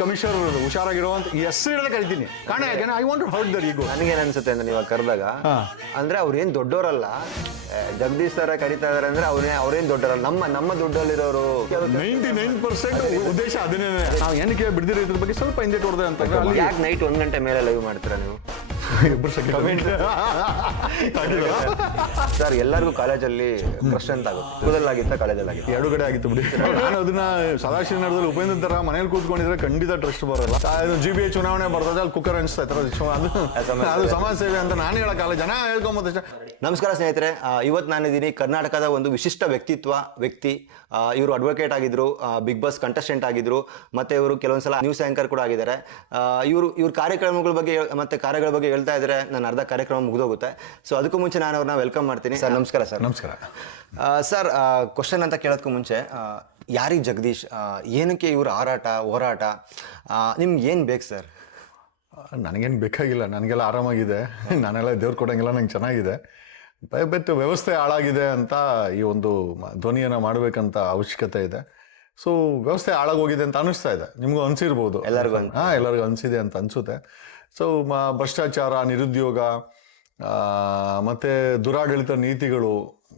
Commissioner ಹುಷಾರಾಗಿರೋ ಅಂತ ಹೆಸರು ಹಿಡಿದ ಕರಿತೀನಿ ಕಾಣ. ಯಾಕೆಂದ್ರೆ I want to hurt their ego. ನನಗೇನ್ ಅನ್ಸುತ್ತೆ ಅಂದ್ರೆ ನೀವು ಕರೆದಾಗ ಅಂದ್ರೆ ಅವ್ರೇನ್ ದೊಡ್ಡವರಲ್ಲ, ಜಗದೀಶ್ ಸರ ಕರಿತಾ ಇದಾರೆ ಅಂದ್ರೆ ಅವ್ರೇನ್ ದೊಡ್ಡವರಲ್ಲ, ನಮ್ಮ ದುಡ್ಡಲ್ಲಿರೋರು. 99% ಉದ್ದೇಶ ಅದನ್ನೇ. ನಾವು ಏನಕ್ಕೆ ಬಿಡ್ದಿರೋ ಇದ್ರ ಬಗ್ಗೆ ಸ್ವಲ್ಪ ಹಿಂದೆ ಹೊಡೆದೆ ಅಂತ. ಯಾಕೆ ನೈಟ್ 1 ಗಂಟೆ ಮೇಲೆ ಲೈವ್ ಮಾಡ್ತೀರಾ ನೀವು? ಸರ್ ಎಲ್ಲರಿಗೂ ಕಾಲೇಜಲ್ಲಿ ಕ್ರಶ್ ಅಂತ ಆಗುತ್ತೆ. ಸ್ಕೂಲಲ್ಲಾಗಿತ್ತ ಕಾಲೇಜಲ್ಲಾಗಿತ್ತು? ಎರಡು ಕಡೆ ಆಗಿತ್ತು ಬಿಡಿ. ನಾನು ಅದನ್ನ ಸದಾಶಿವನಗರದಲ್ಲಿ ಉಪೇಂದ್ರ ತರ ಮನೇಲಿ ಕೂತ್ಕೊಂಡಿದ್ರೆ ಖಂಡಿತ ಟ್ರಸ್ಟ್ ಬರೋಲ್ಲ. GBA ಚುನಾವಣೆ ಬರ್ತದೆ, ಅಲ್ಲಿ ಕುಕ್ಕರ್ ಅನಿಸ್ತಾ ಇರ್ತಾರೆ. ಅದು ಸಮಾಜ ಸೇವೆ ಅಂತ ನಾನು ಹೇಳಕ್ಕಾಗಲ್ಲ, ಜನ ಹೇಳ್ಕೊಂಬತ್ತಷ್ಟೇ. ನಮಸ್ಕಾರ ಸ್ನೇಹಿತರೆ, ಇವತ್ತು ನಾನಿದ್ದೀನಿ ಕರ್ನಾಟಕದ ಒಂದು ವಿಶಿಷ್ಟ ವ್ಯಕ್ತಿ. ಇವರು ಅಡ್ವೊಕೇಟ್ ಆಗಿದ್ರು, ಬಿಗ್ ಬಾಸ್ ಕಂಟೆಸ್ಟೆಂಟ್ ಆಗಿದ್ರು, ಮತ್ತೆ ಇವರು ಕೆಲವೊಂದ್ಸಲ ನ್ಯೂಸ್ ಆಂಕರ್ ಕೂಡ ಆಗಿದ್ದಾರೆ. ಇವ್ರ ಕಾರ್ಯಕ್ರಮಗಳ ಬಗ್ಗೆ ಮತ್ತೆ ಕಾರ್ಯಗಳ ಬಗ್ಗೆ ಹೇಳ್ತಾ ಇದ್ರೆ ನನ್ನ ಅರ್ಧ ಕಾರ್ಯಕ್ರಮ ಮುಗಿದೋಗುತ್ತೆ. ಸೊ ಅದಕ್ಕೂ ಮುಂಚೆ ನಾನು ಅವ್ರನ್ನ ವೆಲ್ಕಮ್ ಮಾಡ್ತೀನಿ. ಸರ್ ನಮಸ್ಕಾರ. ಸರ್ ನಮಸ್ಕಾರ. ಸರ್, ಕ್ವಶನ್ ಅಂತ ಕೇಳೋದಕ್ಕೂ ಮುಂಚೆ, ಯಾರಿಗೆ ಜಗದೀಶ್, ಏನಕ್ಕೆ ಇವ್ರ ಹೋರಾಟ, ನಿಮ್ಗೆ ಏನು ಬೇಕು ಸರ್? ನನಗೇನು ಬೇಕಾಗಿಲ್ಲ, ನನಗೆಲ್ಲ ಆರಾಮಾಗಿದೆ, ನಾನೆಲ್ಲ ದೇವ್ರು ಕೊಡಂಗಿಲ್ಲ, ನಂಗೆ ಚೆನ್ನಾಗಿದೆ. ಬಟ್ ವ್ಯವಸ್ಥೆ ಹಾಳಾಗಿದೆ ಅಂತ ಈ ಒಂದು ಧ್ವನಿಯನ್ನು ಮಾಡಬೇಕಂತ ಅವಶ್ಯಕತೆ ಇದೆ. ಸೊ ವ್ಯವಸ್ಥೆ ಹಾಳಾಗೋಗಿದೆ ಅಂತ ಅನಿಸ್ತಾ ಇದೆ, ನಿಮಗೂ ಅನಿಸಿರ್ಬೋದು. ಎಲ್ಲರಿಗೂ ಅನಿಸಿದೆ ಅಂತ ಅನಿಸುತ್ತೆ. ಸೊ ಭ್ರಷ್ಟಾಚಾರ, ನಿರುದ್ಯೋಗ, ಮತ್ತು ದುರಾಡಳಿತ ನೀತಿಗಳು,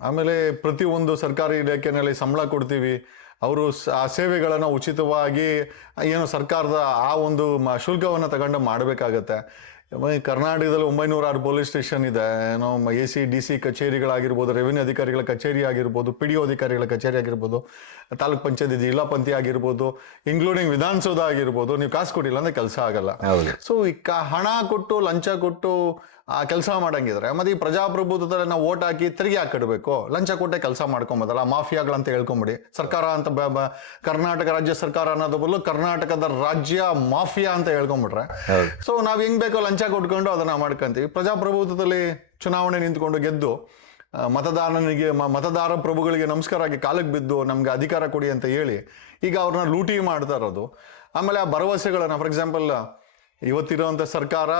ಆಮೇಲೆ ಪ್ರತಿಯೊಂದು ಸರ್ಕಾರಿ ಇಲಾಖೆಯಲ್ಲಿ ಸಂಬಳ ಕೊಡ್ತೀವಿ, ಅವರು ಆ ಸೇವೆಗಳನ್ನು ಉಚಿತವಾಗಿ ಏನೋ ಸರ್ಕಾರದ ಆ ಒಂದು ಶುಲ್ಕವನ್ನು ತಗೊಂಡು ಮಾಡಬೇಕಾಗತ್ತೆ. ಕರ್ನಾಟಕದಲ್ಲಿ 906 ಪೊಲೀಸ್ ಸ್ಟೇಷನ್ ಇದೆ. ಏನೋ AC DC ಕಚೇರಿಗಳಾಗಿರ್ಬೋದು, ರೆವಿನ್ಯೂ ಅಧಿಕಾರಿಗಳ ಕಚೇರಿ ಆಗಿರ್ಬೋದು, PDO ಅಧಿಕಾರಿಗಳ ಕಚೇರಿ ಆಗಿರ್ಬೋದು, ತಾಲೂಕ್ ಪಂಚಾಯತಿ, ಜಿಲ್ಲಾ ಪಂಚಾಯತಿ ಆಗಿರ್ಬೋದು, ಇನ್ಕ್ಲೂಡಿಂಗ್ ವಿಧಾನಸೌಧ ಆಗಿರ್ಬೋದು. ನೀವು ಕಾಸು ಕೊಟ್ಟಿಲ್ಲ ಅಂದ್ರೆ ಕೆಲಸ ಆಗಲ್ಲ. ಸೊ ಈ ಹಣ ಕೊಟ್ಟು ಲಂಚ ಕೊಟ್ಟು ಆ ಕೆಲಸ ಮಾಡಂಗಿದ್ರೆ ಮತ್ತೆ ಈ ಪ್ರಜಾಪ್ರಭುತ್ವದಲ್ಲಿ ನಾವು ಓಟ್ ಹಾಕಿ ತೆರಿಗೆ ಹಾಕಿಡ್ಬೇಕು, ಲಂಚ ಕೊಟ್ಟೆ ಕೆಲಸ ಮಾಡ್ಕೊಂಬೋದಲ್ಲ, ಮಾಫಿಯಾಗಳಂತ ಹೇಳ್ಕೊಂಬಿಡಿ. ಸರ್ಕಾರ ಅಂತ ಕರ್ನಾಟಕ ರಾಜ್ಯ ಸರ್ಕಾರ ಅನ್ನೋದು ಬದಲು ಕರ್ನಾಟಕದ ರಾಜ್ಯ ಮಾಫಿಯಾ ಅಂತ ಹೇಳ್ಕೊಂಬಿಟ್ರೆ, ಸೊ ನಾವ್ ಹೆಂಗ್ ಬೇಕೋ ಲಂಚ ಕೊಟ್ಕೊಂಡು ಅದನ್ನ ಮಾಡ್ಕೊಂತೀವಿ. ಪ್ರಜಾಪ್ರಭುತ್ವದಲ್ಲಿ ಚುನಾವಣೆ ನಿಂತ್ಕೊಂಡು ಗೆದ್ದು ಮತದಾರ ಪ್ರಭುಗಳಿಗೆ ನಮಸ್ಕಾರ ಆಗಿ ಕಾಲಕ್ಕೆ ಬಿದ್ದು ನಮ್ಗೆ ಅಧಿಕಾರ ಕೊಡಿ ಅಂತ ಹೇಳಿ ಈಗ ಅವ್ರನ್ನ ಲೂಟಿ ಮಾಡ್ತಾ ಇರೋದು. ಆಮೇಲೆ ಆ ಭರವಸೆಗಳನ್ನ, ಫಾರ್ ಎಕ್ಸಾಂಪಲ್ ಇವತ್ತಿರುವಂತ ಸರ್ಕಾರ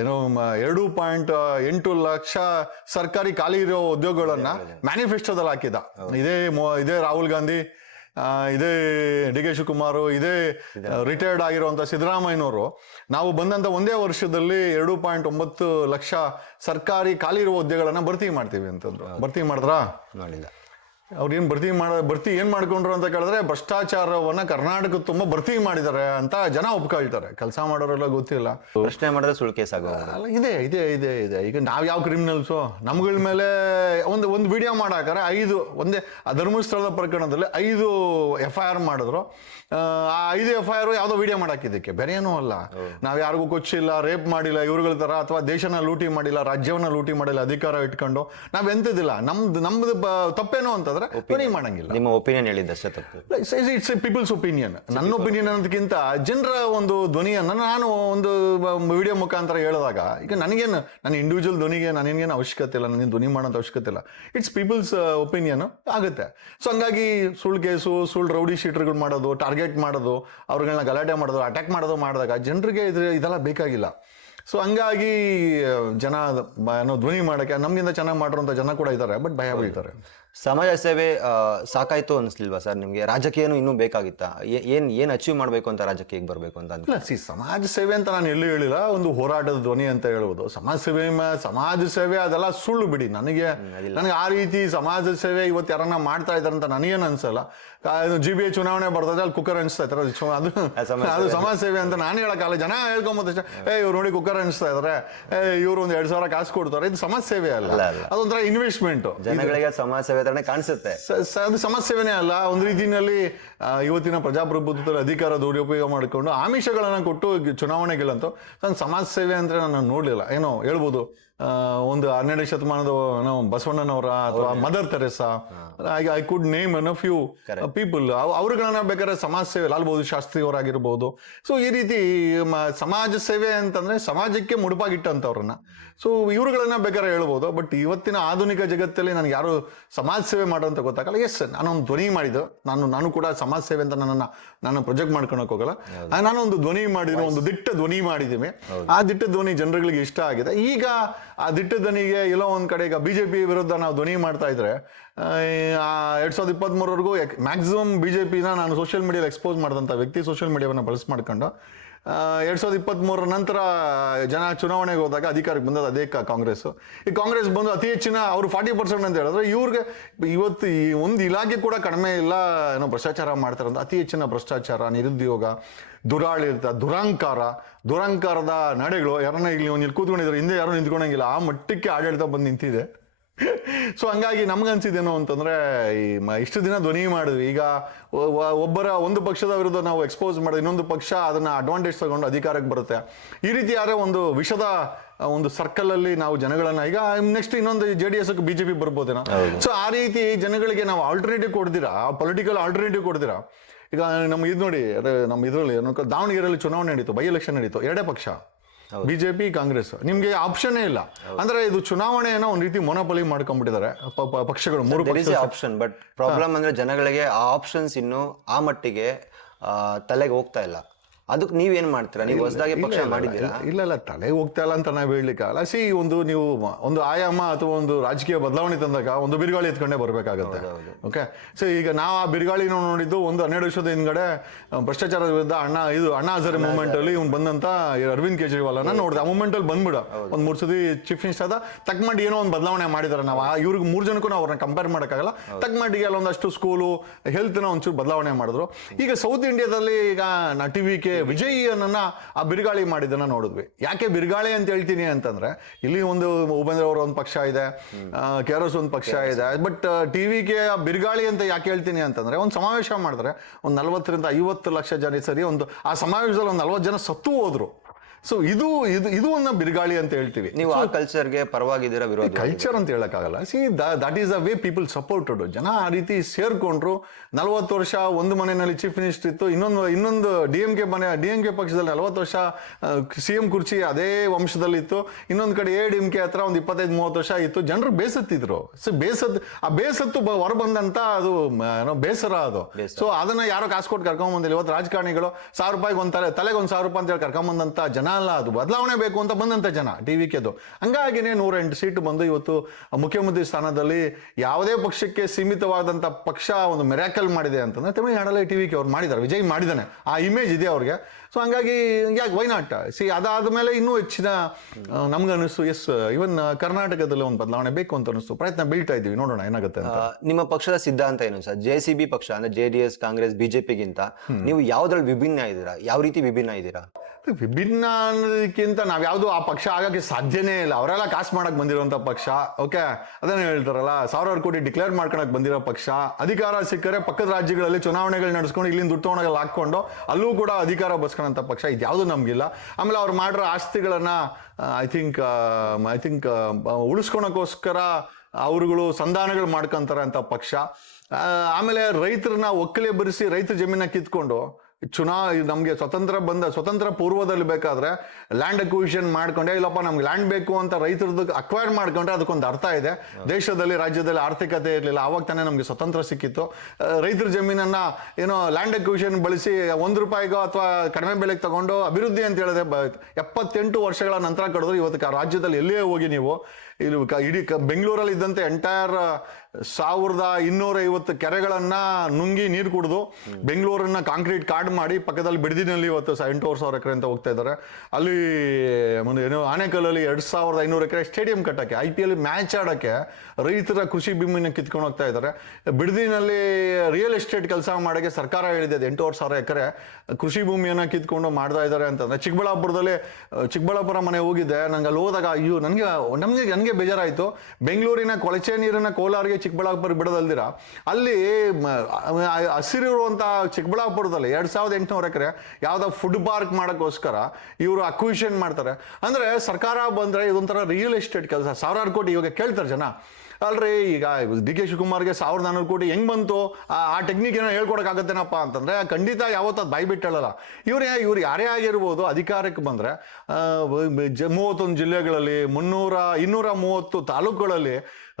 ಏನೋ 2.8 ಲಕ್ಷ ಸರ್ಕಾರಿ ಖಾಲಿ ಇರೋ ಉದ್ಯೋಗಗಳನ್ನ ಮ್ಯಾನಿಫೆಸ್ಟೋದಲ್ಲಿ ಹಾಕಿದ. ಇದೇ ರಾಹುಲ್ ಗಾಂಧಿ, ಇದೇ DK ಶಿವಕುಮಾರ್, ಇದೇ ರಿಟೈರ್ಡ್ ಆಗಿರುವಂತ ಸಿದ್ದರಾಮಯ್ಯನವರು ನಾವು ಬಂದಂತ ಒಂದೇ ವರ್ಷದಲ್ಲಿ 2.9 ಲಕ್ಷ ಸರ್ಕಾರಿ ಖಾಲಿ ಇರುವ ಹುದ್ದೆಗಳನ್ನ ಭರ್ತಿ ಮಾಡ್ತೀವಿ ಅಂತಂದ್ರು. ಭರ್ತಿ ಮಾಡಿದ್ರಾ? ಮಾಡಿಲ್ಲ. ಅವ್ರು ಏನ್ ಭರ್ತಿ ಏನ್ ಮಾಡ್ಕೊಂಡ್ರು ಅಂತ ಕೇಳಿದ್ರೆ, ಭ್ರಷ್ಟಾಚಾರವನ್ನ ಕರ್ನಾಟಕ ತುಂಬಾ ಭರ್ತಿ ಮಾಡಿದ್ದಾರೆ ಅಂತ ಜನ ಒಪ್ಕೊಳ್ತಾರೆ. ಕೆಲಸ ಮಾಡೋರೆಲ್ಲ ಗೊತ್ತಿಲ್ಲ. ಪ್ರಶ್ನೆ ಮಾಡಿದ್ರೆ ಸುಳ್ಳು ಕೇಸ್ ಆಗೋ ಇದೆ. ಈಗ ನಾವ್ ಯಾವ ಕ್ರಿಮಿನಲ್ಸು ನಮ್ಗಳ ಮೇಲೆ ಒಂದು ವಿಡಿಯೋ ಮಾಡಾಕರೆ 5 ಒಂದೇ ಧರ್ಮಸ್ಥಳದ ಪ್ರಕರಣದಲ್ಲಿ 5 FIR ಮಾಡಿದ್ರು. ಆ 5 FIR ಯಾವ್ದೋ ವಿಡಿಯೋ ಮಾಡಾಕಿದ್ದಕ್ಕೆ, ಬೇರೆ ಏನೂ ಅಲ್ಲ. ನಾವ್ ಯಾರಿಗೂ ಕೊಚ್ಚಿಲ್ಲ, ರೇಪ್ ಮಾಡಿಲ್ಲ ಇವ್ರುಗಳ ತರ, ಅಥವಾ ದೇಶನ ಲೂಟಿ ಮಾಡಿಲ್ಲ, ರಾಜ್ಯವನ್ನ ಲೂಟಿ ಮಾಡಿಲ್ಲ, ಅಧಿಕಾರ ಇಟ್ಕೊಂಡು ನಾವ್ ಎಂತದಿಲ್ಲ. ನಮ್ದು ತಪ್ಪೇನೋ ಅಂತಂದ್ರೆ ಧ್ವನಿ ಮಾಡಂಗಿಲ್ಲ. ನಿಮ್ಮ ಒಪಿನಿಯನ್ ಹೇಳಿದ್ದಷ್ಟೇ ತಪ್ಪು. It's people's opinion. ನನ್ನ ಒಪಿನಿಯನ್ ಅನ್ನೋದಕ್ಕಿಂತ ಜನರ ಒಂದು ಧ್ವನಿಯನ್ನ ನಾನು ಒಂದು ವಿಡಿಯೋ ಮುಖಾಂತರ ಹೇಳಿದಾಗ, ಈಗ ನನ್ನ ಇಂಡಿವಿಜುವಲ್ ಧ್ವನಿಗೆ ನನಗೇನು ಅವಶ್ಯಕತೆ ಇಲ್ಲ, ನನಗೆ ಧ್ವನಿ ಮಾಡೋಂಥ ಅವಶ್ಯಕತೆ ಇಲ್ಲ. ಇಟ್ಸ್ ಪೀಪಲ್ಸ್ ಒಪಿನಿಯನ್ ಆಗುತ್ತೆ. ಸೊ ಹಂಗಾಗಿ ಸುಳ್ಳು ಕೇಸು, ಸುಳ್ಳು ರೌಡಿ ಶೀಟರ್ಗಳು ಮಾಡೋದು, ಟಾರ್ಗೆಟ್ ಮಾಡೋದು, ಅವ್ರುಗಳನ್ನ ಗಲಾಟೆ ಮಾಡೋದು, ಅಟ್ಯಾಕ್ ಮಾಡೋದು ಮಾಡಿದಾಗ ಜನರಿಗೆ ಇದೆಲ್ಲ ಬೇಕಾಗಿಲ್ಲ. ಸೊ ಹಂಗಾಗಿ ಜನ ಧ್ವನಿ ಮಾಡಕ್ಕೆ ನಮ್ಗಿಂತ ಚೆನ್ನಾಗಿ ಮಾಡಿರೋಂಥ ಜನ ಕೂಡ ಇದ್ದಾರೆ, ಬಟ್ ಭಯ ಬೀಳ್ತಾರೆ. ಸಮಾಜ ಸೇವೆ ಸಾಕಾಯ್ತು ಅನಿಸ್ಲಿಲ್ವಾ ಸರ್ ನಿಮ್ಗೆ? ರಾಜಕೀಯನೂ ಇನ್ನೂ ಬೇಕಾಗಿತ್ತಾ? ಏನ್ ಅಚೀವ್ ಮಾಡ್ಬೇಕು ಅಂತ ರಾಜಕೀಯಕ್ಕೆ ಬರ್ಬೇಕು ಅಂತ? ಸಮಾಜ ಸೇವೆ ಅಂತ ನಾನು ಎಲ್ಲೂ ಹೇಳಿಲ್ಲ, ಒಂದು ಹೋರಾಟದ ಧ್ವನಿ ಅಂತ ಹೇಳ್ಬೋದು. ಸಮಾಜ ಸೇವೆ ಅದೆಲ್ಲ ಸುಳ್ಳು ಬಿಡಿ. ನನಗೆ ಆ ರೀತಿ ಸಮಾಜ ಸೇವೆ ಇವತ್ತು ಯಾರನ್ನ ಮಾಡ್ತಾ ಇದಾರೆ ಅಂತ ನನಗೇನು ಅನ್ಸಲ್ಲ. GBA ಚುನಾವಣೆ ಬರ್ತದೆ, ಅಲ್ಲಿ ಕುಕ್ಕರ್ ಅನಿಸ್ತಾ ಇದ್ದಾರೆ, ಅದು ಸಮಾಜ ಸೇವೆ ಅಂತ ನಾನು ಹೇಳಕ್ಕಾಗಲ್ಲ. ಜನ ಹೇಳ್ಕೊಂಬತ್ತಷ್ಟೇ, ಇವ್ರು ನೋಡಿ ಕುಕ್ಕರ್ ಅನಿಸ್ತಾ ಇದಾರೆ, ಇವ್ರು ಒಂದು 2,000 ಕಾಸು ಕೊಡ್ತಾರೆ. ಇದು ಸಮಾಜ ಸೇವೆ ಅಲ್ಲ, ಅದೊಂಥರ ಇನ್ವೆಸ್ಟ್ಮೆಂಟ್. ಜನಗಳಿಗೆ ಸಮಾಜ ಸೇವೆ ಕಾಣಿಸುತ್ತೆ, ಅದು ಸಮಾಜ ಸೇವೆನೇ ಅಲ್ಲ. ಒಂದು ರೀತಿಯಲ್ಲಿ ಇವತ್ತಿನ ಪ್ರಜಾಪ್ರಭುತ್ವದಲ್ಲಿ ಅಧಿಕಾರ ದುರುಪಯೋಗ ಮಾಡಿಕೊಂಡು ಆಮಿಷಗಳನ್ನ ಕೊಟ್ಟು ಚುನಾವಣೆ ಗೆಲ್ಲಂತೂ ನಾನು ಸಮಾಜ ಸೇವೆ ಅಂದ್ರೆ ನಾನು ನೋಡ್ಲಿಲ್ಲ. ಏನೋ ಹೇಳ್ಬೋದು, ಒಂದು 12ನೇ ಶತಮಾನದ ಬಸವಣ್ಣನವರ ಅಥವಾ Mother Teresa, I could name few people. ಅವ್ರುಗಳನ್ನ ಬೇಕಾದ್ರೆ ಸಮಾಜ ಸೇವೆ, ಲಾಲ್ ಬಹದ್ದೂರ್ ಶಾಸ್ತ್ರಿ ಅವರಾಗಿರ್ಬೋದು. ಸೊ ಈ ರೀತಿ ಸಮಾಜ ಸೇವೆ ಅಂತಂದ್ರೆ ಸಮಾಜಕ್ಕೆ ಮುಡುಪಾಗಿಟ್ಟಂತವ್ರನ್ನ, ಸೊ ಇವ್ರುಗಳನ್ನ ಬೇಕಾದ್ರೆ ಹೇಳ್ಬೋದು. ಬಟ್ ಇವತ್ತಿನ ಆಧುನಿಕ ಜಗತ್ತಲ್ಲಿ ನನಗೆ ಯಾರು ಸಮಾಜ ಸೇವೆ ಮಾಡೋಂತ ಗೊತ್ತಾಗಲ್ಲ. ಎಸ್, ನಾನೊಂದು ಧ್ವನಿ ಮಾಡಿದ್ದು, ನಾನು ಕೂಡ ಸಮಾಜ ಸೇವೆ ಅಂತ ನಾನು ಪ್ರೊಜೆಕ್ಟ್ ಮಾಡ್ಕೊಳಕ್ ಹೋಗಲ್ಲ. ನಾನೊಂದು ಧ್ವನಿ ಮಾಡಿದ್ದೀನಿ, ಒಂದು ದಿಟ್ಟ ಧ್ವನಿ ಮಾಡಿದ್ದೀನಿ. ಆ ದಿಟ್ಟ ಧ್ವನಿ ಜನರುಗಳಿಗೆ ಇಷ್ಟ ಆಗಿದೆ. ಈಗ ಆ ದಿಟ್ಟ ಧ್ವನಿಗೆ ಎಲ್ಲೋ ಒಂದ್ ಕಡೆ ಈಗ BJP ವಿರುದ್ಧ ನಾವು ಧ್ವನಿ ಮಾಡ್ತಾ ಇದ್ರೆ 2023ವರೆಗೂ ಮ್ಯಾಕ್ಸಿಮಮ್ BJPನ ನಾನು ಸೋಷಿಯಲ್ ಮೀಡಿಯಾದಲ್ಲಿ ಎಕ್ಸ್ಪೋಸ್ ಮಾಡಿದಂಥ ವ್ಯಕ್ತಿ, ಸೋಷಿಯಲ್ ಮೀಡಿಯಾವನ್ನು ಬಳಸಿ ಮಾಡ್ಕೊಂಡು 2023 ನಂತರ ಜನ ಚುನಾವಣೆಗೆ ಹೋದಾಗ ಅಧಿಕಾರಕ್ಕೆ ಬಂದದ್ದು ಅದೇ ಕಾಂಗ್ರೆಸ್. ಈ ಕಾಂಗ್ರೆಸ್ ಬಂದು ಅತಿ ಹೆಚ್ಚಿನ ಅವರು 40% ಅಂತ ಹೇಳಿದ್ರೆ, ಇವ್ರಿಗೆ ಇವತ್ತು ಈ ಒಂದು ಇಲಾಖೆ ಕೂಡ ಕಡಿಮೆ ಇಲ್ಲ ಏನೋ ಭ್ರಷ್ಟಾಚಾರ ಮಾಡ್ತಾರೆ ಅಂತ. ಅತಿ ಹೆಚ್ಚಿನ ಭ್ರಷ್ಟಾಚಾರ, ನಿರುದ್ಯೋಗ, ದುರಾಳಿತ, ದುರಂಕಾರದ ನಡೆಗಳು. ಯಾರನ್ನ ಇಲ್ಲಿ ಒಂದು ಕೂತ್ಕೊಂಡಿದ್ದಾರೆ, ಹಿಂದೆ ಯಾರು ನಿಂತ್ಕೊಳಂಗಿಲ್ಲ, ಆ ಮಟ್ಟಕ್ಕೆ ಆಡಳಿತ ಬಂದು ನಿಂತಿದೆ. ಸೊ ಹಂಗಾಗಿ ನಮ್ಗನ್ಸಿದ್ದೇನು ಅಂತಂದ್ರೆ, ಇಷ್ಟು ದಿನ ಧ್ವನಿ ಮಾಡಿದ್ವಿ, ಈಗ ಒಂದು ಪಕ್ಷದ ವಿರುದ್ಧ ನಾವು ಎಕ್ಸ್ಪೋಸ್ ಮಾಡಿದ್ರೆ ಇನ್ನೊಂದು ಪಕ್ಷ ಅದನ್ನ ಅಡ್ವಾಂಟೇಜ್ ತಗೊಂಡು ಅಧಿಕಾರಕ್ಕೆ ಬರುತ್ತೆ. ಈ ರೀತಿ ಯಾರೇ ಒಂದು ವಿಷದ ಒಂದು ಸರ್ಕಲ್ ಅಲ್ಲಿ ನಾವು ಜನಗಳನ್ನ, ಈಗ ನೆಕ್ಸ್ಟ್ ಇನ್ನೊಂದು JDS BJP ಬರ್ಬೋದೇನೋ. ಸೊ ಆ ರೀತಿ ಜನಗಳಿಗೆ ನಾವು ಆಲ್ಟರ್ನೇಟಿವ್ ಕೊಡ್ದಿರಾ, ಪೊಲಿಟಿಕಲ್ ಆಲ್ಟರ್ನೇಟಿವ್ ಕೊಡ್ದಿರಾ. ಈಗ ನಮ್ಗೆ ಇದು ನೋಡಿ, ನಮ್ಮ ಇದರಲ್ಲಿ ದಾವಣಗೆರೆಯಲ್ಲಿ ಚುನಾವಣೆ ನಡೀತು, ಬೈ ಎಲೆಕ್ಷನ್ ನಡೀತು, ಎರಡೇ ಪಕ್ಷ, BJP ಕಾಂಗ್ರೆಸ್. ನಿಮ್ಗೆ ಆಪ್ಷನ್ನೇ ಇಲ್ಲ. ಅಂದ್ರೆ ಇದು ಚುನಾವಣೆಯನ್ನ ಒಂದ್ ರೀತಿ ಮೊನೋಪಲಿ ಮಾಡ್ಕೊಂಡ್ಬಿಟ್ಟಿದ್ದಾರೆ ಪಕ್ಷಗಳು, ಮೂರು ಪಕ್ಷ ಆಪ್ಷನ್. ಬಟ್ ಪ್ರಾಬ್ಲಮ್ ಅಂದ್ರೆ ಜನಗಳಿಗೆ ಆ ಆಪ್ಷನ್ಸ್ ಇನ್ನು ಆ ಮಟ್ಟಿಗೆ ತಲೆಗೆ ಹೋಗ್ತಾ ಇಲ್ಲ. ಅದಕ್ಕೆ ನೀವೇನ್ ಮಾಡ್ತೀರಾ? ನೀವು ಹೊಸದಾಗಿ ಪಕ್ಷ ಮಾಡಿದ್ದೀರಾ? ಇಲ್ಲ, ತಲೆಗೆ ಹೋಗ್ತಾ ಇಲ್ಲ ಅಂತ ನಾವು ಹೇಳಲಿಕ್ಕಲ್ಲ. ನೀವು ಒಂದು ಆಯಾಮ ಅಥವಾ ಒಂದು ರಾಜಕೀಯ ಬದಲಾವಣೆ ತಂದಾಗ ಒಂದು ಬಿರುಗಾಳಿ ಎತ್ಕೊಂಡೇ ಬರ್ಬೇಕಾಗತ್ತೆ. ಓಕೆ, ಸೊ ಈಗ ನಾವು ಆ ಬಿರುಗಾಳಿನ ನೋಡಿದ್ದು ಒಂದು 12 ವರ್ಷದ ಹಿಂದ್ಗಡೆ ಭ್ರಷ್ಟಾಚಾರದ ವಿರುದ್ಧ ಅಣ್ಣಾ ಹಜಾರೆ ಮೂವ್ಮೆಂಟ್ ಅಲ್ಲಿ ಇವ್ನು ಬಂದಂತ ಅರವಿಂದ್ ಕೇಜ್ರಿವಾಲ್ ನೋಡಿದೆ. ಆ ಮೂವ್ಮೆಂಟ್ ಅಲ್ಲಿ ಬಂದ್ಬಿಡ ಒಂದ್ 3 ಸತಿ ಚೀಫ್ ಮಿನಿಸ್ಟರ್ ಆದ, ತಕ್ಕ ಮಟ್ಟಿಗೆ ಏನೋ ಒಂದು ಬದಲಾವಣೆ ಮಾಡಿದಾರೆ. ನಾವು ಇವ್ರಿಗೆ 3 ಜನಕ್ಕೂ ನಾವು ಅವ್ರನ್ನ ಕಂಪೇರ್ ಮಾಡೋಕ್ಕಾಗಲ್ಲ. ತಕ್ಕ ಮಟ್ಟಿಗೆ ಅಲ್ಲೊಂದಷ್ಟು ಸ್ಕೂಲು, ಹೆಲ್ತ್ನ ಒಂಚೂರು ಬದಲಾವಣೆ ಮಾಡಿದ್ರು. ಈಗ ಸೌತ್ ಇಂಡಿಯಾದಲ್ಲಿ ಈಗ TVK ವಿಜಯ್ ಅನ್ನ ಆ ಬಿರುಗಾಳಿ ಮಾಡಿದ್ದನ್ನ ನೋಡಿದ್ವಿ. ಯಾಕೆ ಬಿರುಗಾಳಿ ಅಂತ ಹೇಳ್ತೀನಿ ಅಂತಂದ್ರೆ, ಇಲ್ಲಿ ಒಂದು ಉಪೇಂದ್ರ ಅವರ ಒಂದು ಪಕ್ಷ ಇದೆ, KRS ಒಂದು ಪಕ್ಷ ಇದೆ. ಬಟ್ TVK ಬಿರುಗಾಳಿ ಅಂತ ಯಾಕೆ ಹೇಳ್ತೀನಿ ಅಂತಂದ್ರೆ, ಒಂದು ಸಮಾವೇಶ ಮಾಡಿದ್ರೆ ಒಂದು 40 ರಿಂದ 50 ಲಕ್ಷ ಜನ ಸರಿ, ಒಂದು ಆ ಸಮಾವೇಶದಲ್ಲಿ ಒಂದು 40 ಜನ ಸತ್ತು ಹೋದ್ರು. ಸೊ ಇದು ಒಂದು ಬಿರುಗಾಳಿ ಅಂತ ಹೇಳ್ತೀವಿ. ನೀವು ಆ ಕಲ್ಚರ್ಗೆ ಪರವಾಗಿದ್ದೀರಾ, ವಿರೋಧ? ಕಲ್ಚರ್ ಅಂತ ಹೇಳಕ್ಕಾಗಲ್ಲ. That is the way people supported. ಜನ ಆ ರೀತಿ ಸೇರ್ಕೊಂಡ್ರು. 40 ವರ್ಷ ಒಂದು ಮನೆಯಲ್ಲಿ ಚೀಫ್ ಮಿನಿಸ್ಟರ್ ಇತ್ತು, ಇನ್ನೊಂದು DMK ಪಕ್ಷದಲ್ಲಿ 40 ವರ್ಷ CM ಕುರ್ಚಿ ಅದೇ ವಂಶದಲ್ಲಿತ್ತು. ಇನ್ನೊಂದು ಕಡೆ ADMK ಹತ್ರ ಒಂದು 25-30 ವರ್ಷ ಇತ್ತು. ಜನರು ಬೇಸತ್ತಿದ್ರು. ಸೊ ಬೇಸತ್ತು ಹೊರ ಬಂದಂತ ಅದು ಬೇಸರ ಅದು. ಸೊ ಅದನ್ನ ಯಾರೋ ಕಾಸು ಕೊಟ್ಟು ಕರ್ಕೊಂಡ್ ಬಂದಿಲ್ಲ. ಇವತ್ತು ರಾಜಕಾರಣಿಗಳು 1000 ರೂಪಾಯಿಗೆ ಒಂದು ತಲೆಗೆ ಒಂದು 1000 ರೂಪಾಯಿ ಅಂತ ಹೇಳಿ ಕರ್ಕೊಂಡ್ ಬಂದಂತ ಜನ ಅಲ್ಲ, ಅದು ಬದಲಾವಣೆ ಬೇಕು ಅಂತ ಬಂದಂತ ಜನ TVKದು. ಹಂಗಾಗಿನೇ 108 ಸೀಟು ಬಂದು ಇವತ್ತು ಮುಖ್ಯಮಂತ್ರಿ ಸ್ಥಾನದಲ್ಲಿ ಯಾವುದೇ ಪಕ್ಷಕ್ಕೆ ಸೀಮಿತವಾದಂತ ಪಕ್ಷ ಒಂದು ಮೆರಾಕಲ್ ಮಾಡಿದೆ ಅಂತಂದ್ರೆ ತಮಿಳುನಾಡಲ್ಲಿ TVK ಅವ್ರು ಮಾಡಿದ್ದಾರೆ. ವಿಜಯ್ ಮಾಡಿದಾನೆ, ಆ ಇಮೇಜ್ ಇದೆ ಅವ್ರಿಗೆ. ಸೊ ಹಂಗಾಗಿ ಯಾಕೆ ವೈ ನಾಟ್ ಅದಾದ ಮೇಲೆ ಇನ್ನೂ ಹೆಚ್ಚಿನ ನಮ್ಗನ್ನಿಸ್ತು, ಎಸ್ ಇವನ್ ಕರ್ನಾಟಕದಲ್ಲಿ ಒಂದು ಬದಲಾವಣೆ ಬೇಕು ಅಂತ ಅನಿಸ್ತು. ಪ್ರಯತ್ನ ಬೀಳ್ತಾ ಇದೀವಿ, ನೋಡೋಣ ಏನಾಗುತ್ತೆ ಅಂತ. ನಿಮ್ಮ ಪಕ್ಷದ ಸಿದ್ಧಾಂತ ಏನು ಸರ್? JCB ಪಕ್ಷ ಅಂದ್ರೆ JDS, ಕಾಂಗ್ರೆಸ್, BJPಗಿಂತ ನೀವು ಯಾವ್ದ್ರಲ್ಲಿ ವಿಭಿನ್ನ ಇದ್ದೀರಾ? ಯಾವ ರೀತಿ ವಿಭಿನ್ನ ಇದ್ದೀರಾ? ವಿಭಿನ್ನ ಅನ್ನೋದಕ್ಕಿಂತ ನಾವ್ ಯಾವ್ದು ಆ ಪಕ್ಷ ಆಗಕ್ಕೆ ಸಾಧ್ಯನೇ ಇಲ್ಲ. ಅವರೆಲ್ಲ ಕಾಸು ಮಾಡಕ್ ಬಂದಿರುವಂತ ಪಕ್ಷ. ಓಕೆ, ಅದನ್ನ ಹೇಳ್ತಾರಲ್ಲ, 1000 ಕೋಟಿ ಡಿಕ್ಲೇರ್ ಮಾಡ್ಕೊಳಕ್ ಬಂದಿರೋ ಪಕ್ಷ. ಅಧಿಕಾರ ಸಿಕ್ಕರೆ ಪಕ್ಕದ ರಾಜ್ಯಗಳಲ್ಲಿ ಚುನಾವಣೆಗಳು ನಡೆಸ್ಕೊಂಡು ಇಲ್ಲಿಂದ ದುಡ್ಡು ತಗೊಂಡಾಗ ಹಾಕೊಂಡು ಅಲ್ಲೂ ಕೂಡ ಅಧಿಕಾರ ಬಸ್ಕೊಳ್ಳೋಂಥ ಪಕ್ಷ. ಇದ್ಯಾವುದು ನಮ್ಗಿಲ್ಲ. ಆಮೇಲೆ ಅವ್ರು ಮಾಡಿರೋ ಆಸ್ತಿಗಳನ್ನ ಐ ಥಿಂಕ್ ಉಳಿಸ್ಕೊಳಕ್ಕೋಸ್ಕರ ಅವರುಗಳು ಸಂಧಾನಗಳು ಮಾಡ್ಕೊಂತಾರೆ ಅಂತ ಪಕ್ಷ. ಆಮೇಲೆ ರೈತರನ್ನ ಒಕ್ಕಲೆ ಬರಿಸಿ ರೈತರ ಜಮೀನ ಕಿತ್ಕೊಂಡು ನಮ್ಗೆ ಸ್ವತಂತ್ರ ಪೂರ್ವದಲ್ಲಿ ಬೇಕಾದ್ರೆ ಲ್ಯಾಂಡ್ ಅಕ್ವಿಷನ್ ಮಾಡ್ಕೊಂಡೆ, ಇಲ್ಲಪ್ಪ ನಮ್ಗೆ ಲ್ಯಾಂಡ್ ಬೇಕು ಅಂತ ರೈತರದ್ದು ಅಕ್ವೈರ್ ಮಾಡ್ಕೊಂಡ್ರೆ ಅದಕ್ಕೊಂದು ಅರ್ಥ ಇದೆ. ದೇಶದಲ್ಲಿ, ರಾಜ್ಯದಲ್ಲಿ ಆರ್ಥಿಕತೆ ಇರಲಿಲ್ಲ, ಆವಾಗ ತಾನೇ ನಮ್ಗೆ ಸ್ವತಂತ್ರ ಸಿಕ್ಕಿತ್ತು. ರೈತರ ಜಮೀನನ್ನ ಏನೋ ಲ್ಯಾಂಡ್ ಅಕ್ವಿಷನ್ ಬಳಸಿ 1 ರೂಪಾಯಿಗೋ ಅಥವಾ ಕಡಿಮೆ ಬೆಲೆಗೆ ತಗೊಂಡು ಅಭಿವೃದ್ಧಿ ಅಂತ ಹೇಳಿದ್ರೆ 78 ವರ್ಷಗಳ ನಂತರ ಕಡಿದ್ರು. ಇವತ್ತು ರಾಜ್ಯದಲ್ಲಿ ಎಲ್ಲೇ ಹೋಗಿ ನೀವು ಇಡೀ ಬೆಂಗಳೂರಲ್ಲಿ ಇದ್ದಂತೆ ಎಂಟೈರ್ 1250 ಕೆರೆಗಳನ್ನ ನುಂಗಿ ನೀರು ಕುಡಿದು ಬೆಂಗಳೂರನ್ನ ಕಾಂಕ್ರೀಟ್ ಕಾರ್ಡ್ ಮಾಡಿ ಪಕ್ಕದಲ್ಲಿ ಬಿಡದಿನಲ್ಲಿ ಇವತ್ತು 8,000 ಎಕರೆ ಅಂತ ಹೋಗ್ತಾ ಇದ್ದಾರೆ. ಅಲ್ಲಿ ಏನು ಆನೇಕಲ್ಲಲ್ಲಿ 2,500 ಎಕರೆ ಸ್ಟೇಡಿಯಂ ಕಟ್ಟಕ್ಕೆ, IPL ಮ್ಯಾಚ್ ಆಡಕ್ಕೆ ರೈತರ ಕೃಷಿ ಭೂಮಿನ ಕಿತ್ಕೊಂಡು ಹೋಗ್ತಾ ಇದ್ದಾರೆ. ಬಿಡದಿನಲ್ಲಿ ರಿಯಲ್ ಎಸ್ಟೇಟ್ ಕೆಲಸ ಮಾಡೋಕ್ಕೆ ಸರ್ಕಾರ ಹೇಳಿದೆ 8,000 ಎಕರೆ ಕೃಷಿ ಭೂಮಿಯನ್ನ ಕಿತ್ಕೊಂಡು ಮಾಡ್ತಾ ಇದ್ದಾರೆ ಅಂತಂದ್ರೆ. ಚಿಕ್ಕಬಳ್ಳಾಪುರ ಮನೆ ಹೋಗಿದ್ದೆ. ನಂಗೆ ಅಲ್ಲಿ ಹೋದಾಗ ಅಯ್ಯೋ ನನಗೆ ಬೇಜಾರಾಯಿತು. ಬೆಂಗಳೂರಿನ ಕೊಳಚೆ ನೀರನ್ನ ಕೋಲಾರಿಗೆ, ಚಿಕ್ಕಬಳ್ಳಾಪುರ ಬಿಡೋದಲ್ದಿರ ಅಲ್ಲಿ ಹಸಿರಿರುವಂತಹ ಚಿಕ್ಕಬಳ್ಳಾಪುರದಲ್ಲಿ 2,800 ಎಕರೆ ಯಾವ್ದೋ ಫುಡ್ ಪಾರ್ಕ್ ಮಾಡೋಕ್ಕೋಸ್ಕರ ಇವರು ಅಕ್ವಿಷನ್ ಮಾಡ್ತಾರೆ. ಅಂದ್ರೆ ಸರ್ಕಾರ ಬಂದ್ರೆ ಇದೊಂಥರ ರಿಯಲ್ ಎಸ್ಟೇಟ್ ಕೆಲಸ. 1000 ಕೋಟಿ ಇವಾಗ ಕೇಳ್ತಾರೆ ಜನ. ಅಲ್ರಿ, ಈಗ DK ಶಿವಕುಮಾರ್ಗೆ 1,400 ಕೋಟಿ ಹೆಂಗ್ ಬಂತು? ಆ ಟೆಕ್ನಿಕ್ ಏನೋ ಹೇಳ್ಕೊಡಕ್ಕಾಗತ್ತೇನಪ್ಪ ಅಂತಂದ್ರೆ ಖಂಡಿತ ಯಾವತ್ತೂ ಅದು ಬಾಯ್ಬಿಟ್ಟು ಹೇಳಲ್ಲ. ಇವ್ರು ಯಾರೇ ಆಗಿರ್ಬೋದು, ಅಧಿಕಾರಕ್ಕೆ ಬಂದ್ರೆ 31 ಜಿಲ್ಲೆಗಳಲ್ಲಿ 230 ತಾಲೂಕುಗಳಲ್ಲಿ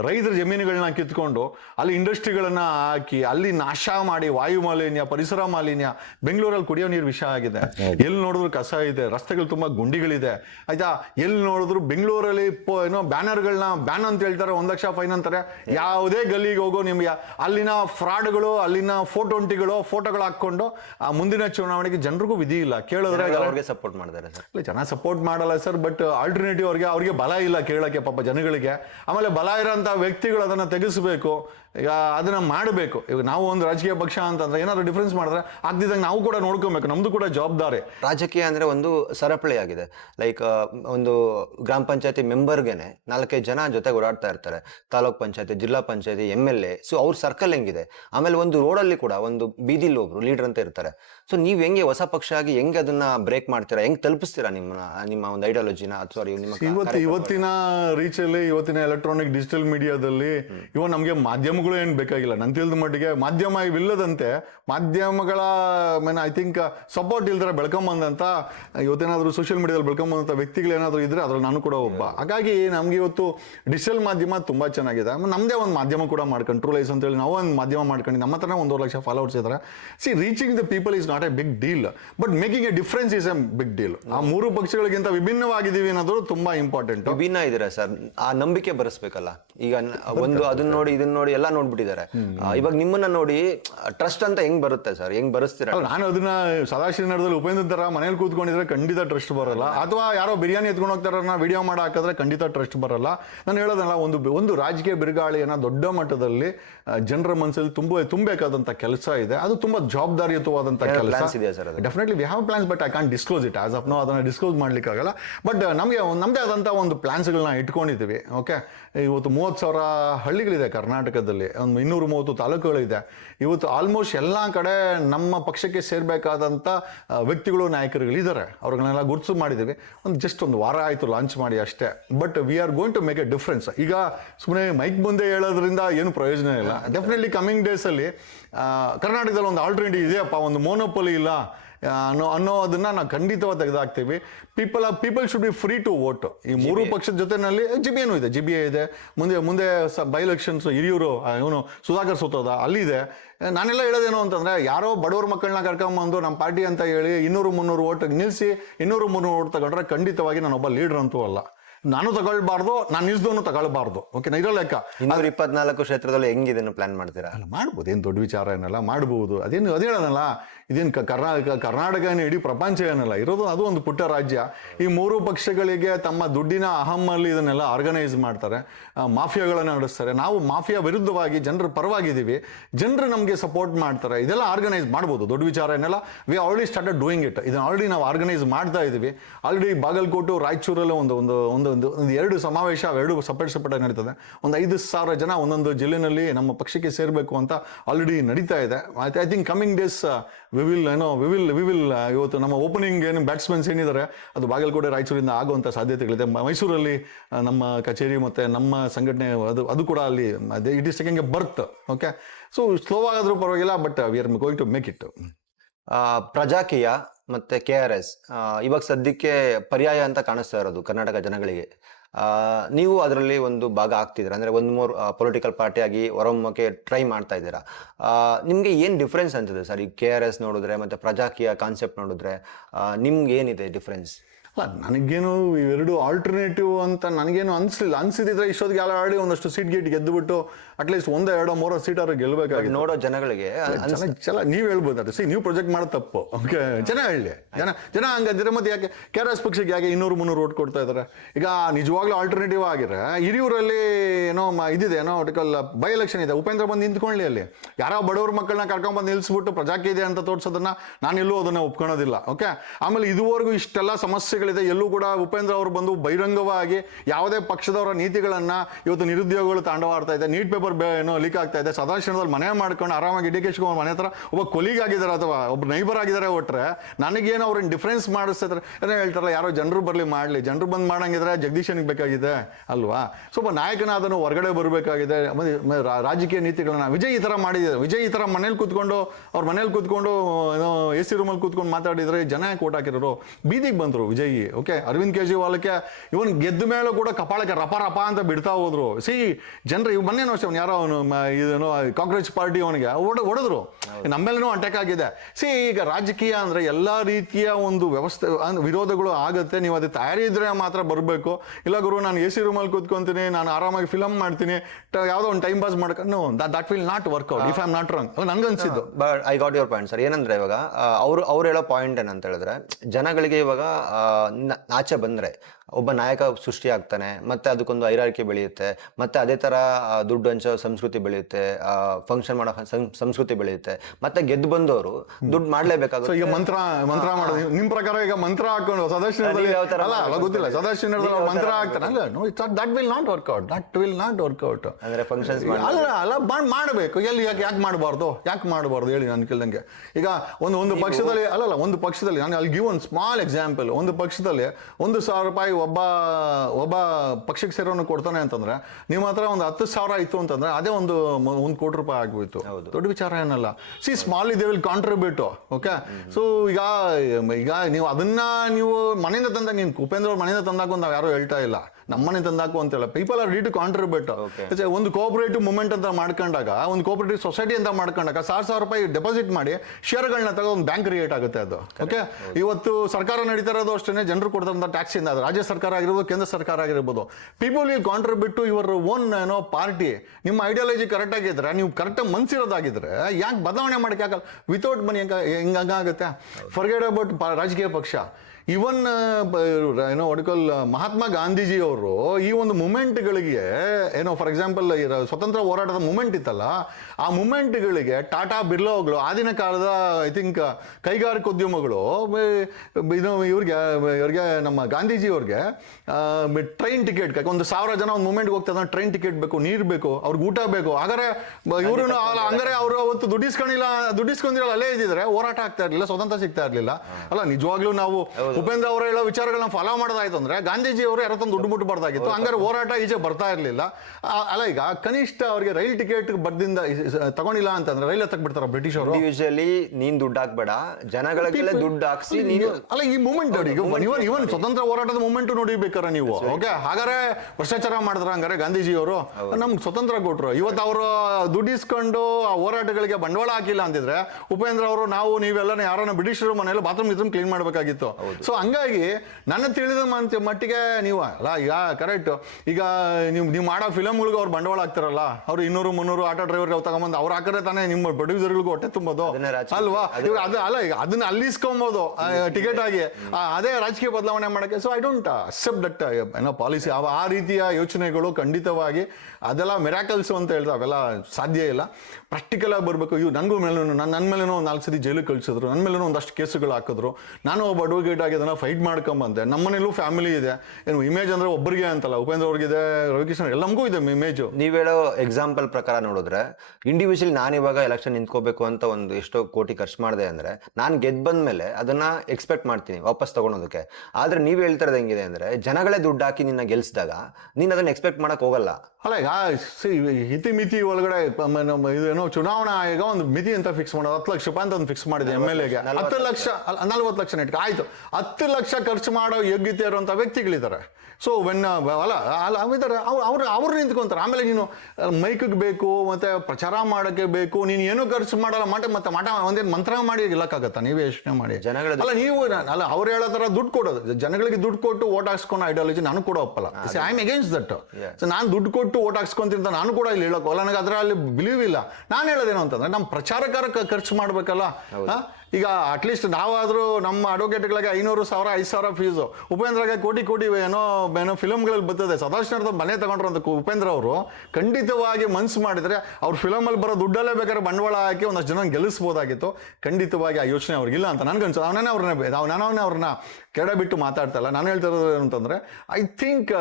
ರೈತರ ಜಮೀನುಗಳನ್ನ ಕಿತ್ಕೊಂಡು ಅಲ್ಲಿ ಇಂಡಸ್ಟ್ರಿಗಳನ್ನ ಹಾಕಿ ಅಲ್ಲಿ ನಾಶ ಮಾಡಿ ವಾಯು ಮಾಲಿನ್ಯ, ಪರಿಸರ ಮಾಲಿನ್ಯ. ಬೆಂಗಳೂರಲ್ಲಿ ಕುಡಿಯೋ ನೀರು ವಿಷ ಆಗಿದೆ, ಎಲ್ಲಿ ನೋಡಿದ್ರು ಕಸ ಇದೆ, ರಸ್ತೆಗಳು ತುಂಬಾ ಗುಂಡಿಗಳಿದೆ, ಆಯ್ತಾ. ಎಲ್ಲಿ ನೋಡಿದ್ರು ಬೆಂಗಳೂರಲ್ಲಿ ಏನೋ ಬ್ಯಾನರ್ಗಳನ್ನ ಬ್ಯಾನ್ ಅಂತ ಹೇಳ್ತಾರೆ, 1 ಲಕ್ಷ ಫೈನ್ ಅಂತಾರೆ. ಯಾವುದೇ ಗಲ್ಲಿಗೆ ಹೋಗೋ ನಿಮ್ಗೆ ಅಲ್ಲಿನ ಫ್ರಾಡ್ಗಳು, ಅಲ್ಲಿನ ಫೋಟೋಗಳು ಹಾಕೊಂಡು ಆ ಮುಂದಿನ ಚುನಾವಣೆಗೆ ಜನರಿಗೂ ವಿಧಿ ಇಲ್ಲ. ಕೇಳಿದ್ರೆ ಅವ್ರಿಗೆ ಸಪೋರ್ಟ್ ಮಾಡ್ತಾರೆ ಸರ್. ಜನ ಸಪೋರ್ಟ್ ಮಾಡಲ್ಲ ಸರ್, ಬಟ್ ಆಲ್ಟರ್ನೇಟಿವ್ ಅವ್ರಿಗೆ ಬಲ ಇಲ್ಲ ಕೇಳಕ್ಕೆ ಪಾಪ ಜನಗಳಿಗೆ. ಆಮೇಲೆ ಬಲ ಇರೋಂಥ ವ್ಯಕ್ತಿಗಳು ಅದನ್ನ ತೆಗೆಸಬೇಕು, ಈಗ ಅದನ್ನ ಮಾಡಬೇಕು. ಈಗ ನಾವು ಒಂದು ರಾಜಕೀಯ ಪಕ್ಷ ಅಂತಂದ್ರೆ ಏನಾದ್ರು ಡಿಫ್ರೆನ್ಸ್ ಮಾಡಿದ್ರೆ ಆಗ್ದಿದ್ದಂಗೆ ನಾವು ಕೂಡ ನೋಡ್ಕೊಬೇಕು, ನಮ್ದು ಕೂಡ ಜವಾಬ್ದಾರಿ. ರಾಜಕೀಯ ಅಂದ್ರೆ ಒಂದು ಸರಪಳಿ ಆಗಿದೆ. ಲೈಕ್ ಒಂದು ಗ್ರಾಮ ಪಂಚಾಯತಿ ಮೆಂಬರ್ಗೆನೆ 4-5 ಜನ ಜೊತೆಗೆ ಓಡಾಡ್ತಾ ಇರ್ತಾರೆ. ತಾಲೂಕ್ ಪಂಚಾಯತಿ, ಜಿಲ್ಲಾ ಪಂಚಾಯತಿ, MLA. ಸೊ ಅವ್ರ ಸರ್ಕಲ್ ಹೆಂಗಿದೆ. ಆಮೇಲೆ ಒಂದು ರೋಡಲ್ಲಿ ಕೂಡ ಒಂದು ಬೀದಿಲಿ ಒಬ್ರು ಲೀಡರ್ ಅಂತ ಇರ್ತಾರೆ. ಸೊ ನೀವ್ ಹೆಂಗೆ ಹೊಸ ಪಕ್ಷ ಆಗಿ ಹೆಂಗೆ ಅದನ್ನ ಬ್ರೇಕ್ ಮಾಡ್ತೀರಾ, ಹೆಂಗ್ ತಲುಪಿಸ್ತೀರಾ ನಿಮ್ಮ ಒಂದು ಐಡಿಯಾಲಜಿನ, ಅಥವಾ ಇವತ್ತಿನ ರೀಚಲ್ಲಿ, ಇವತ್ತಿನ ಎಲೆಕ್ಟ್ರಾನಿಕ್ ಡಿಜಿಟಲ್ ಮೀಡಿಯಾದಲ್ಲಿ ನಮ್ಗೆ ಮಾಧ್ಯಮಗಳು ಏನ್ ಬೇಕಾಗಿಲ್ಲ. ನನ್ ತಿಳಿದ ಮಟ್ಟಿಗೆ ಮಾಧ್ಯಮ ಇವಿಲ್ಲದಂತೆ, ಮಾಧ್ಯಮಗಳ ಐ ಥಿಂಕ್ ಸಪೋರ್ಟ್ ಇಲ್ದ್ರೆ ಬೆಳ್ಕೊಂಬಂದಂತ, ಇವತ್ತೇನಾದ್ರು ಸೋಷಿಯಲ್ ಮೀಡಿಯಾದಲ್ಲಿ ಬೆಳ್ಕೊಂಬಂದಂತ ವ್ಯಕ್ತಿಗಳು ಏನಾದ್ರು ಇದ್ರೆ ಅದ್ರಲ್ಲಿ ನಾನು ಕೂಡ ಒಬ್ಬ. ಹಾಗಾಗಿ ನಮ್ಗೆ ಇವತ್ತು ಡಿಜಿಟಲ್ ಮಾಧ್ಯಮ ತುಂಬಾ ಚೆನ್ನಾಗಿದೆ. ನಮ್ದೇ ಒಂದು ಮಾಧ್ಯಮ ಕೂಡ ಮಾಡ್ಕೊಂಡು ಟ್ರೂ ಲೈಫ್ ಅಂತ ಹೇಳಿ ನಾವು ಒಂದು ಮಾಧ್ಯಮ ಮಾಡ್ಕೊಂಡು ನಮ್ಮ ಹತ್ರ 1.5 ಲಕ್ಷ ಫಾಲೋವರ್ಸ್ ಇದ್ದಾರೆ. Reaching the people is not a big deal, but making a difference is a big deal. ಆ 3 ಪಕ್ಷಗಳಿಗಿಂತ ವಿಭಿನ್ನವಾಗಿದ್ದೀವಿ ಅನ್ನೋದು ತುಂಬಾ ಇಂಪಾರ್ಟೆಂಟ್. ವಿಭಿನ್ನ ಇದ್ದೀರಾ ಸರ್, ಆ ನಂಬಿಕೆ ಬರೆಸ್ಬೇಕಲ್ಲ. ಈಗ ಒಂದು ಅದನ್ನ ನೋಡಿ ಇದನ್ನ ನೋಡಿ ಎಲ್ಲ ನೋಡ್ಬಿಟ್ಟಿದ್ದಾರೆ. ಇವಾಗ ನಿಮ್ಮನ್ನ ನೋಡಿ ಟ್ರಸ್ಟ್ ಅಂತ ಹೆಂಗ್ ಬರುತ್ತೆ ಸರ್, ಹೆಂಗ್ ಬರೆಸ್ತೀರಾ? ನಾನು ಅದನ್ನ ಸದಾಶಿವನಗರದಲ್ಲಿ ಉಪೇಂದ್ರ ತರ ಮನೇಲಿ ಕೂತ್ಕೊಂಡಿದ್ರೆ ಖಂಡಿತ ಟ್ರಸ್ಟ್ ಬರಲ್ಲ, ಅಥವಾ ಯಾರೋ ಬಿರಿಯಾನಿ ಎತ್ಕೊಂಡು ಹೋಗ್ತಾರ ವಿಡಿಯೋ ಮಾಡಿ ಹಾಕಿದ್ರೆ ಖಂಡಿತ ಟ್ರಸ್ಟ್ ಬರಲ್ಲ. ನಾನು ಹೇಳೋದಲ್ಲ, ಒಂದು ರಾಜಕೀಯ ಬಿರುಗಾಳಿಯನ್ನ ದೊಡ್ಡ ಮಟ್ಟದಲ್ಲಿ ಜನರ ಮನಸ್ಸಲ್ಲಿ ತುಂಬಬೇಕಾದಂತ ಕೆಲಸ ಇದೆ. ಅದು ತುಂಬಾ ಜವಾಬ್ದಾರಿಯುತವಾದಂತ ಕೆಲಸ. Definitely we have plans, but I can't disclose it as of now. ಅದನ್ನ ಡಿಸ್ಕ್ಲೋಸ್ ಮಾಡ್ಲಿಕ್ಕೆ ಆಗಲ್ಲ, ಬಟ್ ನಮ್ದೇ ಆದಂತ ಒಂದು ಪ್ಲಾನ್ಸ್ಗಳನ್ನ ಇಟ್ಕೊಂಡಿದ್ದೀವಿ. ಓಕೆ, ಇವತ್ತು 30,000 ಹಳ್ಳಿಗಳಿದೆ ಕರ್ನಾಟಕದಲ್ಲಿ, ಒಂದು 230 ತಾಲೂಕುಗಳಿದೆ. ಇವತ್ತು ಆಲ್ಮೋಸ್ಟ್ ಎಲ್ಲ ಕಡೆ ನಮ್ಮ ಪಕ್ಷಕ್ಕೆ ಸೇರ್ಬೇಕಾದಂತ ವ್ಯಕ್ತಿಗಳು, ನಾಯಕರುಗಳಿದ್ದಾರೆ. ಅವ್ರನ್ನೆಲ್ಲ ಗುರುತು ಮಾಡಿದ್ದೀವಿ. ಜಸ್ಟ್ ಒಂದು ವಾರ ಆಯ್ತು ಲಾಂಚ್ ಮಾಡಿ ಅಷ್ಟೇ, but we are going to make a difference. ಈಗ ಸುಮ್ಮನೆ ಮೈಕ್ ಮುಂದೆ ಹೇಳೋದ್ರಿಂದ ಏನು ಪ್ರಯೋಜನ ಇಲ್ಲ. ಡೆಫಿನೆಟ್ಲಿ ಕಮಿಂಗ್ ಡೇಸ್ ಅಲ್ಲಿ ಕರ್ನಾಟಕದಲ್ಲಿ ಒಂದು ಆಲ್ಟರ್ನೇಟಿವ್ ಇದೆಯಪ್ಪ, ಒಂದು ಮೋನೋಪೊಲಿ ಇಲ್ಲ ಅನ್ನೋದನ್ನ ನಾವು ಖಂಡಿತವಾಗಿ ತೆಗೆದಾಕ್ತೀವಿ. People should be free to vote. ಈ 3 ಪಕ್ಷದ ಜೊತೆನಲ್ಲಿ ಜಿಬಿಎನೂ ಇದೆ, ಜಿಬಿಎ ಇದೆ. ಮುಂದೆ ಬೈ ಎಲೆಕ್ಷನ್ಸ್ ಹಿರಿಯೂರು ಇವನು ಸುಧಾಕರ್ ಸೋತೋದ ಅಲ್ಲಿದೆ. ನಾನೆಲ್ಲ ಹೇಳೋದೇನು ಅಂತಂದ್ರೆ, ಯಾರೋ ಬಡವ್ರ ಮಕ್ಕಳನ್ನ ಕರ್ಕೊಂಬಂದು ನಮ್ಮ ಪಾರ್ಟಿ ಅಂತ ಹೇಳಿ 200-300 ಓಟ್ ನಿಲ್ಲಿಸಿ 200-300 ಓಟ್ ತಗೊಂಡ್ರೆ ಖಂಡಿತವಾಗಿ ನಾನೊಬ್ಬ ಲೀಡರ್ ಅಂತೂ ಅಲ್ಲ. ನಾನು ತಗೊಳ್ಬಾರ್ದು, ನಾನು ನಿಲ್ಸ್ದವನು ತಗೊಳ್ಬಾರ್ದು. ಓಕೆ, ಇರೋ ಲೆಕ್ಕ. 224 ಕ್ಷೇತ್ರದಲ್ಲಿ ಹೆಂಗಿದೆ ಪ್ಲಾನ್ ಮಾಡ್ತೀರಾ? ಅಲ್ಲ, ಮಾಡ್ಬೋದು, ಏನು ದೊಡ್ಡ ವಿಚಾರ ಏನಲ್ಲ, ಮಾಡ್ಬೋದು. ಅದೇ ಹೇಳೋದಲ್ಲ, ಇದೇನು ಕರ್ನಾಟಕ ಏನು ಇಡೀ ಪ್ರಪಂಚ ಏನಲ್ಲ ಇರೋದು, ಅದು ಒಂದು ಪುಟ್ಟ ರಾಜ್ಯ. ಈ 3 ಪಕ್ಷಗಳಿಗೆ ತಮ್ಮ ದುಡ್ಡಿನ ಅಹಮ್ಮಲ್ಲಿ ಇದನ್ನೆಲ್ಲ ಆರ್ಗನೈಸ್ ಮಾಡ್ತಾರೆ, ಮಾಫಿಯಾಗಳನ್ನ ನಡೆಸ್ತಾರೆ. ನಾವು ಮಾಫಿಯಾ ವಿರುದ್ಧವಾಗಿ ಜನರ ಪರವಾಗಿದ್ದೀವಿ, ಜನರು ನಮಗೆ ಸಪೋರ್ಟ್ ಮಾಡ್ತಾರೆ. ಇದೆಲ್ಲ ಆರ್ಗನೈಸ್ ಮಾಡ್ಬೋದು, ದೊಡ್ಡ ವಿಚಾರ ಏನಲ್ಲ. We already started doing it. ಇದನ್ನ ಆಲ್ರೆಡಿ ನಾವು ಆರ್ಗನೈಸ್ ಮಾಡ್ತಾ ಇದ್ದೀವಿ. ಆಲ್ರೆಡಿ ಬಾಗಲಕೋಟು, ರಾಯಚೂರಲ್ಲಿ ಒಂದು 2 ಸಮಾವೇಶ, 2 ಸಪರೇಟ್ ನಡೀತದೆ. ಒಂದು 5,000 ಜನ ಒಂದೊಂದು ಜಿಲ್ಲೆನಲ್ಲಿ ನಮ್ಮ ಪಕ್ಷಕ್ಕೆ ಸೇರ್ಬೇಕು ಅಂತ ಆಲ್ರೆಡಿ ನಡೀತಾ ಇದೆ. I think coming days we will ಇವತ್ತು ನಮ್ಮ ಓಪನಿಂಗ್ ಏನು ಬ್ಯಾಟ್ಸ್ಮನ್ಸ್ ಏನಿದ್ದಾರೆ ಅದು ಬಾಗಲಕೋಟೆ, ರಾಯಚೂರಿಂದ ಆಗುವಂಥ ಸಾಧ್ಯತೆಗಳಿದೆ. ಮೈಸೂರಲ್ಲಿ ನಮ್ಮ ಕಚೇರಿ ಮತ್ತು ನಮ್ಮ ಸಂಘಟನೆ ಅದು ಕೂಡ ಅಲ್ಲಿ it is taking a birth. Okay, so slow ಆಗಾದ್ರೂ ಪರವಾಗಿಲ್ಲ, but we are going to make it. Prajakeeya ಮತ್ತೆ KRS ಇವಾಗ ಸದ್ಯಕ್ಕೆ ಪರ್ಯಾಯ ಅಂತ ಕಾಣಿಸ್ತಾ ಇರೋದು ಕರ್ನಾಟಕ ಜನಗಳಿಗೆ. ನೀವು ಅದರಲ್ಲಿ ಒಂದು ಭಾಗ ಆಗ್ತಿದ್ದೀರಾ, ಅಂದ್ರೆ ಒಂದು ಮೋರ್ ಪೊಲಿಟಿಕಲ್ ಪಾರ್ಟಿ ಆಗಿ ಹೊರಹೊಮ್ಮಕ್ಕೆ ಟ್ರೈ ಮಾಡ್ತಾ ಇದ್ದೀರಾ. ನಿಮ್ಗೆ ಏನ್ ಡಿಫ್ರೆನ್ಸ್ ಅನ್ಸುತ್ತೆ ಸರ್, ಈ KRS ನೋಡಿದ್ರೆ ಮತ್ತೆ ಪ್ರಜಾಕೀಯ ಕಾನ್ಸೆಪ್ಟ್ ನೋಡಿದ್ರೆ ನಿಮ್ಗೆ ಏನಿದೆ ಡಿಫ್ರೆನ್ಸ್? ಅಲ್ಲ, ನನಗೇನು ಇವೆರಡು ಆಲ್ಟರ್ನೇಟಿವ್ ಅಂತ ನನಗೇನು ಅನ್ಸಿದ್ರೆ ಇಷ್ಟೊತ್ತಿಗೆ ಆಲ್ರೆಡಿ ಒಂದಷ್ಟು ಸೀಟ್ ಗೀಟ್ ಗೆದ್ದುಬಿಟ್ಟು ಅಟ್ಲೀಸ್ಟ್ 1-2-3 ಸೀಟ್ ಅವ್ರು ಗೆಲ್ಬೇಕಾಗಿ ನೋಡೋ ಜನಗಳಿಗೆ ನೀವ್ ಹೇಳ್ಬೋದು. ನೀವು ಪ್ರೊಜೆಕ್ಟ್ ಮಾಡೋ ತಪ್ಪು. ಓಕೆ, ಜನ ಹೇಳಿ, ಜನ ಹಂಗಂದಿದ್ರೆ ಮತ್ತೆ ಯಾಕೆ KRS ಪಕ್ಷಕ್ಕೆ ಯಾಕೆ 200-300 ಓಟ್ ಕೊಡ್ತಾ ಇದಾರೆ? ಈಗ ನಿಜವಾಗ್ಲೂ ಆಲ್ಟರ್ನೇಟಿವ್ ಆಗಿದ್ರೆ ಹಿರಿಯೂರಲ್ಲಿ ಏನೋ ಇದಿದೆ, ಏನೋ ಆರ್ಟಿಕಲ್ ಬೈ ಎಲೆಕ್ಷನ್ ಇದೆ, ಉಪೇಂದ್ರ ಬಂದು ನಿಂತ್ಕೊಳ್ಳಿ. ಅಲ್ಲಿ ಯಾರೋ ಬಡವ್ರ ಮಕ್ಕಳನ್ನ ಕರ್ಕೊಂಡ್ಬಂದು ನಿಲ್ಸ್ಬಿಟ್ಟು ಪ್ರಜಾಕೀಯ ಇದೆ ಅಂತ ತೋರ್ಸೋದನ್ನ ನಾನೆಲ್ಲೂ ಅದನ್ನ ಒಪ್ಕೊಳ್ಳೋದಿಲ್ಲ. ಓಕೆ, ಆಮೇಲೆ ಇದುವರೆಗೂ ಇಷ್ಟೆಲ್ಲ ಸಮಸ್ಯೆಗಳಿದೆ, ಎಲ್ಲೂ ಕೂಡ ಉಪೇಂದ್ರ ಅವರು ಬಂದು ಬಹಿರಂಗವಾಗಿ ಯಾವುದೇ ಪಕ್ಷದವರ ನೀತಿಗಳನ್ನ, ಇವತ್ತು ನಿರುದ್ಯೋಗಗಳು ತಾಂಡವಾಡ್ತಾ ಇದೆ, ನೀಟ್ ಪೇಪರ್ ಏನೋ ಲೀಕ್ ಆಗ್ತಾ ಇದೆ, ಸದಾಶಿವದಲ್ಲಿ ಮನೆ ಮಾಡ್ಕೊಂಡು ಆರಾಮಾಗಿ DK ಶಿವಕುಮಾರ್ ಮನೆ ಹತ್ರ ಒಬ್ಬ ಕೊಲೀಗ್ ಆಗಿದ್ದಾರೆ ಅಥವಾ ಒಬ್ಬ ನೈಬರ್ ಆಗಿದ್ದಾರೆ. ಒಟ್ರೆ ನನಗೇನು ಅವ್ರನ್ನ ಡಿಫ್ರೆನ್ಸ್ ಮಾಡಿಸ್ತಾರೆ ಏನೋ ಹೇಳ್ತಾರಲ್ಲ, ಯಾರೋ ಜನರು ಬರಲಿ ಮಾಡಲಿ, ಜನರು ಬಂದ್ ಮಾಡಂಗಿದ್ರೆ ಜಗದೀಶನಿಗೆ ಬೇಕಾಗಿದೆ ಅಲ್ವಾ? ಸ್ವಲ್ಪ ನಾಯಕನಾದನು ಹೊರಗಡೆ ಬರಬೇಕಾಗಿದೆ. ರಾಜಕೀಯ ನೀತಿಗಳನ್ನ ವಿಜಯ್ ಈ ತರ ಮಾಡಿದ್ದಾರೆ. ವಿಜಯ್ ಈ ತರ ಮನೇಲಿ ಕೂತ್ಕೊಂಡು ಏನೋ AC ರೂಮಲ್ಲಿ ಕೂತ್ಕೊಂಡು ಮಾತಾಡಿದ್ರೆ ಜನ ಯಾಕೆ ಓಟ್ ಹಾಕಿರೋರು? ಬೀದಿಗೆ ಬಂದ್ರು ವಿಜಯ್ CPI. ಓಕೆ, ಅರವಿಂದ್ ಕೇಜ್ರಿವಾಲ್ಗೆ ಇವನ್ ಗೆದ್ದ ಮೇಲೂ ಕೂಡ ಕಪಾಳಕ್ಕೆ ರಪ ರಪ ಅಂತ ಬಿಡ್ತಾ ಹೋದ್ರು. ಜನರು ಇವ್ ಮೊನ್ನೆ ಅಷ್ಟೇ ಯಾರೋ ಅವನು ಇದೇನೋ ಕಾಂಗ್ರೆಸ್ ಪಾರ್ಟಿ ಅವನಿಗೆ ಹೊಡೆದ್ರು, ನಮ್ಮೇಲೇನೂ ಅಟ್ಯಾಕ್ ಆಗಿದೆ. ಈಗ ರಾಜಕೀಯ ಅಂದ್ರೆ ಎಲ್ಲಾ ರೀತಿಯ ಒಂದು ವ್ಯವಸ್ಥೆ ವಿರೋಧಗಳು ಆಗತ್ತೆ. ನೀವು ಅದು ತಯಾರಿ ಇದ್ರೆ ಮಾತ್ರ ಬರಬೇಕು. ಇಲ್ಲ ಗುರು, ನಾನು AC ರೂಮಲ್ಲಿ ಕೂತ್ಕೊಂತೀನಿ, ನಾನು ಆರಾಮಾಗಿ ಫಿಲಮ್ ಮಾಡ್ತೀನಿ, ಯಾವುದೋ ಒಂದು ಟೈಮ್ ಪಾಸ್ ಮಾಡ್ಕೊಂಡು that will not work out if I am not wrong. ನನ್ಗನ್ಸಿದ್ದು. But I got your point sir. ಏನಂದ್ರೆ ಇವಾಗ ಅವ್ರು ಹೇಳೋ ಪಾಯಿಂಟ್ ಏನಂತ ಹೇಳಿದ್ರೆ, ಜನಗಳಿಗೆ ಇವಾಗ ಆಚೆ ಬಂದ್ರೆ ಒಬ್ಬ ನಾಯಕ ಸೃಷ್ಟಿ ಆಗ್ತಾನೆ, ಮತ್ತೆ ಅದಕ್ಕೊಂದು ಹೈರಾರ್ಕಿ ಬೆಳೆಯುತ್ತೆ, ಮತ್ತೆ ಅದೇ ತರ ದುಡ್ಡು ಹಂಚೋ ಸಂಸ್ಕೃತಿ ಬೆಳೆಯುತ್ತೆ, ಫಂಕ್ಷನ್ ಮಾಡೋ ಸಂಸ್ಕೃತಿ ಬೆಳೆಯುತ್ತೆ, ಮತ್ತೆ ಗೆದ್ದು ಬಂದವರು ದುಡ್ಡು ಮಾಡ್ಲೇಬೇಕಾಗುತ್ತೆ. ಈಗ ಮಂತ್ರ ಮಾಡೋದು ನಿಮ್ ಪ್ರಕಾರ, ಈಗ ಮಂತ್ರ ಹಾಕೊಂಡು ಸದಸ್ಯರಲ್ಲಿ ಗೊತ್ತಿಲ್ಲ, ಸದಸ್ಯರಲ್ಲಿ ಮಂತ್ರ ಹಾಕ್ತಾನೆ, that will not work out, that will not work out. ಅಂದ್ರೆ ಫಂಕ್ಷನ್ಸ್ ಅಲ್ಲ ಮಾಡಬೇಕು. ಎಲ್ಲಿ ಯಾಕೆ ಮಾಡಬಾರ್ದು ಹೇಳಿ ನಾನು ಕೇಳ್ದಂಗೆ. ಈಗ ಒಂದು ಪಕ್ಷದಲ್ಲಿ ಒಂದು ಪಕ್ಷದಲ್ಲಿ ನಾನು ಅಲ್ಲಿ ಗಿವ್ ಒಂದು ಸ್ಮಾಲ್ ಎಕ್ಸಾಂಪಲ್. ಒಂದು ಪಕ್ಷದಲ್ಲಿ 1,000 ರೂಪಾಯಿ ಒಬ್ಬ ಪಕ್ಷಕ್ಕೆ ಸೇರೋನು ಕೊಡ್ತಾನೆ ಅಂತಂದ್ರೆ, ನಿಮ್ಮ ಹತ್ರ ಒಂದು 10,000 ಇತ್ತು ಅಂತಂದ್ರೆ ಅದೇ ಒಂದು ಕೋಟಿ ರೂಪಾಯಿ ಆಗ್ಬೋಯ್ತು. ದೊಡ್ಡ ವಿಚಾರ ಏನಲ್ಲ. Small they will contribute. Okay, so ಈಗ ನೀವು ಅದನ್ನ ನೀವು ಮನೆಯಿಂದ ತಂದಾಗ, ನೀನು ಉಪೇಂದ್ರ ಅವ್ರ ಮನೆಯಿಂದ ತಂದಾಕು ಅಂತ ನಾವು ಯಾರು ಹೇಳ್ತಾ ಇಲ್ಲ, ನಮ್ಮನೆ ತಂದಾಕು ಅಂತ ಹೇಳ. People are ready to contribute. ಒಂದು ಕೋಆಪರೇಟಿವ್ ಮೂವ್ಮೆಂಟ್ ಅಂತ ಮಾಡ್ಕೊಂಡಾಗ, ಒಂದು ಕೋಆಪರೇಟಿವ್ ಸೊಸೈಟಿ ಅಂತ ಮಾಡ್ಕೊಂಡಾಗ 1,000 ರೂಪಾಯಿ ಡೆಪಾಸಿಟ್ ಮಾಡಿ ಶೇರ್ಗಳನ್ನ ತಗೋ ಒಂದು ಬ್ಯಾಂಕ್ ಕ್ರಿಯೇಟ್ ಆಗುತ್ತೆ ಅದು. ಓಕೆ, ಇವತ್ತು ಸರ್ಕಾರ ನಡೀತಾ ಇರೋದು ಅಷ್ಟೇ, ಜನರು ಕೊಡ್ತಾರಂತ ಟ್ಯಾಕ್ಸ್ ಇಂದ, ಅದು ರಾಜ್ಯ ಸರ್ಕಾರ ಆಗಿರ್ಬೋದು, ಕೇಂದ್ರ ಸರ್ಕಾರ ಆಗಿರ್ಬೋದು. People will contribute to your own party. ನಿಮ್ಮ ಐಡಿಯಾಲಜಿ ಕರೆಕ್ಟ್ ಆಗಿದ್ರೆ, ನೀವು ಕರೆಕ್ಟ್ ಮನ್ಸಿರೋದಾಗಿದ್ರೆ ಯಾಕೆ ಬದಲಾವಣೆ ಮಾಡಕ್ಕೆ ಆಗಲ್ಲ? ವಿತೌಟ್ ಮನಿ ಹಿಂಗಾಗುತ್ತೆ. ಫರ್ಗೆಟ್ ಅಬೌಟ್ ರಾಜಕೀಯ ಪಕ್ಷ. ಇವನ್ ಒಡಕಲ್ ಮಹಾತ್ಮ ಗಾಂಧೀಜಿ ಅವರು ಈ ಒಂದು ಮೂಮೆಂಟ್ಗಳಿಗೆ ಫಾರ್ ಎಕ್ಸಾಂಪಲ್ ಸ್ವತಂತ್ರ ಹೋರಾಟದ ಮೂಮೆಂಟ್ ಇತ್ತಲ್ಲ, ಆ ಮೂಮೆಂಟ್ಗಳಿಗೆ ಟಾಟಾ ಬಿರ್ಲಾಗಳು ಆದಿನ ಕಾಲದ ಐ ಥಿಂಕ್ ಕೈಗಾರಿಕೋದ್ಯಮಗಳು ಇವ್ರಿಗೆ ನಮ್ಮ ಗಾಂಧೀಜಿ ಅವ್ರಿಗೆ ಟ್ರೈನ್ ಟಿಕೆಟ್, ಒಂದು 1,000 ಜನ ಒಂದು ಮೂಮೆಂಟ್ಗೆ ಹೋಗ್ತದ, ಟ್ರೈನ್ ಟಿಕೆಟ್ ಬೇಕು, ನೀರು ಬೇಕು, ಅವ್ರಿಗೆ ಊಟ ಬೇಕು. ಹಾಗಾದ್ರೆ ಇವರು ಹಂಗಾರೆ ಅವರು ಅವತ್ತು ದುಡ್ಡಿಸ್ಕೊಂಡಿರಲ್ಲ, ಅಲ್ಲೇ ಇದ್ದಿದ್ರೆ ಹೋರಾಟ ಆಗ್ತಾ ಇರ್ಲಿಲ್ಲ, ಸ್ವತಂತ್ರ ಸಿಗ್ತಾ ಇರ್ಲಿಲ್ಲ. ಅಲ್ಲ, ನಿಜವಾಗ್ಲೂ ನಾವು ಉಪೇಂದ್ರ ಅವರ ಹೇಳೋ ವಿಚಾರಗಳನ್ನ ಫಾಲೋ ಮಾಡೋದಾಯ್ತು ಅಂದ್ರೆ ಗಾಂಧೀಜಿ ಅವರು ಯಾರತ್ತೊಂದು ದುಡ್ಡು ಮುಟ್ಟಬಾರ್ದಾಗಿತ್ತು. ಹಂಗಾರೆ ಹೋರಾಟ ಈಚೆ ಬರ್ತಾ ಇರ್ಲಿಲ್ಲ. ಅಲ್ಲ, ಈಗ ಕನಿಷ್ಠ ಅವರಿಗೆ ರೈಲ್ ಟಿಕೆಟ್ ಬರ್ದಿಂದ ತಗೊಂಡಿಲ್ಲ ಅಂತಂದ್ರೆ ರೈಲ್ ಹತ್ತಕ್ ಬಿಡ್ತಾರ ಬ್ರಿಟಿಷ್ ಅವರು. ಯೂಶಲಿ ನೀನ್ ದುಡ್ಡು ಹಾಕ್ಬೇಡ, ಜನಗಳಿಗೆ ದುಡ್ಡು ಹಾಕ್ಸಿ ನೀನು. ಅಲ್ಲ, ಈ ಮೂಮೆಂಟ್ ನೋಡಿ, ಇವನ್ ಸ್ವತಂತ್ರ ಹೋರಾಟದ ಮೂಮೆಂಟ್ ನೋಡಿಬೇಕಾರ ನೀವು. ಓಕೆ, ಹಾಗಾದ್ರೆ ಭ್ರಷ್ಟಾಚಾರ ಮಾಡಿದ್ರ ಹಂಗಾರೆ ಗಾಂಧೀಜಿ ಅವರು ನಮ್ಗೆ ಸ್ವತಂತ್ರ ಕೊಟ್ರು. ಇವತ್ತು ಅವರು ದುಡ್ಡಿಸ್ಕೊಂಡು ಆ ಹೋರಾಟಗಳಿಗೆ ಬಂಡವಾಳ ಹಾಕಿಲ್ಲ ಅಂತಿದ್ರೆ ಉಪೇಂದ್ರ ಅವರು ನೀವೆಲ್ಲ ಯಾರನ್ನ ಬ್ರಿಟಿಷರು ಮನೆಯಲ್ಲಿ ಬಾತ್ರೂಮ್ ಕ್ಲೀನ್ ಮಾಡ್ಬೇಕಾಗಿತ್ತು. ಸೊ ಹಂಗಾಗಿ ನನ್ನ ತಿಳಿದ ಮಟ್ಟಿಗೆ ನೀವು ಈಗ ಕರೆಕ್ಟ್, ಈಗ ನೀವು ಮಾಡೋ ಫಿಲಮ್ಗಳಿಗೆ ಅವ್ರು ಬಂಡವಾಳ ಹಾಕ್ತಾರಲ್ಲ, ಅವ್ರು 200-300 ಆಟೋ ಡ್ರೈವರ್ಗೆ ತಗೊಂಬಂದು ಅವ್ರು ಹಾಕಿದ್ರೆ ತಾನೇ ನಿಮ್ಮ ಪ್ರೊಡ್ಯೂಸರ್ಗಳಿಗೂ ಹೊಟ್ಟೆ ತುಂಬೋದು ಅಲ್ವಾ? ಈಗ ಅದನ್ನ ಅಲ್ಲಿಸ್ಕೊಂಬೋದು ಟಿಕೆಟ್ ಆಗಿ, ಅದೇ ರಾಜಕೀಯ ಬದಲಾವಣೆ ಮಾಡಕ್ಕೆ. So I don't accept that policy. ಆ ರೀತಿಯ ಯೋಚನೆಗಳು ಖಂಡಿತವಾಗಿ ಅದೆಲ್ಲ ಮಿರಾಕಲ್ಸ್ ಅಂತ ಹೇಳ್ತಾ ಅವೆಲ್ಲ ಸಾಧ್ಯ ಇಲ್ಲ. ಪ್ರಾಕ್ಟಿಕಲ್ ಆಗಿ ಬರಬೇಕು. ನನ್ನ ಮೇಲೇನೋ ಒಂದು 4 ಸತಿ ಜೈಲಿಗೆ ಕಳಿಸಿದ್ರು, ನನ್ನ ಮೇಲೇನೋ ಒಂದಷ್ಟು ಕೇಸುಗಳು ಹಾಕಿದ್ರು. ನಾನು ಒಬ್ಬ ಅಡ್ವೊಕೇಟ್ ಆಗಿ ಅದನ್ನ ಫೈಟ್ ಮಾಡ್ಕೊಂಬಂದೆ. ನಮ್ಮನೇಲೂ ಫ್ಯಾಮಿಲಿ ಇದೆ. ಇಮೇಜ್ ಅಂದ್ರೆ ಒಬ್ಬರಿಗೆ ಅಂತಲ್ಲ, ಉಪೇಂದ್ರ ಅವ್ರಿಗಿದೆ, ರವಿಕಿಶನ್ ಎಲ್ಲಮಗೂ ಇದೆ ಇಮೇಜ್. ನೀವ್ ಹೇಳೋ ಎಕ್ಸಾಂಪಲ್ ಪ್ರಕಾರ ನೋಡಿದ್ರೆ, ಇಂಡಿವಿಜುವಲಿ ನಾನು ಇವಾಗ ಎಲೆಕ್ಷನ್ ನಿಂತ್ಕೋಬೇಕು ಅಂತ ಒಂದು ಎಷ್ಟೋ ಕೋಟಿ ಖರ್ಚು ಮಾಡಿದೆ ಅಂದ್ರೆ, ನಾನು ಗೆದ್ದು ಬಂದ್ಮೇಲೆ ಅದನ್ನ ಎಕ್ಸ್ಪೆಕ್ಟ್ ಮಾಡ್ತೀನಿ ವಾಪಸ್ ತಗೊಳೋದಕ್ಕೆ. ಆದ್ರೆ ನೀವ್ ಹೇಳ್ತಿರೋದು ಹೆಂಗಿದೆ ಅಂದ್ರೆ, ಜನಗಳೇ ದುಡ್ಡು ಹಾಕಿ ನಿನ್ನ ಗೆಲ್ಸಿದಾಗ ನೀನ್ ಅದನ್ನ ಎಕ್ಸ್ಪೆಕ್ಟ್ ಮಾಡಕ್ ಹೋಗಲ್ಲ. ಅಲ್ಲ, ಈಗ ಇತಿಮಿತಿ ಒಳಗಡೆ ಇದೇನೋ ಚುನಾವಣಾ ಆಯೋಗ ಒಂದು ಮಿತಿ ಅಂತ ಫಿಕ್ಸ್ ಮಾಡೋದು, 10 ಲಕ್ಷ ರೂಪಾಯಿ ಅಂತ ಒಂದು ಫಿಕ್ಸ್ ಮಾಡಿದೆ. MLA ಗೆ 10 ಲಕ್ಷ 40 ಲಕ್ಷ ನೆಟ್ ಆಯ್ತು. 10 ಲಕ್ಷ ಖರ್ಚು ಮಾಡೋ ಯೋಗ್ಯತೆ ಇರುವಂತ ವ್ಯಕ್ತಿಗಳಿದ್ದಾರೆ. ಸೊ ಅವ್ರು ನಿಂತ್ಕೊಂತಾರೆ. ಆಮೇಲೆ ನೀನು ಮೈಕಿಗೆ ಬೇಕು, ಮತ್ತೆ ಪ್ರಚಾರ ಮಾಡೋಕ್ಕೆ ಬೇಕು, ನೀನು ಏನೂ ಖರ್ಚು ಮಾಡಲ್ಲ. ಮತ್ತೆ ಒಂದೇನು ಮಂತ್ರ ಮಾಡಿ ಗೆಲ್ಲಕ್ಕಾಗತ್ತಾ? ನೀವೇ ಯೋಚನೆ ಮಾಡಿ. ಅಲ್ಲ, ನೀವು ಅವ್ರು ಹೇಳೋ ತರ ದುಡ್ಡು ಕೊಡೋದು, ಜನಗಳಿಗೆ ದುಡ್ಡು ಕೊಟ್ಟು ಓಟ್ ಹಾಕ್ಸ್ಕೊಂಡು ಐಡಿಯಾಲಜಿ ನಾನು ಕೂಡ ಒಪ್ಪಲ್ಲ. I am against that. So ನಾನು ದುಡ್ಡು ಕೊಟ್ಟು ಓಟ್ ಹಾಕ್ಸ್ಕೊಂತಿಂತ ನಾನು ಕೂಡ ಇಲ್ಲಿ ಹೇಳೋಕ್ಕಲ್ಲ, ನನಗೆ ಅದರಲ್ಲಿ ಬಿಲೀವ್ ಇಲ್ಲ. ನಾನು ಹೇಳೋದೇನು ಅಂತಂದ್ರೆ, ನಮ್ಮ ಪ್ರಚಾರಕಾರ ಖರ್ಚು ಮಾಡ್ಬೇಕಲ್ಲ. ಈಗ ಅಟ್ಲೀಸ್ಟ್ ನಾವಾದ್ರೂ ನಮ್ಮ ಅಡ್ವೊಕೇಟ್ಗಳಿಗೆ 500,000 5,000 ಫೀಸು. ಉಪೇಂದ್ರಗೆ ಕೋಟಿ ಏನೋ ಫಿಲಮ್ಗಳಲ್ಲಿ ಬರ್ತದೆ. ಸದಾಶಿವದ ಮನೆ ತಗೊಂಡ್ರಂತ ಉಪೇಂದ್ರ ಅವರು ಖಂಡಿತವಾಗಿ ಮನ್ಸು ಮಾಡಿದ್ರೆ ಅವ್ರ ಫಿಲಮಲ್ಲಿ ಬರೋ ದುಡ್ಡಲ್ಲೇ ಬೇಕಾದ್ರೆ ಬಂಡವಾಳ ಹಾಕಿ ಒಂದಷ್ಟು ಜನ ಗೆಲ್ಲಿಸ್ಬೋದಾಗಿತ್ತು. ಖಂಡಿತವಾಗಿ ಆ ಯೋಚನೆ ಅವ್ರಿಗಿಲ್ಲ ಅಂತ ನನ್ಗನ್ಸು. ನಾನೇ ಅವ್ರನ್ನ ಕೆಡ ಬಿಟ್ಟು ಮಾತಾಡ್ತಾ ಇಲ್ಲ. ನಾನು ಹೇಳ್ತಾ ಇರೋದು ಏನಂತಂದ್ರೆ, ಐ ಥಿಂಕ್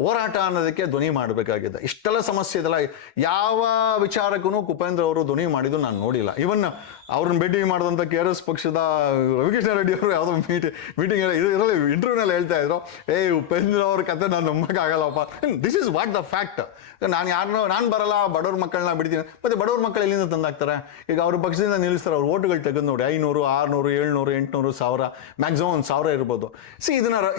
ಹೋರಾಟ ಅನ್ನೋದಕ್ಕೆ ಧ್ವನಿ ಮಾಡಬೇಕಾಗಿದೆ. ಇಷ್ಟೆಲ್ಲ ಸಮಸ್ಯೆ ಇದೆಲ್ಲ, ಯಾವ ವಿಚಾರಕ್ಕೂ ಉಪೇಂದ್ರ ಅವರು ಧ್ವನಿ ಮಾಡಿದ್ದು ನಾನು ನೋಡಿಲ್ಲ. ಇವನ್ ಅವ್ರನ್ನ ಭೇಟಿ ಮಾಡಿದಂಥ KRS ಪಕ್ಷದ ರವಿಕೃಷ್ಣ ರೆಡ್ಡಿ ಅವರು ಯಾವುದೋ ಮೀಟಿಂಗ್ ಇದರಲ್ಲಿ ಇಂಟರ್ವ್ಯೂನಲ್ಲಿ ಹೇಳ್ತಾ ಇದ್ರು, ಉಪೇಂದ್ರ ಅವ್ರ ಕತೆ ನಾನು ನಂಬಕ್ಕಾಗಲ್ಲಪ್ಪ. This is what the fact. ನಾನು ಬರಲ್ಲ, ಬಡವ್ರ ಮಕ್ಕಳನ್ನ ಬಿಡ್ತೀನಿ. ಮತ್ತೆ ಬಡವ್ರ ಮಕ್ಕಳು ಎಲ್ಲಿಂದ ತಂದಾಕ್ತಾರೆ? ಈಗ ಅವ್ರ ಪಕ್ಷದಿಂದ ನಿಲ್ಲಿಸ್ತಾರೆ, ಅವ್ರು ಓಟ್ಗಳು ತೆಗೆದು ನೋಡಿ 500, 600, 700, 800, 1000, ಮ್ಯಾಕ್ಸಿಮಮ್ 1000 ಇರ್ಬೋದು.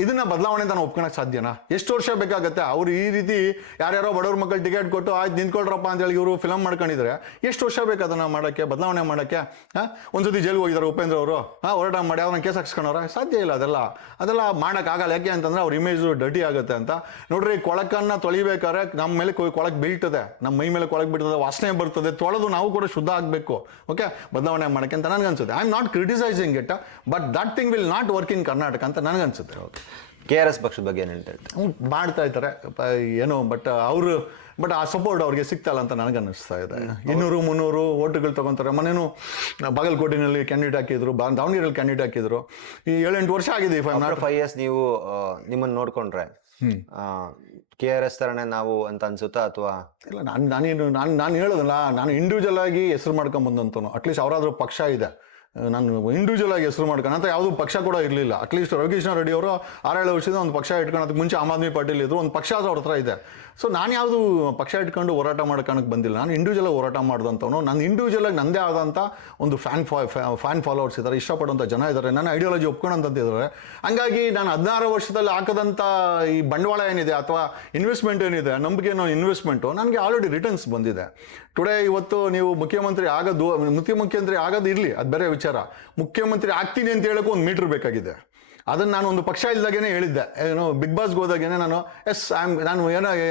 ಇದನ್ನ ಬದಲಾವಣೆ ನಾನು ಒಪ್ಕೊಳಕ್ ಸಾಧ್ಯನಾ? ಎಷ್ಟು ವರ್ಷ ಬೇಕಾಗತ್ತೆ? ಅವ್ರು ಈ ರೀತಿ ಯಾರ್ಯಾರೋ ಬಡವ್ರ ಮಕ್ಕಳು ಟಿಕೆಟ್ ಕೊಟ್ಟು ಆಯ್ತು ನಿಂತ್ಕೊಳ್ರಪ್ಪ ಅಂತೇಳಿ ಇವರು ಫಿಲಮ್ ಮಾಡ್ಕೊಂಡಿದ್ರೆ ಎಷ್ಟು ವರ್ಷ ಬೇಕು ಅದನ್ನ ಮಾಡಕ್ಕೆ, ಬದಲಾವಣೆ ಮಾಡಕ್ಕೆ? ಒಂದ್ಸತಿ ಜೈಲ್ಗೆ ಹೋಗಿದ್ದಾರೆ ಉಪೇಂದ್ರ ಅವರು, ಹೋರಾಟ ಮಾಡಿ ಅವ್ರನ್ನ ಕೇಸ್ ಹಾಕ್ಸ್ಕೊಂಡವ್ರ? ಸಾಧ್ಯ ಇಲ್ಲ. ಅದೆಲ್ಲ ಮಾಡೋಕ್ಕಾಗಲ್ಲ. ಯಾಕೆ ಅಂತಂದ್ರೆ ಅವ್ರ ಇಮೇಜ್ ಡರ್ಟಿ ಆಗುತ್ತೆ ಅಂತ. ನೋಡ್ರಿ, ಕೊಳಕನ್ನ ತೊಳಿಬೇಕಾದ್ರೆ ನಮ್ಮ ಮೇಲೆ ಕೊಳಕ್ ಬೀಳ್ತದೆ, ನಮ್ಮ ಮೈ ಮೇಲೆ ಕೊಳಕ್ ಬಿಡ್ತದೆ, ವಾಸನೆ ಬರ್ತದೆ. ತೊಳೆದು ನಾವು ಕೂಡ ಶುದ್ಧ ಆಗಬೇಕು. ಓಕೆ, ಬದಲಾವಣೆ ಮಾಡಕ್ಕೆ ಅಂತ ನನಗನ್ಸುತ್ತೆ. I am not criticising it, but that thing will not work in Karnataka ಅಂತ ನನಗನ್ಸುತ್ತೆ. KRS ಪಕ್ಷದ ಬಗ್ಗೆ ಏನು ಹೇಳ್ತಾರೆ? ಮಾಡ್ತಾ ಇದ್ದಾರೆ ಏನೋ, ಬಟ್ ಆ ಸಪೋರ್ಟ್ ಅವ್ರಿಗೆ ಸಿಗ್ತಲ್ಲ ಅಂತ ನನಗನ್ನಿಸ್ತಾ ಇದೆ. 200-300 ಓಟುಗಳು ತಗೊಂತಾರೆ. ಮನೇನು ಬಾಗಲಕೋಟೆನಲ್ಲಿ ಕ್ಯಾಂಡಿಡೇಟ್ ಹಾಕಿದ್ರು, ದಾವಣಗೆರೆಯಲ್ಲಿ ಕ್ಯಾಂಡಿಡೇಟ್ ಹಾಕಿದ್ರು. ಈ 7-8 ವರ್ಷ ಆಗಿದೆ. 5 years ನೀವು ನಿಮ್ಮನ್ನು ನೋಡ್ಕೊಂಡ್ರೆ KRS ತರನೇ ನಾವು ಅಂತ ಅನ್ಸುತ್ತಾ? ಅಥವಾ ಇಲ್ಲ, ನಾನು ಹೇಳೋದಲ್ಲ, ನಾನು ಇಂಡಿವಿಜುವಲ್ ಆಗಿ ಹೆಸರು ಮಾಡ್ಕೊಂಡ್ ಬಂದಂತನು. ಅಟ್ಲೀಸ್ಟ್ ಅವರಾದ್ರೂ ಪಕ್ಷ ಇದೆ. ನಾನು ಇಂಡಿವಿಜುವಲ್ ಆಗಿ ಹೆಸರು ಮಾಡ್ಕೊಂಡು ಅಂತ ಯಾವುದೂ ಪಕ್ಷ ಕೂಡ ಇರಲಿಲ್ಲ. ಅಟ್ಲೀಸ್ಟ್ ರವಿಕೃಷ್ಣ ರೆಡ್ಡಿ ಅವರು 6-7 ವರ್ಷದಿಂದ ಒಂದು ಪಕ್ಷ ಇಟ್ಕೊಂಡು, ಅದಕ್ಕೆ ಮುಂಚೆ ಆಮ್ ಆದ್ಮಿ ಪಾರ್ಟಿಲಿ ಇದ್ರು, ಒಂದು ಪಕ್ಷ ಆದ್ರೂ ಅವ್ರ ಹತ್ರ ಇದೆ. ಸೊ ನಾನು ಯಾವುದು ಪಕ್ಷ ಇಟ್ಕೊಂಡು ಹೋರಾಟ ಮಾಡ್ಕೊಳಕ್ಕೆ ಬಂದಿಲ್ಲ. ನಾನು ಇಂಡಿವಿಜುವಲ್ ಆಗಿ ಹೋರಾಟ ಮಾಡಿದಂಥವನು. ನಾನು ಇಂಡಿವಿಜುವಲ್ ಆಗಿ ನಂದೇ ಆದಂಥ ಒಂದು ಫ್ಯಾನ್ ಫಾಲೋವರ್ಸ್ ಇದ್ದಾರೆ, ಇಷ್ಟಪಡುವಂಥ ಜನ ಇದ್ದಾರೆ, ನನ್ನ ಐಡಿಯಾಲಜಿ ಒಪ್ಕೊಂಡಂತಿದ್ದಾರೆ. ಹಂಗಾಗಿ ನಾನು 16 ವರ್ಷದಲ್ಲಿ ಹಾಕದಂಥ ಈ ಬಂಡವಾಳ ಏನಿದೆ ಅಥವಾ ಇನ್ವೆಸ್ಟ್ಮೆಂಟ್ ಏನಿದೆ, ನಂಬಿಕೆ ಇನ್ವೆಸ್ಟ್ಮೆಂಟು ನನಗೆ ಆಲ್ರೆಡಿ ರಿಟರ್ನ್ಸ್ ಬಂದಿದೆ. ಟುಡೇ ಇವತ್ತು ನೀವು ಮುಖ್ಯಮಂತ್ರಿ ಆಗೋದು ಇರಲಿ, ಅದು ಬೇರೆ ವಿಚಾರ. ಮುಖ್ಯಮಂತ್ರಿ ಆಗ್ತೀನಿ ಅಂತ ಹೇಳೋಕ್ಕೂ ಒಂದು ಮೀಟ್ರ್ ಬೇಕಾಗಿದೆ. ಅದನ್ನು ನಾನು ಒಂದು ಪಕ್ಷ ಇಲ್ದಾಗೇನೆ ಹೇಳಿದ್ದೆ. ಬಿಗ್ ಬಾಸ್ಗೆ ಹೋದಾಗೇನೆ ನಾನು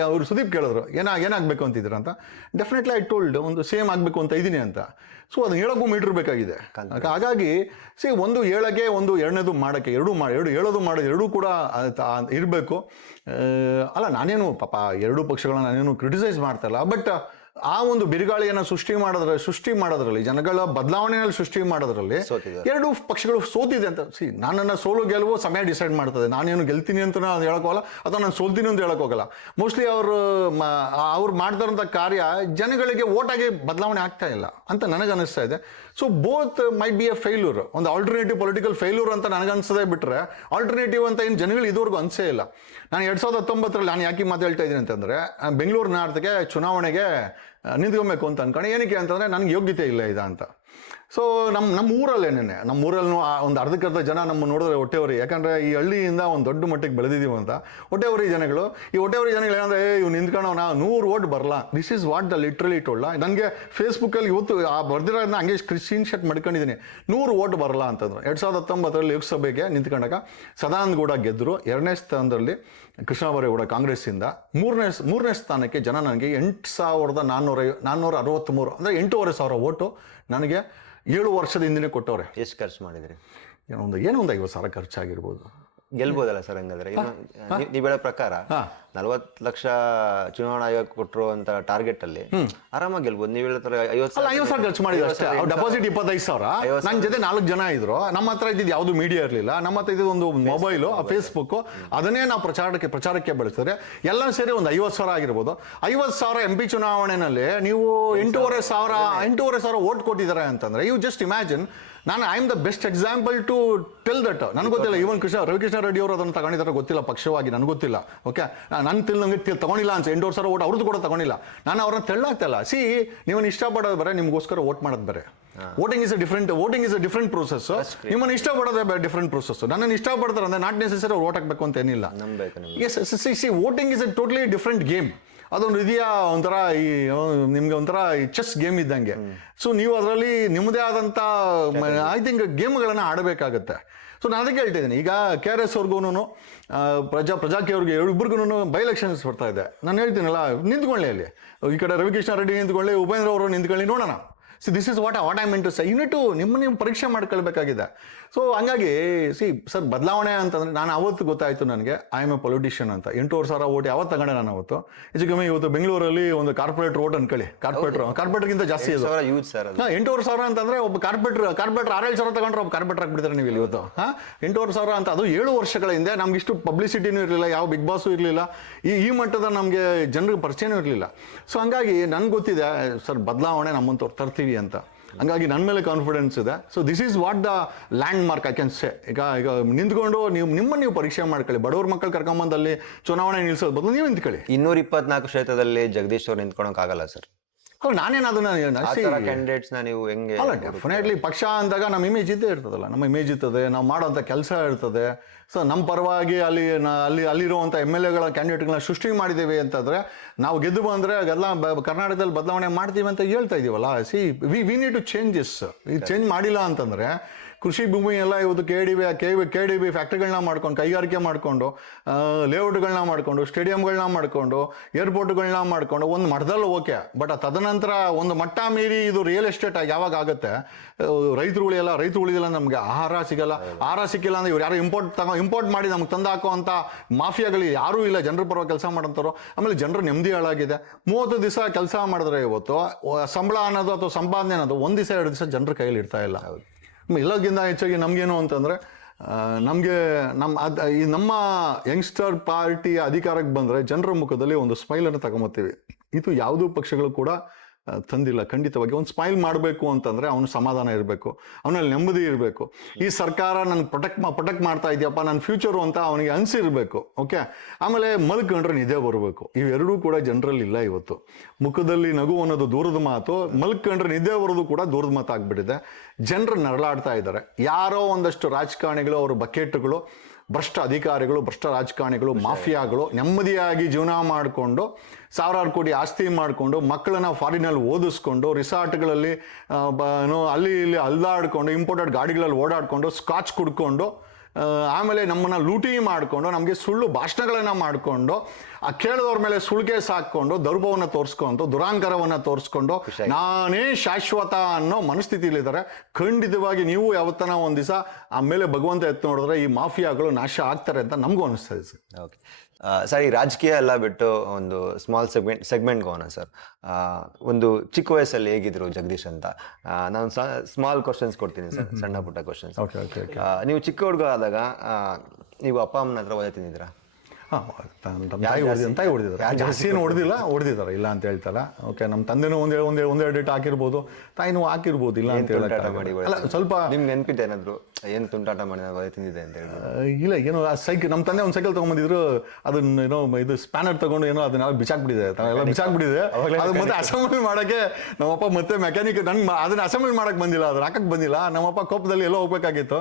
ಅವರು ಸುದೀಪ್ ಕೇಳಿದ್ರು, ಏನಾಗಬೇಕು ಅಂತಿದ್ದೀರ ಅಂತ. ಡೆಫಿನೆಟ್ಲಿ ಐ ಟೋಲ್ಡ್, ಒಂದು ಸೇಮ್ ಆಗಬೇಕು ಅಂತ ಇದ್ದೀನಿ ಅಂತ. ಸೊ ಅದನ್ನ ಹೇಳೋಕ್ಕೂ ಮೀಟ್ರ್ ಬೇಕಾಗಿದೆ. ಹಾಗಾಗಿ ಒಂದು ಹೇಳೋಕ್ಕೆ, ಒಂದು ಎರಡನೇದು ಮಾಡೋಕ್ಕೆ, ಎರಡೂ ಕೂಡ ಇರಬೇಕು. ಅಲ್ಲ, ನಾನೇನು ಪಾಪ ಎರಡೂ ಪಕ್ಷಗಳನ್ನ ನಾನೇನು ಕ್ರಿಟಿಸೈಸ್ ಮಾಡ್ತಾ ಇಲ್ಲ. ಬಟ್ ಆ ಒಂದು ಬಿರುಗಾಳಿಯನ್ನು ಸೃಷ್ಟಿ ಮಾಡೋದ್ರಲ್ಲಿ ಜನಗಳ ಬದಲಾವಣೆಯಲ್ಲಿ ಸೃಷ್ಟಿ ಮಾಡೋದ್ರಲ್ಲಿ ಎರಡು ಪಕ್ಷಗಳು ಸೋತಿದೆ ಅಂತ. ನನ್ನನ್ನು ಸೋಲು ಗೆಲುವು ಸಮಯ ಡಿಸೈಡ್ ಮಾಡ್ತದೆ. ನಾನೇನು ಗೆಲ್ತೀನಿ ಅಂತ ನಾನು ಹೇಳೋಕ್ಕೋಗಲ್ಲ, ಅಥವಾ ನಾನು ಸೋಲ್ತೀನಿ ಅಂತ ಹೇಳೋಕ್ಕೋಗಲ್ಲ. ಮೋಸ್ಟ್ಲಿ ಅವ್ರು ಮಾಡ್ತಾರಂಥ ಕಾರ್ಯ ಜನಗಳಿಗೆ ಓಟಾಗಿ ಬದಲಾವಣೆ ಆಗ್ತಾ ಇಲ್ಲ ಅಂತ ನನಗನ್ನಿಸ್ತಾ ಇದೆ. So both might be A failure. ಒಂದು ಆಲ್ಟರ್ನೇಟಿವ್ ಪೊಲಿಟಿಕಲ್ ಫೇಲ್ಯೂರ್ ಅಂತ ನನಗನ್ಸದೇ ಬಿಟ್ಟರೆ, ಆಲ್ಟರ್ನೇಟಿವ್ ಅಂತ ಏನು ಜನಗಳು ಇದುವರೆಗೂ ಅನಿಸೇ ಇಲ್ಲ. ನಾನು 2019 ನಾನು ಯಾಕೆ ಮಾತು ಹೇಳ್ತಾ ಇದ್ದೀನಿ ಅಂತಂದರೆ, ಬೆಂಗಳೂರು ನಾರ್ತ್ಗೆ ಚುನಾವಣೆಗೆ ನಿಂತ್ಕೊಬೇಕು ಅಂತ ಅನ್ಕೊಂಡು. ಏನಕ್ಕೆ ಅಂತಂದರೆ ನನಗೆ ಯೋಗ್ಯತೆ ಇಲ್ಲ ಅಂತ. ಸೊ ನಮ್ಮ ಊರಲ್ಲೂ ಒಂದು ಅರ್ಧಕ್ಕರ್ಧ ಜನ ನಮ್ಮ ನೋಡಿದ್ರೆ ಹೊಟ್ಟೆವರಿ. ಯಾಕಂದರೆ ಈ ಹಳ್ಳಿಯಿಂದ ಒಂದು ದೊಡ್ಡ ಮಟ್ಟಿಗೆ ಬೆಳೆದಿದ್ದೀವಿ ಅಂತ ಹೊಟ್ಟೆವರಿ ಜನಗಳು. ಈ ಹೊಟ್ಟೆವರಿ ಜನಗಳು ಏನಂದರೆ, ಇವ್ನು ನಿಂತ್ಕೊಳ್ಳೋಣ 100 ಓಟ್ ಬರಲ್ಲ. This is what the literally told. ನನಗೆ ಫೇಸ್ಬುಕ್ಕಲ್ಲಿ ಇವತ್ತು ಆ ಬರ್ದಿರೋದನ್ನ ಹಂಗೆ ಸ್ಕ್ರೀನ್ ಶಾಟ್ ಮಾಡ್ಕೊಂಡಿದ್ದೀನಿ. 100 ಓಟ್ ಬರಲ್ಲ ಅಂತಂದ್ರು. 2019 ಲೋಕಸಭೆಗೆ ನಿಂತ್ಕೊಂಡಾಗ ಸದಾನಂದ ಗೌಡ ಗೆದ್ದರು. 2ನೇ ಸ್ಥಾನದಲ್ಲಿ ಕೃಷ್ಣ ಬೈರೇಗೌಡ ಕಾಂಗ್ರೆಸ್ಸಿಂದ. ಮೂರನೇ ಸ್ಥಾನಕ್ಕೆ ಜನ ನನಗೆ 8,463 ಅಂದರೆ 8,500 ಓಟು ನನಗೆ 7 ವರ್ಷದ ಹಿಂದೆ ಕೊಟ್ಟವ್ರೆ. ಎಷ್ಟು ಖರ್ಚು ಮಾಡಿದ್ರಿ? ಒಂದು 50,000 ಖರ್ಚಾಗಿರ್ಬೋದು. ಗೆಲ್ಬೋದಲ್ಲ ಸರ್? ಹಂಗಾದ್ರೆ ನೀವು ಹೇಳೋ ಪ್ರಕಾರ 40 ಲಕ್ಷ ಚುನಾವಣಾ ಆಯೋಗ ಕೊಟ್ಟರು ಅಂತ ಟಾರ್ಗೆಟ್ ಅಲ್ಲಿ ಆರಾಮಾಗಿ ಗೆಲ್ಬೋದು. ನೀವು ಹೇಳ್ತಾರೆ 50,000 ಖರ್ಚು ಮಾಡಿದ್ರು ಅಷ್ಟೇ. ಡೆಪಾಸಿಟ್ 25,000. ನನ್ನ ಜೊತೆ 4 ಜನ ಇದ್ರು. ನಮ್ಮ ಹತ್ರ ಇದ್ದಿದ್ದು ಯಾವುದು ಮೀಡಿಯಾ ಇರಲಿಲ್ಲ. ನಮ್ಮ ಹತ್ರ ಇದ್ದಿದ್ದು ಒಂದು ಮೊಬೈಲು, ಫೇಸ್ಬುಕ್, ಅದನ್ನೇ ನಾವು ಪ್ರಚಾರಕ್ಕೆ ಬಳಸಿದ್ರೆ ಎಲ್ಲ ಸೇರಿ ಒಂದು 50,000 ಆಗಿರ್ಬೋದು. 50,000 MP ಚುನಾವಣೆಯಲ್ಲಿ ನೀವು 8,500 ಓಟ್ ಕೊಟ್ಟಿದ್ದಾರೆ ಅಂತಂದ್ರೆ, you just imagine. I am the best example to tell that. ನನಗೆ ಗೊತ್ತಿಲ್ಲ, ಈವನ್ ರವಿಕೃಷ್ಣ ರೆಡ್ಡಿ ಅವರು ಅದನ್ನು ತಗೊಂಡಿದ್ದಾರೆ ಗೊತ್ತಿಲ್ಲ, ಪಕ್ಷವಾಗಿ ನನಗೆ ಗೊತ್ತಿಲ್ಲ. ಓಕೆ, ನಂಗೆ ತಗೊಂಡಿಲ್ಲ ಅಂತ 8,500 ಓಟ್ ಅವ್ರದ್ದು ಕೂಡ ತಗೊಂಡಿಲ್ಲ. ನಾನು ಅವ್ರನ್ನ ತೆಳ್ಳಾಗ್ತಲ್ಲ. ನೀವನ್ನ ಇಷ್ಟಪಡೋದು ಬೇರೆ, ನಿಮ್ಗೋಸ್ಕರ ಓಟ್ ಮಾಡೋದು ಬೇರೆ. Voting is a different process. ನಿಮ್ಮನ್ನು ಇಷ್ಟಪಡೋದೇ ಬೇರೆ ಡಿಫ್ರೆಂಟ್ ಪ್ರೊಸೆಸ್. ನನ್ನನ್ನು ಇಷ್ಟಪಡ್ತಾರೆ ಅಂದ್ರೆ ನಾಟ್ ನೆಸೆಸರಿ ಅವ್ರು ಓಟ್ ಹಾಕ್ಬೇಕು ಅಂತ ಏನಿಲ್ಲ. Voting is a totally different game. ಅದೊಂದು ಇದೆಯಾ ಒಂಥರ ನಿಮ್ಗೆ ಒಂಥರ ಚೆಸ್ ಗೇಮ್ ಇದ್ದಂಗೆ. ಸೊ ನೀವು ಅದರಲ್ಲಿ ನಿಮ್ಮದೇ ಆದಂಥ ಐ ಥಿಂಕ್ ಗೇಮ್ಗಳನ್ನು ಆಡಬೇಕಾಗತ್ತೆ. ಸೊ ನಾನು ಅದಕ್ಕೆ ಹೇಳ್ತಿದ್ದೀನಿ. ಈಗ KRS ಅವ್ರಿಗೂ ಪ್ರಜಾಕಿ ಅವ್ರಿಗೆ ಇಬ್ಬರಿಗೂ ಬೈ ಎಲೆಕ್ಷನ್ಸ್ ಬರ್ತಾ ಇದೆ. ನಾನು ಹೇಳ್ತೀನಲ್ಲ, ನಿಂತ್ಕೊಳ್ಳಿ ಅಲ್ಲಿ. ಈ ಕಡೆ ರವಿಕೃಷ್ಣ ರೆಡ್ಡಿ ನಿಂತ್ಕೊಳ್ಳಿ, ಉಪೇಂದ್ರ ಅವರು ನಿಂತ್ಕೊಳ್ಳಿ, ನೋಡೋಣ. This is what I meant to say. Unit ನೀವು ಪರೀಕ್ಷೆ ಮಾಡ್ಕೊಳ್ಬೇಕಾಗಿದೆ. ಸೊ ಹಂಗಾಗಿ ಸರ್, ಬದಲಾವಣೆ ಅಂತಂದರೆ ನಾನು ಅವತ್ತು ಗೊತ್ತಾಯಿತು ನನಗೆ ಐ ಆಮ್ ಎ ಪೊಲಿಟಿಷಿಯನ್ ಅಂತ. 8,500 ಓಟ್ ಯಾವತ್ತು ತಗೊಂಡೆ ನಾನು ಅವತ್ತು. ಹೆಚ್ಚು ಕಮ್ಮಿ ಇವತ್ತು ಬೆಂಗಳೂರಲ್ಲಿ ಒಂದು ಕಾರ್ಪೊರೇಟರ್ ಓಟ್ ಅನ್ಕೊಳ್ಳಿ, ಕಾರ್ಪೊರೇಟರ್ಗಿಂತ ಜಾಸ್ತಿ ಅದು. 8,500 ಅಂತಂದರೆ ಒಬ್ಬ ಕಾರ್ಪೊರೇಟರ್ 6,000 ತಗೊಂಡ್ರೆ ಒಬ್ಬ ಕಾರ್ಪೊರೇಟರ್ ಆಗ್ಬಿಡ್ತಾರೆ ನೀವು ಇಲ್ಲಿ ಇವತ್ತು. 8,500 ಅಂತ. ಅದು 7 ವರ್ಷಗಳ ಹಿಂದೆ. ನಮ್ಗೆ ಇಷ್ಟು ಪಬ್ಲಿಸಿಟಿನೂ ಇರಲಿಲ್ಲ, ಯಾವ ಬಿಗ್ ಬಾಸು ಇರಲಿಲ್ಲ, ಈ ಮಟ್ಟದ ನಮಗೆ ಜನರಿಗೆ ಪರಿಚಯನೂ ಇರಲಿಲ್ಲ. ಸೊ ಹಂಗಾಗಿ ನನ್ಗೆ ಗೊತ್ತಿದೆ ಸರ್, ಬದಲಾವಣೆ ನಮ್ಮಂತವ್ರು ತರ್ತೀವಿ ಅಂತ. ಹಂಗಾಗಿ ನನ್ನ ಮೇಲೆ ಕಾನ್ಫಿಡೆನ್ಸ್ ಇದೆ. So this is what the land mark I can say. ಈಗ ನಿಂತ್ಕೊಂಡು ನೀವು ಪರೀಕ್ಷೆ ಮಾಡ್ಕೊಳ್ಳಿ. ಬಡವ್ರ ಮಕ್ಕಳು ಕರ್ಕೊಂಬಂದು ಅಲ್ಲಿ ಚುನಾವಣೆ ನಿಲ್ಸೋದು ಬದಲು ನೀವು ನಿಂತ್ಕೊಳ್ಳಿ. 224 ಕ್ಷೇತ್ರದಲ್ಲಿ ಜಗದೀಶ್ ಅವ್ರು ನಿಂತ್ಕೊಳಕ್ ಆಗಲ್ಲ ಸರ್. ನಾನೇನು ಅದನ್ನ ಕ್ಯಾಂಡಿಡೇಟ್ಸ್ ನೀವು ಹೆಂಗೆ? ಅಲ್ಲ, ಡೆಫಿನೆಟ್ಲಿ ಪಕ್ಷ ಅಂದಾಗ ನಮ್ಮ ಇಮೇಜ್ ಇದ್ದೇ ಇರ್ತದಲ್ಲ, ನಮ್ಮ ಇಮೇಜ್ ಇರ್ತದೆ, ನಾವು ಮಾಡೋಂಥ ಕೆಲಸ ಇರ್ತದೆ. ಸೊ ನಮ್ಮ ಪರವಾಗಿ ಅಲ್ಲಿರುವಂಥ MLA ಕ್ಯಾಂಡಿಡೇಟ್ಗಳನ್ನ ಸೃಷ್ಟಿ ಮಾಡಿದ್ದೇವೆ ಅಂತಂದರೆ ನಾವು ಗೆದ್ದು ಬಂದರೆ ಅದೆಲ್ಲ ಕರ್ನಾಟಕದಲ್ಲಿ ಬದಲಾವಣೆ ಮಾಡ್ತೀವಿ ಅಂತ ಹೇಳ್ತಾ ಇದೀವಲ್ಲ. We need to change this. ಇದು ಚೇಂಜ್ ಮಾಡಿಲ್ಲ ಅಂತಂದರೆ ಕೃಷಿ ಭೂಮಿ ಎಲ್ಲ ಇವತ್ತು KDB ಫ್ಯಾಕ್ಟ್ರಿಗಳನ್ನ ಮಾಡ್ಕೊಂಡು, ಕೈಗಾರಿಕೆ ಮಾಡಿಕೊಂಡು, ಲೇಔಟ್ಗಳನ್ನ ಮಾಡಿಕೊಂಡು, ಸ್ಟೇಡಿಯಂಗಳನ್ನ ಮಾಡಿಕೊಂಡು, ಏರ್ಪೋರ್ಟ್ಗಳನ್ನ ಮಾಡಿಕೊಂಡು ಒಂದು ಮಟ್ಟದಲ್ಲಿ ಓಕೆ. ಬಟ್ ತದನಂತರ ಒಂದು ಮಟ್ಟ ಮೀರಿ ಇದು ರಿಯಲ್ ಎಸ್ಟೇಟ್ ಯಾವಾಗ ಆಗುತ್ತೆ? ರೈತರು ಉಳಿದಿಲ್ಲ, ನಮಗೆ ಆಹಾರ ಸಿಕ್ಕಿಲ್ಲ ಅಂದ್ರೆ ಇವ್ರು ಯಾರು ಇಂಪೋರ್ಟ್ ಮಾಡಿ ನಮ್ಗೆ ತಂದು ಹಾಕುವಂಥ ಮಾಫಿಯಾಗಳು ಯಾರೂ ಇಲ್ಲ ಜನರ ಪರವಾಗಿ ಕೆಲಸ ಮಾಡೋಂಥವ್ರು. ಆಮೇಲೆ ಜನರು ನೆಮ್ಮದಿ ಹಾಳಾಗಿದೆ. 30 ದಿವಸ ಕೆಲಸ ಮಾಡಿದ್ರೆ ಇವತ್ತು ಸಂಬಳ ಅನ್ನೋದು ಅಥವಾ ಸಂಪಾದನೆ ಅನ್ನೋದು 1 ದಿವಸ 2 ದಿವಸ ಜನರ ಕೈಯಲ್ಲಿ ಇರ್ತಾ ಇಲ್ಲ. ಎಲ್ಲಕ್ಕಿಂತ ಹೆಚ್ಚಾಗಿ ನಮಗೇನು ಅಂತಂದರೆ ನಮಗೆ ನಮ್ಮ ಯಂಗ್ಸ್ಟರ್ ಪಾರ್ಟಿಯ ಅಧಿಕಾರಕ್ಕೆ ಬಂದರೆ ಜನರ ಮುಖದಲ್ಲಿ ಒಂದು ಸ್ಮೈಲನ್ನು ತಗೊಂಬತ್ತೀವಿ. ಇದು ಯಾವುದೂ ಪಕ್ಷಗಳು ಕೂಡ ತಂದಿಲ್ಲ. ಖಂಡಿತವಾಗಿ ಒಂದು ಸ್ಮೈಲ್ ಮಾಡಬೇಕು ಅಂತಂದರೆ ಅವನು ಸಮಾಧಾನ ಇರಬೇಕು, ಅವನಲ್ಲಿ ನೆಮ್ಮದಿ ಇರಬೇಕು. ಈ ಸರ್ಕಾರ ನನಗೆ ಪ್ರೊಟೆಕ್ಟ್ ಮಾಡ್ತಾ ಇದೆಯಪ್ಪ, ನನ್ನ ಫ್ಯೂಚರು ಅಂತ ಅವನಿಗೆ ಅನಿಸಿರ್ಬೇಕು. ಓಕೆ, ಆಮೇಲೆ ಮಲ್ಕೊಂಡ್ರೆ ನಿದ್ದೆ ಬರಬೇಕು. ಇವೆರಡೂ ಕೂಡ ಜನರಲ್ಲಿ ಇಲ್ಲ ಇವತ್ತು. ಮುಖದಲ್ಲಿ ನಗು ಅನ್ನೋದು ದೂರದ ಮಾತು, ಮಲ್ಕೊಂಡ್ರೆ ನಿದ್ದೆ ಬರೋದು ಕೂಡ ದೂರದ ಮಾತು ಆಗ್ಬಿಟ್ಟಿದೆ. ಜನರು ನರಳಾಡ್ತಾ ಇದ್ದಾರೆ. ಯಾರೋ ಒಂದಷ್ಟು ರಾಜಕಾರಣಿಗಳು, ಅವರು ಬಕೆಟ್ಗಳು, ಭ್ರಷ್ಟ ಅಧಿಕಾರಿಗಳು, ಭ್ರಷ್ಟ ರಾಜಕಾರಣಿಗಳು, ಮಾಫಿಯಾಗಳು ನೆಮ್ಮದಿಯಾಗಿ ಜೀವನ ಮಾಡಿಕೊಂಡು ಸಾವಿರಾರು ಕೋಟಿ ಆಸ್ತಿ ಮಾಡಿಕೊಂಡು ಮಕ್ಕಳನ್ನ ಫಾರಿನಲ್ಲಿ ಓದಿಸ್ಕೊಂಡು ರಿಸಾರ್ಟ್ಗಳಲ್ಲಿ ಅಲ್ಲಿ ಇಲ್ಲಿ ಅಲ್ದಾಡ್ಕೊಂಡು ಇಂಪೋರ್ಟೆಡ್ ಗಾಡಿಗಳಲ್ಲಿ ಓಡಾಡಿಕೊಂಡು ಸ್ಕಾಚ್ ಕುಡ್ಕೊಂಡು ಆಮೇಲೆ ನಮ್ಮನ್ನು ಲೂಟಿ ಮಾಡಿಕೊಂಡು ನಮಗೆ ಸುಳ್ಳು ಭಾಷಣಗಳನ್ನು ಮಾಡಿಕೊಂಡು ಕೇಳಿದವ್ರ ಮೇಲೆ ಸುಳ್ಕೆ ಸಾಕೊಂಡು ದೌರ್ಭವವನ್ನು ತೋರಿಸ್ಕೊಂಡು ದುರಾಂಕರವನ್ನು ತೋರಿಸ್ಕೊಂಡು ನಾನೇ ಶಾಶ್ವತ ಅನ್ನೋ ಮನಸ್ಥಿತಿಲಿದ್ದಾರೆ. ಖಂಡಿತವಾಗಿ ನೀವು ಯಾವತ್ತನ ಒಂದು ದಿವಸ ಆಮೇಲೆ ಭಗವಂತ ಎತ್ತು ನೋಡಿದ್ರೆ ಈ ಮಾಫಿಯಾಗಳು ನಾಶ ಆಗ್ತಾರೆ ಅಂತ ನಮಗೂ ಅನಿಸ್ತದೆ ಸರ್. ಓಕೆ ಸರ್, ಈ ರಾಜಕೀಯ ಎಲ್ಲ ಬಿಟ್ಟು ಒಂದು ಸ್ಮಾಲ್ ಸೆಗ್ಮೆಂಟ್ಗೆ ಹೋಗೋಣ ಸರ್. ಒಂದು ಚಿಕ್ಕ ವಯಸ್ಸಲ್ಲಿ ಹೇಗಿದ್ರು ಜಗದೀಶ್ ಅಂತ ನಾನು ಸ್ಮಾಲ್ ಕ್ವಶನ್ಸ್ ಕೊಡ್ತೀನಿ ಸರ್, ಸಣ್ಣ ಪುಟ್ಟ ಕ್ವಶನ್ಸ್. ನೀವು ಚಿಕ್ಕ ಹುಡುಗ ಆದಾಗ ನೀವು ಅಪ್ಪ ಅಮ್ಮನ ಹತ್ರ ಒದೆ ತಿಂದಿದ್ದೀರಾ? ತಾಯಿ ಹೊಡೆದಿದ್ದಾರೆ. ಜಾಸ್ತಿ ಏನು ಹೊಡೆದಿದ್ದಾರೆ, ಇಲ್ಲ ಅಂತ ಹೇಳ್ತಾರ. ಓಕೆ, ನಮ್ಮ ತಂದೆನೂ ಒಂದೆರಡು ಡೇಟ್ ಹಾಕಿರ್ಬೋದು, ತಾಯಿನೂ ಹಾಕಿರ್ಬೋದು, ಇಲ್ಲ ಅಂತ ಹೇಳಲ್ಲ. ಸ್ವಲ್ಪ ನಿಮ್ಗೆ ನೆನಪಿದೆ ಏನಾದ್ರು ಏನು ತುಂಟಾಟ ಮಾಡಿ ಒದೆ ತಿಂದಿದೆ ಅಂತ ಹೇಳಿ? ಇಲ್ಲ, ಏನೋ ನಮ್ಮ ತಂದೆ ಒಂದು ಸೈಕಲ್ ತಗೊಂಡ್ಬಂದಿದ್ರು, ಅದನ್ನ ಏನೋ ಇದು ಸ್ಪ್ಯಾನರ್ ತಗೊಂಡು ಏನೋ ಅದನ್ನೆಲ್ಲ ಬಿಚ್ಚಾಕ್ಬಿಟ್ಟಿದೆ. ಅದು ಮತ್ತೆ ಅಸೆಂಬ್ಲಿ ಮಾಡಕ್ಕೆ ನಮ್ಮಪ್ಪ ಮತ್ತೆ ಮೆಕ್ಯಾನಿಕ್ ಅದನ್ನ ಅಸೆಂಬ್ಲಿ ಮಾಡಕ್ ಬಂದಿಲ್ಲ, ಅದನ್ನ ಹಾಕಕ್ ಬಂದಿಲ್ಲ. ನಮ್ಮಪ್ಪ ಕೋಪದಲ್ಲಿ ಎಲ್ಲೋ ಹೋಗ್ಬೇಕಾಗಿತ್ತು,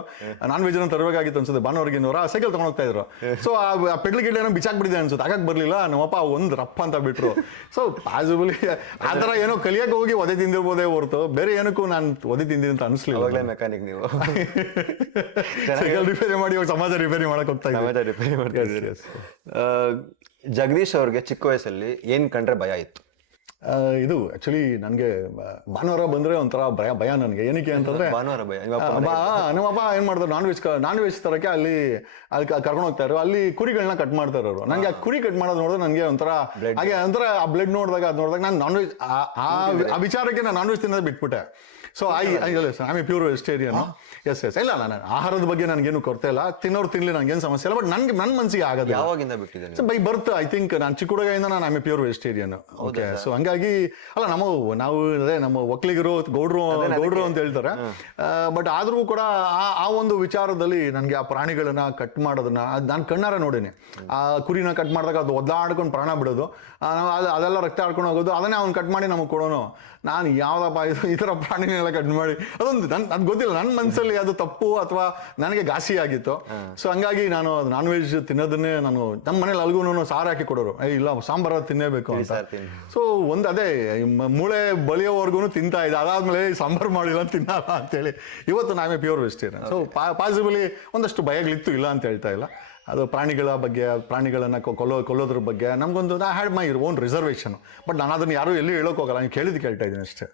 ನಾನ್ ವೆಜ್ ತರಬೇಕಾಗಿತ್ತು ಅನ್ಸುತ್ತೆ. ಭಾನುವಾರಗಿನವರ ಸೈಕಲ್ ತಗೊಂಡ್ ಹೋಗ್ತಾ ಇದ್ರು. ಸೊ ಆ ಪೆಡ್ಲ್ ಗಿಡ ಬಿಚ್ಚಾಕ್ಬಿಟ್ಟಿದೆ ಅನ್ಸುತ್ತೆ, ಹಾಕಕ್ ಬರ್ಲಿಲ್ಲ. ನಮ್ಮಪ್ಪ ಒಂದು ರಪ್ಪ ಅಂತ ಬಿಟ್ರು. ಸೊ ಪಾಸಿಬಲಿ ಆ ಥರ ಏನೋ ಕಲಿಯಕ್ಕೆ ಹೋಗಿ ಒದೆ ತಿಂದಿರ್ಬೋದೇ ಹೊರತು ಬೇರೆ ಏನಕ್ಕೂ ನಾನು ಒದೆ ತಿಂದಿನಿ ಅಂತ ಅನಿಸ್ಲಿಲ್ಲ. ಮೆಕ್ಯಾನಿಕ್ ನೀವು ಸೈಕಲ್ ರಿಪೇರಿ ಮಾಡಿ ಸಮಾಜ ರಿಪೇರಿ ಮಾಡಕ್ ಹೋಗ್ತಾ ಇದ್ದೀವಿ. ಜಗದೀಶ್ ಅವ್ರಿಗೆ ಚಿಕ್ಕ ವಯಸ್ಸಲ್ಲಿ ಏನ್ ಕಂಡ್ರೆ ಭಯ ಇತ್ತು? ಇದು ಆಕ್ಚುಲಿ ನನಗೆ ಭಾನುವಾರ ಬಂದ್ರೆ ಒಂಥರ ಭಯ ನನಗೆ. ಏನಕ್ಕೆ ಅಂತಂದ್ರೆ ಭಾನುವಾರ ಭಯ. ನಮ್ಮಪ್ಪ ಏನ್ ಮಾಡ್ತಾರೆ, ನಾನ್ ವೆಜ್ ತರಕ್ಕೆ ಅಲ್ಲಿ ಕರ್ಕೊಂಡು ಹೋಗ್ತಾ ಇರೋ, ಅಲ್ಲಿ ಕುರಿಗಳನ್ನ ಕಟ್ ಮಾಡ್ತಾ ಇರೋರು. ನಂಗೆ ಆ ಕುರಿ ಕಟ್ ಮಾಡೋದು ನೋಡಿದ್ರೆ ನನಗೆ ಒಂಥರ ಹಾಗೆ ಒಂಥರ ಆ ಬ್ಲಡ್ ನೋಡಿದಾಗ ನಾನು ನಾನ್ ವೆಜ್ ಆ ವಿಚಾರಕ್ಕೆ ನಾನು ನಾನ್ ವೆಜ್ ತಿನ್ನೋದು ಬಿಟ್ಬಿಟ್ಟೆ. So I a pure vegetarian. Yes ಇಲ್ಲ, ನಾನು ಆಹಾರದ ಬಗ್ಗೆ ನನಗೇನು ಕೊರತೆ ಇಲ್ಲ, ತಿನ್ನೋರು ತಿನ್ಲಿ, ನನಗೇನು ಸಮಸ್ಯೆ ಇಲ್ಲ. ಬಟ್ ನನ್ನ ಮನಸ್ಸಿಗೆ ಆಗೋದು ಯಾವಾಗಿಂದ ಬಿಟ್ಟಿದ್ದೇನೆ? So by birth I think ನಾನು ಚಿಕ್ಕ ಹುಡುಗಿಂದ ನಾನು A pure vegetarian. Okay, so ಹಂಗಾಗಿ ಅಲ್ಲ ನಾವು ಅದೇ ನಮ್ಮ ಒಕ್ಕಲಿಗರು ಗೌಡ್ರು ಅಂತ ಹೇಳ್ತಾರೆ. ಬಟ್ ಆದ್ರೂ ಕೂಡ ಆ ಒಂದು ವಿಚಾರದಲ್ಲಿ ನನಗೆ ಆ ಪ್ರಾಣಿಗಳನ್ನ ಕಟ್ ಮಾಡೋದನ್ನ ನಾನು ಕಣ್ಣಾರ ನೋಡೀನಿ. ಆ ಕುರಿನ ಕಟ್ ಮಾಡಿದಾಗ ಅದು ಒದ್ದಾಡ್ಕೊಂಡು ಪ್ರಾಣ ಬಿಡೋದು, ಅದೆಲ್ಲ ರಕ್ತ ಆಡ್ಕೊಂಡು ಹೋಗೋದು, ಅದನ್ನೇ ಅವ್ನು ಕಟ್ ಮಾಡಿ ನಮಗೆ ಕೊಡೋನು. ನಾನು ಯಾವ್ದಪ್ಪ ಈ ಥರ ಪ್ರಾಣಿನೆಲ್ಲ ಕಟ್ ಮಾಡಿ ಅದೊಂದು ಅದು ಗೊತ್ತಿಲ್ಲ, ನನ್ನ ಮನಸ್ಸಲ್ಲಿ ಅದು ತಪ್ಪು ಅಥವಾ ನನಗೆ ಘಾಸಿ ಆಗಿತ್ತು. ಸೊ ಹಂಗಾಗಿ ನಾನು ನಾನ್ ವೆಜ್ ತಿನ್ನೋದನ್ನೇ ನಾನು ನಮ್ಮ ಮನೇಲಿ ಅಲ್ಗೂ ಸಾರು ಹಾಕಿ ಕೊಡೋರು, ಇಲ್ಲ ಸಾಂಬಾರ ತಿನ್ನೇಬೇಕು ಅಂತ. ಸೊ ಒಂದು ಅದೇ ಮೂಳೆ ಬಲಿಯೋವರೆಗೂ ತಿಂತಾ ಇದೆ. ಅದಾದ್ಮೇಲೆ ಸಾಂಬಾರು ಮಾಡಿಲ್ಲ ತಿನ್ನಲ್ಲ ಅಂತೇಳಿ ಇವತ್ತು ನಾವೇ ಪ್ಯೂರ್ ವೆಜಿಟೇರಿಯನ್. ಸೊ ಪಾಸಿಬಲಿ ಒಂದಷ್ಟು ಭಯಗಳಿತ್ತು, ಇಲ್ಲ ಅಂತ ಹೇಳ್ತಾ ಇಲ್ಲ. ಅದು ಪ್ರಾಣಿಗಳ ಬಗ್ಗೆ, ಪ್ರಾಣಿಗಳನ್ನು ಕೊಲ್ಲೋದ್ರ ಬಗ್ಗೆ ನಮಗೊಂದು I had my own reservation. But ನಾನು ಅದನ್ನು ಯಾರು ಎಲ್ಲಿ ಹೇಳೋಕೆ ಹೋಗಲ್ಲ, ನಾನು ಕೇಳ್ತಾ ಇದ್ದೀನಿ ಅಷ್ಟೇ.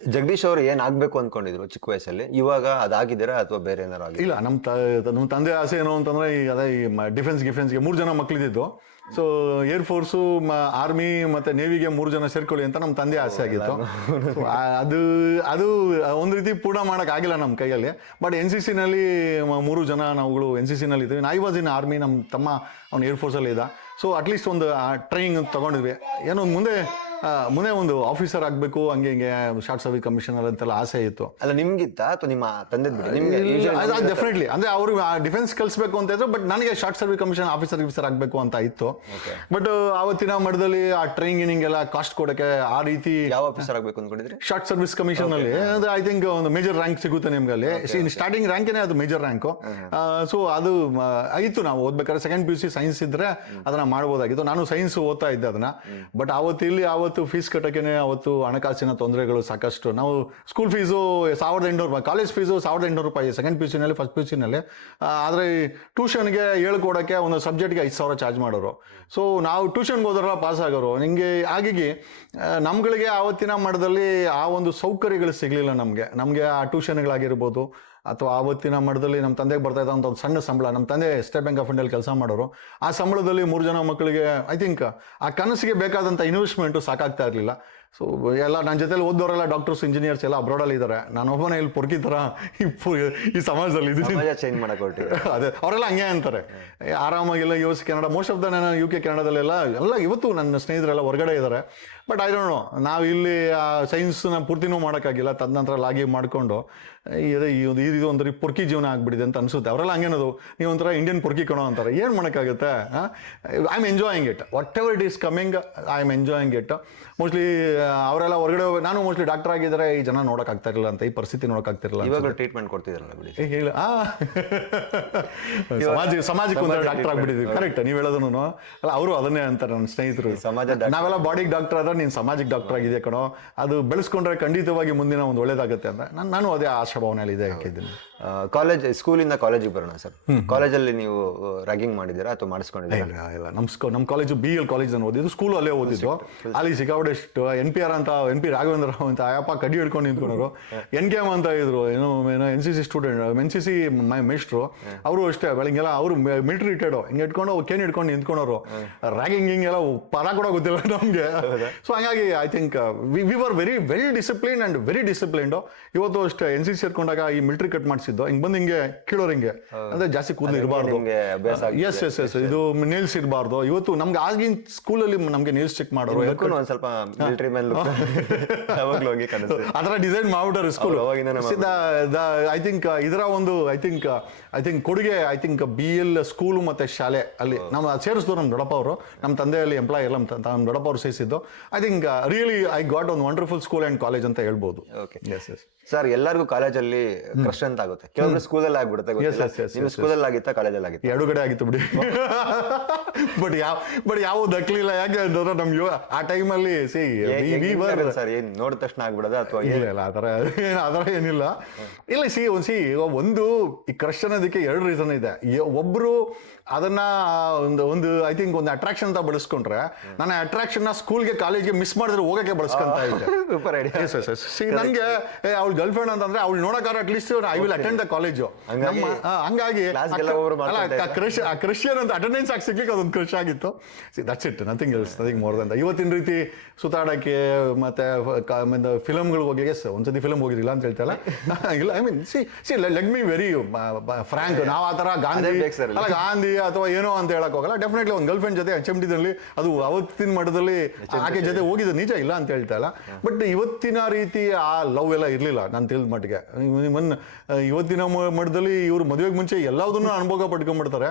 ಜಗದೀಶ್ ಅವರು ಏನಾಗಬೇಕು ಅಂದ್ಕೊಂಡಿದ್ರು ಚಿಕ್ಕ ವಯಸ್ಸಲ್ಲಿ, ಇವಾಗ ಅದಾಗಿದ್ದೀರಾ ಅಥವಾ ಬೇರೆ ಏನಾರು ಆಗಿದೆ? ಇಲ್ಲ, ನಮ್ಮ ತಂದೆ ಆಸೆ ಏನು ಅಂತಂದ್ರೆ ಅದೇ ಈ ಡಿಫೆನ್ಸ್ಗೆ 3 ಜನ ಮಕ್ಕಳಿದ್ದು. ಸೊ ಏರ್ಫೋರ್ಸು, ಆರ್ಮಿ ಮತ್ತೆ ನೇವಿಗೆ 3 ಜನ ಸೇರ್ಕೊಳ್ಳಿ ಅಂತ ನಮ್ಮ ತಂದೆ ಆಸೆ ಆಗಿತ್ತು. ಅದು ಒಂದು ರೀತಿ ಪೂರ್ಣ ಮಾಡಕ್ ಆಗಿಲ್ಲ ನಮ್ಮ ಕೈಯಲ್ಲಿ. ಬಟ್ NCC ನಲ್ಲಿ 3 ಜನ ನಾವುಗಳು NCC ನಲ್ಲಿ ಇದ್ವಿ. ಐ ವಾಸ್ ಇನ್ ಆರ್ಮಿ, ನಮ್ಮ ತಮ್ಮ ಅವ್ನು ಏರ್ಫೋರ್ಸಲ್ಲಿ ಇದ್ದ. ಸೊ ಅಟ್ಲೀಸ್ಟ್ ಒಂದು ಟ್ರೈನಿಂಗ್ ತಗೊಂಡಿದ್ವಿ. ಏನೋ ಮುಂದೆ ಮುಂದೆ ಒಂದು ಆಫೀಸರ್ ಆಗಬೇಕು ಹಂಗೆ ಹಿಂಗೆ ಶಾರ್ಟ್ ಸರ್ವಿಸ್ ಕಮಿಷನರ್ ಅಂತೆಲ್ಲ ಆಸೆ ಇತ್ತು. ಅಲ್ಲ ನಿಮ್ಗಿತ್ತ ಅಥವಾ ನಿಮ್ಮ ತಂದೆ ಬಿಡಿ ನಿಮ್ಗೆ ಡೆಫಿನೆಟ್ಲಿ ಅಂದ್ರೆ ಅವರು ಡಿಫೆನ್ಸ್ ಕಲಿಸ್ಬೇಕು ಅಂತ ಇದ್ರು, ಬಟ್ ನನಗೆ ಶಾರ್ಟ್ ಸರ್ವಿಸ್ ಕಮಿಷನ್ ಆಫೀಸರ್ ಆಗಬೇಕು ಅಂತ ಇತ್ತು. ಬಟ್ ಆವತ್ತಿನ ಮಟ್ಟದಲ್ಲಿ ಆ ಟ್ರೈನಿಂಗ್ ಎಲ್ಲ ಕಾಸ್ಟ್ ಕೊಡಕ್ಕೆ ಆ ರೀತಿ ಯಾವ ಆಫೀಸರ್ ಆಗ್ಬೇಕು ಅಂದ್ಕೊಂಡಿದ್ರಿ? ಶಾರ್ಟ್ ಸರ್ವಿಸ್ ಕಮಿಷನ್ ಅಲ್ಲಿ ಐ ಥಿಂಕ್ ಒಂದು ಮೇಜರ್ ರ್ಯಾಂಕ್ ಸಿಗುತ್ತೆ ನಿಮ್ಗೆ ಅಲ್ಲಿ. ಸ್ಟಾರ್ಟಿಂಗ್ ರ್ಯಾಂಕೇನೆ ಅದು ಮೇಜರ್ ರ್ಯಾಂಕು. ಸೊ ಅದು ಆಯ್ತು. ನಾವು ಓದ್ಬೇಕಾದ್ರೆ ಸೆಕೆಂಡ್ PUC ಸೈನ್ಸ್ ಇದ್ರೆ ಅದನ್ನ ಮಾಡ್ಬೋದಾಗಿತ್ತು. ನಾನು ಸೈನ್ಸ್ ಓದ್ತಾ ಇದ್ದೆ ಅದನ್ನ. ಬಟ್ ಅವತ್ತು ಫೀಸ್ ಕಟ್ಟಕ್ಕೆ ಅವತ್ತು ಹಣಕಾಸಿನ ತೊಂದರೆಗಳು ಸಾಕಷ್ಟು. ನಾವು ಸ್ಕೂಲ್ ಫೀಸು 1,800, ಕಾಲೇಜ್ ಫೀಸು 1,800 ರೂಪಾಯಿ ಸೆಕೆಂಡ್ PUC ನಲ್ಲಿ, ಫಸ್ಟ್ PUC ನಲ್ಲಿ. ಆದ್ರೆ ಟ್ಯೂಷನ್ಗೆ ಹೇಳ್ಕೊಡಕ್ಕೆ ಒಂದು ಸಬ್ಜೆಕ್ಟ್ಗೆ 5,000 ಚಾರ್ಜ್ ಮಾಡೋರು. ಸೊ ನಾವು ಟ್ಯೂಷನ್ಗೆ ಹೋದ್ರಲ್ಲ ಪಾಸ್ ಆಗೋರು. ನಿಮಗೆ ಹಾಗಾಗಿ ನಮ್ಗಳಿಗೆ ಆವತ್ತಿನ ಮಟ್ಟದಲ್ಲಿ ಆ ಒಂದು ಸೌಕರ್ಯಗಳು ಸಿಗ್ಲಿಲ್ಲ ನಮಗೆ ಆ ಟ್ಯೂಷನ್ಗಳಾಗಿರ್ಬೋದು ಅಥವಾ ಆವತ್ತಿನ ಮಟ್ಟದಲ್ಲಿ ನಮ್ಮ ತಂದೆಗೆ ಬರ್ತಾ ಇದ್ದ ಒಂದು ಸಣ್ಣ ಸಂಬಳ. ನಮ್ಮ ತಂದೆ ಸ್ಟೇಟ್ ಬ್ಯಾಂಕ್ ಆಫ್ ಇಂಡಿಯಲ್ಲಿ ಕೆಲಸ ಮಾಡೋರು. ಆ ಸಂಬಳದಲ್ಲಿ 3 ಜನ ಮಕ್ಕಳಿಗೆ ಐ ಥಿಂಕ್ ಆ ಕನಸಿಗೆ ಬೇಕಾದಂಥ ಇನ್ವೆಸ್ಟ್ಮೆಂಟು ಸಾಕಾಗ್ತಾ ಇರಲಿಲ್ಲ. ಸೊ ಎಲ್ಲ ನನ್ನ ಜೊತೆಲಿ ಓದೋರೆಲ್ಲ ಡಾಕ್ಟರ್ಸ್, ಇಂಜಿನಿಯರ್ಸ್ ಎಲ್ಲ ಅಬ್ರಾಡಲ್ಲಿ ಇದ್ದಾರೆ. ನಾನು ಒಬ್ಬನೇ ಇಲ್ಲಿ ಪೊರ್ಕಿ ಥರ ಈ ಸಮಾಜದಲ್ಲಿ ಇದ್ದೀನಿ. ಚೇಂಜ್ ಮಾಡಕ್ಕೆ ಹೊರಟಿದೆ. ಅದೇ ಅವರೆಲ್ಲ ಹಂಗೆ ಅಂತಾರೆ, ಆರಾಮಾಗಿಲ್ಲ US Canada, most of the ನಾನು UK ಕೆನಡಾದಲ್ಲೆಲ್ಲ ಇವತ್ತು ನನ್ನ ಸ್ನೇಹಿತರೆಲ್ಲ ಹೊರಗಡೆ ಇದ್ದಾರೆ. ಬಟ್ ಐ ಡೋಂಟ್ ನೋ, ನಾವು ಇಲ್ಲಿ ಸೈನ್ಸ್ನ ಪೂರ್ತಿನೂ ಮಾಡೋಕ್ಕಾಗಿಲ್ಲ. ತದನಂತರ ಲಾಗಿ ಮಾಡಿಕೊಂಡು ಇದು ಒಂಥರ ಪೊರ್ಕಿ ಜೀವನ ಆಗ್ಬಿಟ್ಟಿದೆ ಅಂತ ಅನ್ಸುತ್ತೆ. ಅವರೆಲ್ಲ ಹಂಗೇನದು, ನೀವು ಒಂಥರ ಇಂಡಿಯನ್ ಪೊರ್ಕಿ ಕಣೋ ಅಂತಾರೆ. ಏನು ಮಾಡೋಕ್ಕಾಗುತ್ತೆ? I am enjoying it. What ever it is coming, I am enjoying it. Mostly ಅವರೆಲ್ಲ ಹೊರಗಡೆ ನಾನು ಮೋಸ್ಟ್ಲಿ ಡಾಕ್ಟರ್ ಆಗಿದ್ದಾರೆ, ಈ ಜನ ನೋಡೋಕ್ಕಾಗ್ತಾ ಇರಲಿಲ್ಲ ಅಂತ, ಈ ಪರಿಸ್ಥಿತಿ ನೋಡೋಕ್ಕಾಗ್ತಿರಲಿಲ್ಲ. ಇವಾಗ ಟ್ರೀಟ್ಮೆಂಟ್ ಕೊಡ್ತಿದ್ರಲ್ಲ ಬಿಡಿ. ಹೇಳ ಸಮಾಜಕ್ಕೆ ಒಂಥರ ಡಾಕ್ಟರ್ ಆಗ್ಬಿಟ್ಟಿದ್ವಿ. ಕರೆಕ್ಟ್ ನೀವು ಹೇಳೋದನ್ನು. ಅಲ್ಲ ಅವರು ಅದನ್ನೇ ಅಂತಾರೆ ನನ್ನ ಸ್ನೇಹಿತರು. ನಾವೆಲ್ಲ ಬಾಡಿಗೆ ಡಾಕ್ಟರ್ ಆದ್ರೆ ನೀನು ಸಮಾಜಕ್ಕೆ ಡಾಕ್ಟರ್ ಆಗಿದೆ ಕಣೋ, ಅದು ಬೆಳೆಸ್ಕೊಂಡ್ರೆ ಖಂಡಿತವಾಗಿ ಮುಂದಿನ ಒಂದು ಒಳ್ಳೇದಾಗುತ್ತೆ ಅಂತ ನಾನು ಅದೇ ಆಶಾಭಾವನೆಯಲ್ಲಿ ಇದೆ ಹಾಕಿದ್ದೀನಿ. ಸ್ಕೂಲಿಂದ ಕಾಲೇಜಿಗೆ ಬರೋಣ ಸರ್. ಕಾಲೇಜಲ್ಲಿ ನೀವು ರ್ಯಾಗಿಂಗ್ ಮಾಡಿದ್ದೀರಾ ಅಥವಾ ಮಾಡಿಸ್ಕೊಂಡಿದ್ದೀರಾ? ಇಲ್ಲ, ನಮ್ಮ ಕಾಲೇಜು BL ಕಾಲೇಜ್ ನಾನು ಓದಿದ್ದು. ಸ್ಕೂಲ್ ಅಲ್ಲೇ ಓದಿದ್ದು. ಅಲ್ಲಿ ಸಿಕ್ಕಾಪಟ್ಟೆಷ್ಟು NPR ಅಂತ, NP ರಾಘವೇಂದ್ರ ರಾವ್ ಅಂತ ಆಯಪ್ಪ ಕಡ್ಡಿ ಹಿಡ್ಕೊಂಡು ನಿಂತ್ಕೊಂಡರು. NKM ಅಂತ ಇದ್ರು, ಏನೋ NCC ಸ್ಟೂಡೆಂಟ್, NCC ಮೇಸ್ಟ್ರು. ಅವರು ಅಷ್ಟೇ ಬೆಳಗ್ಗೆಲ್ಲ ಅವರು ಮಿಲಿಟರಿ ರಿಟೈರ್ಡು ಹಿಂಗೆ ಇಟ್ಕೊಂಡು ಕೇನ್ ಹಿಡ್ಕೊಂಡು ನಿಂತ್ಕೊಂಡವರು. ರ್ಯಾಗಿಂಗ್ ಹಿಂಗೆಲ್ಲ ಪರ ಕೂಡ ಗೊತ್ತಿಲ್ಲ ನಮಗೆ. ಸೊ ಹಂಗಾಗಿ I think we were very discipline and very disciplined. ಇವತ್ತು ಅಷ್ಟೇ NCC ಸೇರ್ಕೊಂಡಾಗ ಈ ಮಿಲಿಟರಿ ಕಟ್ ಮಾಡಿಸಿದ್ದು ಹಿಂಗೆ ಬಂದು ಹಿಂಗೆ ಕೀಳೋರು ಹಿಂಗೆ, ಅಂದ್ರೆ ಜಾಸ್ತಿ ಕೂದಲು ಇರಬಾರ್ದು. ಎಸ್ ಇದು ನೇಲ್ಸ್ ಇರಬಾರ್ದು. ಇವತ್ತು ನಮ್ಗೆ ಆಗಿನ ಸ್ಕೂಲಲ್ಲಿ ನಮ್ಗೆ ನೇಲ್ಸ್ ಚೆಕ್ ಮಾಡೋರು. ಒಂದ್ ಸ್ವಲ್ಪ ಮಿಲಿಟರಿ ಮೇಲೆ ಅದರ ಡಿಸೈನ್ ಮಾಡ್ಬಿಟ್ಟಾರೆ ಸ್ಕೂಲ್. ಐ ಥಿಂಕ್ ಇದರ ಒಂದು ಐ ಥಿಂಕ್ ಕೊಡುಗೆ BL ಸ್ಕೂಲು ಮತ್ತೆ ಶಾಲೆ ಅಲ್ಲಿ ನಾವು ಸೇರಿಸಿದ್ರು. ನಮ್ಮ ದೊಡ್ಡಪ್ಪ ಅವರು, ನಮ್ಮ ತಂದೆಯಲ್ಲಿ ಎಂಪ್ಲಾಯ್ ಎಲ್ಲ ನಮ್ಮ ದೊಡ್ಡಪ್ಪ ಅವರು ಸೇರಿಸಿದ್ದು. I think really I got ಒಂದು ವಂಡರ್ಫುಲ್ ಸ್ಕೂಲ್ ಅಂಡ್ ಕಾಲೇಜ್ ಅಂತ ಹೇಳ್ಬೋದು. ಸರ್, ಎಲ್ಲರಿಗೂ ಕಾಲೇಜಲ್ಲಿ ಕ್ರಶ್ ಅಂತ ಆಗುತ್ತೆ. ಕೆಲವೊಂದು ಸ್ಕೂಲಲ್ಲಿ ಆಗ್ಬಿಡುತ್ತೆ. ನಿಮ್ಮ ಸ್ಕೂಲಲ್ಲಿ ಆಗಿತ್ತಾ, ಕಾಲೇಜಲ್ಲಿ ಆಗಿತ್ತು? ಎರಡು ಕಡೆ ಆಗಿತ್ತು ಬಿಡಿ. ಬಟ್ ಯಾವ ದಕ್ಕಲಿಲ್ಲ. ಯಾಕೆ ಅಂತಂದ್ರೆ ನಮ್ಗೆ ಆ ಟೈಮಲ್ಲಿ ಸರ್ ಏನ್ ನೋಡಿದ ತಕ್ಷಣ ಆಗ್ಬಿಡೋದ ಅಥವಾ ಇಲ್ಲ ಅದರ ಏನಿಲ್ಲ. ಇಲ್ಲ ಒಂದು ಈ ಕ್ರಶ್ ಅನ್ನೋದಕ್ಕೆ 2 ರೀಸನ್ ಇದೆ. ಒಬ್ರು ಅದನ್ನ ಒಂದು ಐ ಥಿಂಕ್ ಒಂದು ಅಟ್ರಾಕ್ಷನ್ ಅಂತ ಬಳಸ್ಕೊಂಡ್ರೆ, ನನ್ನ ಅಟ್ರಾಕ್ಷನ್ ಸ್ಕೂಲ್ಗೆ ಕಾಲೇಜ್ಗೆ ಮಿಸ್ ಮಾಡಿದ್ರೆ ಹೋಗಕ್ಕೆ ಬಳಸ್ಕೊಂತ ಇದ್ದೆ. ನನಗೆ ಅವಳ ಗರ್ಲ್ ಫ್ರೆಂಡ್ ಅಂತಂದ್ರೆ ಅವಳು ನೋಡೋಕಾರ at least I will attend the college. ಹಂಗಾಗಿ ಕ್ರಶ್ ಏನಂತ ಅಟೆಂಡೆನ್ಸ್ ಆಗಿ ಸಿಗ್ಲಿಕ್ಕೆ ಅದೊಂದು ಕ್ರಶ್ ಆಗಿತ್ತು. That's it, nothing else, nothing more than. ಇವತ್ತಿನ ರೀತಿ ಸುತ್ತಾಡಕ್ಕೆ ಮತ್ತೆ ಫಿಲಮ್ಗಳಿಗೆ ಹೋಗ್ಲಿಕ್ಕೆ ಒಂದ್ಸತಿ ಫಿಲಮ್ ಹೋಗಿರಲಿಲ್ಲ ಅಂತ ಹೇಳ್ತಲ್ಲ. ಇಲ್ಲ, I mean let me very Frank. ನಾವು ಆ ಥರ ಗಾಂಧಿ ಅಥವಾ ಏನೋ ಅಂತ ಹೇಳಕ್ ಹೋಗಲ್ಲ. ಡೆಫಿನೆಟ್ಲಿ ಒಂದು ಗರ್ಲ್ ಫ್ರೆಂಡ್ ಜೊತೆ HMDದಲ್ಲಿ ಅದು ಅವತ್ತಿನ ಮಟ್ಟದಲ್ಲಿ ಆಕೆ ಜೊತೆ ಹೋಗಿದ್ದು ನಿಜ, ಇಲ್ಲ ಅಂತ ಹೇಳ್ತಾ ಇಲ್ಲ. ಬಟ್ ಇವತ್ತಿನ ರೀತಿ ಆ ಲವ್ ಎಲ್ಲ ಇರಲಿಲ್ಲ ನಾನು ತಿಳಿದ ಮಟ್ಟಿಗೆ. ಇವತ್ತಿನ ಮಟ್ಟದಲ್ಲಿ ಇವರು ಮದುವೆಗೆ ಮುಂಚೆ ಎಲ್ಲದನ್ನೂ ಅನುಭವ ಪಡ್ಕೊಂಡ್ಬಿಡ್ತಾರೆ.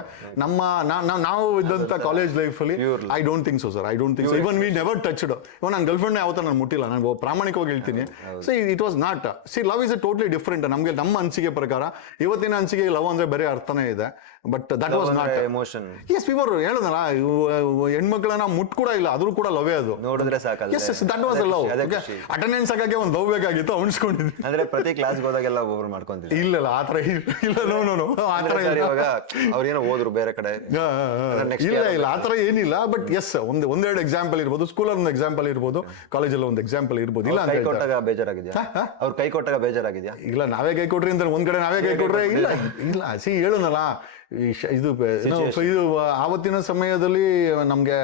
ನಾವು ಇದ್ದಂಥ ಕಾಲೇಜ್ ಲೈಫಲ್ಲಿ I don't think so sir, I don't think so. Even we never touched. Even ನನ್ನ ಗರ್ಲ್ ಫ್ರೆಂಡ್ ಯಾವತ್ತೂ ನಾನು ಮುಟ್ಟಿಲ್ಲ, ನಾನು ಪ್ರಾಮಾಣಿಕವಾಗಿ ಹೇಳ್ತೀನಿ. So it was not love is a totally different. ನಮಗೆ ನಮ್ಮ ಅನಿಸಿಕೆ ಪ್ರಕಾರ ಇವತ್ತಿನ ಅನಿಸಿಕೆ ಲವ್ ಅಂದ್ರೆ ಬೇರೆ ಅರ್ಥನೇ ಇದೆ. But that was not emotion. Yes, we were ಹೇಳೋದಲ್ಲ, ಹೆಣ್ಮಕ್ಳನ್ನ ಮುಟ್ ಕೂಡ ಇಲ್ಲ, ಆದ್ರೂ ಕೂಡ ಲವೇ ಅದು. ನೋಡಿದ್ರೆ ಸಾಕಲ್ಲ. Yes, that was love. Attendance ಆಗಾಗೆ ಒಂದು ಲವ್ ಬೇಕಾಗಿತ್ತು, ಅವನಿಸ್ಕೊಂಡಿದ್ವಿ. ಅಂದ್ರೆ ಪ್ರತಿ ಕ್ಲಾಸ್ಗೆ ಹೋದಾಗೆಲ್ಲ ಒಬ್ಬರು ಮಾಡ್ಕೊಂತಿದ್ವಿ. ಇಲ್ಲ ಆತರ ಇಲ್ಲ, ನೋ ಆತರ ಇವಾಗ ಅವ್ರೇನೋ ಹೋದ್ರು ಬೇರೆ ಕಡೆ. ಇಲ್ಲ ಆತರ ಏನಿಲ್ಲ. ಬಟ್ ಎಸ್, ಒಂದೆರಡು ಎಕ್ಸಾಂಪಲ್ ಇರ್ಬೋದು. ಸ್ಕೂಲಲ್ಲಿ ಒಂದು ಎಕ್ಸಾಂಪಲ್ ಇರ್ಬೋದು, ಕಾಲೇಜಲ್ಲಿ ಒಂದು ಎಕ್ಸಾಂಪಲ್ ಇರ್ಬೋದು. ಇಲ್ಲ ಕೈ ಕೊಟ್ಟಾಗ ಬೇಜಾರಾಗಿದ್ಯಾ? ಅವ್ರು ಕೈ ಕೊಟ್ಟಾಗ ಬೇಜಾರಾಗಿದ್ಯಾ? ಇಲ್ಲ, ನಾವೇ ಕೈ ಕೊಟ್ರಿ ಅಂತ ಒಂದ್ ಕಡೆ ನಾವೇ ಕೈ ಕೊಟ್ರೆ ಇಲ್ಲ. ಹೇಳುನಲ್ಲ, ಇದು ಆವತ್ತಿನ ಸಮಯದಲ್ಲಿ ನಮಗೆ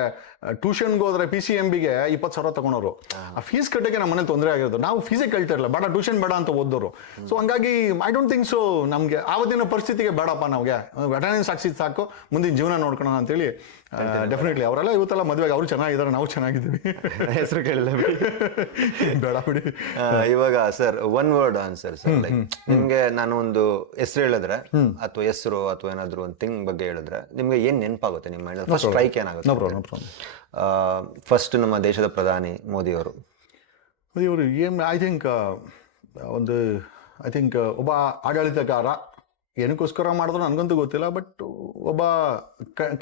ಟ್ಯೂಷನ್ಗೆ ಹೋದ್ರೆ PCMBಗೆ 20,000 ತಗೊಂಡವರು. ಆ ಫೀಸ್ ಕಟ್ಟಕ್ಕೆ ನಮ್ಮ ಮನೇಲಿ ತೊಂದರೆ ಆಗಿರೋದು. ನಾವು ಫೀಸೇ ಕೇಳ್ತಾ ಇರಲಿಲ್ಲ, ಬೇಡ ಟ್ಯೂಷನ್ ಬೇಡ ಅಂತ ಓದೋರು. ಸೊ ಹಂಗಾಗಿ ಐ ಡೋಂಟ್ ಥಿಂಕ್ ಸೊ ನಮಗೆ ಆವತ್ತಿನ ಪರಿಸ್ಥಿತಿಗೆ ಬೇಡಪ್ಪ, ನಮಗೆ ಅಟೆಂಡೆನ್ಸ್ ಹಾಕ್ಸಿದ್ ಸಾಕು, ಮುಂದಿನ ಜೀವನ ನೋಡ್ಕೊಳ್ಳೋಣ ಅಂತೇಳಿ ಡೆಫಿನೆಟ್ಲಿ ಅವರೆಲ್ಲ ಇವತ್ತೆಲ್ಲ ಮದುವೆಗೆ ಅವರು ಚೆನ್ನಾಗಿದ್ದಾರೆ, ನಾವು ಚೆನ್ನಾಗಿದ್ದೀವಿ. ಹೆಸರು ಕೇಳಿಲ್ಲ ಬೇಡ ಬಿಡಿ. ಇವಾಗ sir one word answer sir, like ನಿಮ್ಗೆ ನಾನು ಒಂದು ಹೆಸರು ಹೇಳಿದ್ರೆ ಅಥವಾ ಹೆಸರು ಅಥವಾ ಏನಾದ್ರು ಒಂದು ಥಿಂಗ್ ಬಗ್ಗೆ ಹೇಳಿದ್ರೆ ನಿಮ್ಗೆ ಏನ್ ನೆನಪಾಗುತ್ತೆ ನಿಮ್ಮ ಮೈಂಡ್ ಫಸ್ಟ್ ಸ್ಟ್ರೈಕ್ ಏನಾಗುತ್ತೆ? ಫಸ್ಟ್ ನಮ್ಮ ದೇಶದ ಪ್ರಧಾನಿ ಮೋದಿ ಅವರು ಏನು ಐ ಥಿಂಕ್ ಒಬ್ಬ ಆಡಳಿತಗಾರ, ಏನಕ್ಕೋಸ್ಕರ ಮಾಡಿದ್ರು ನನಗಂತೂ ಗೊತ್ತಿಲ್ಲ, ಬಟ್ ಒಬ್ಬ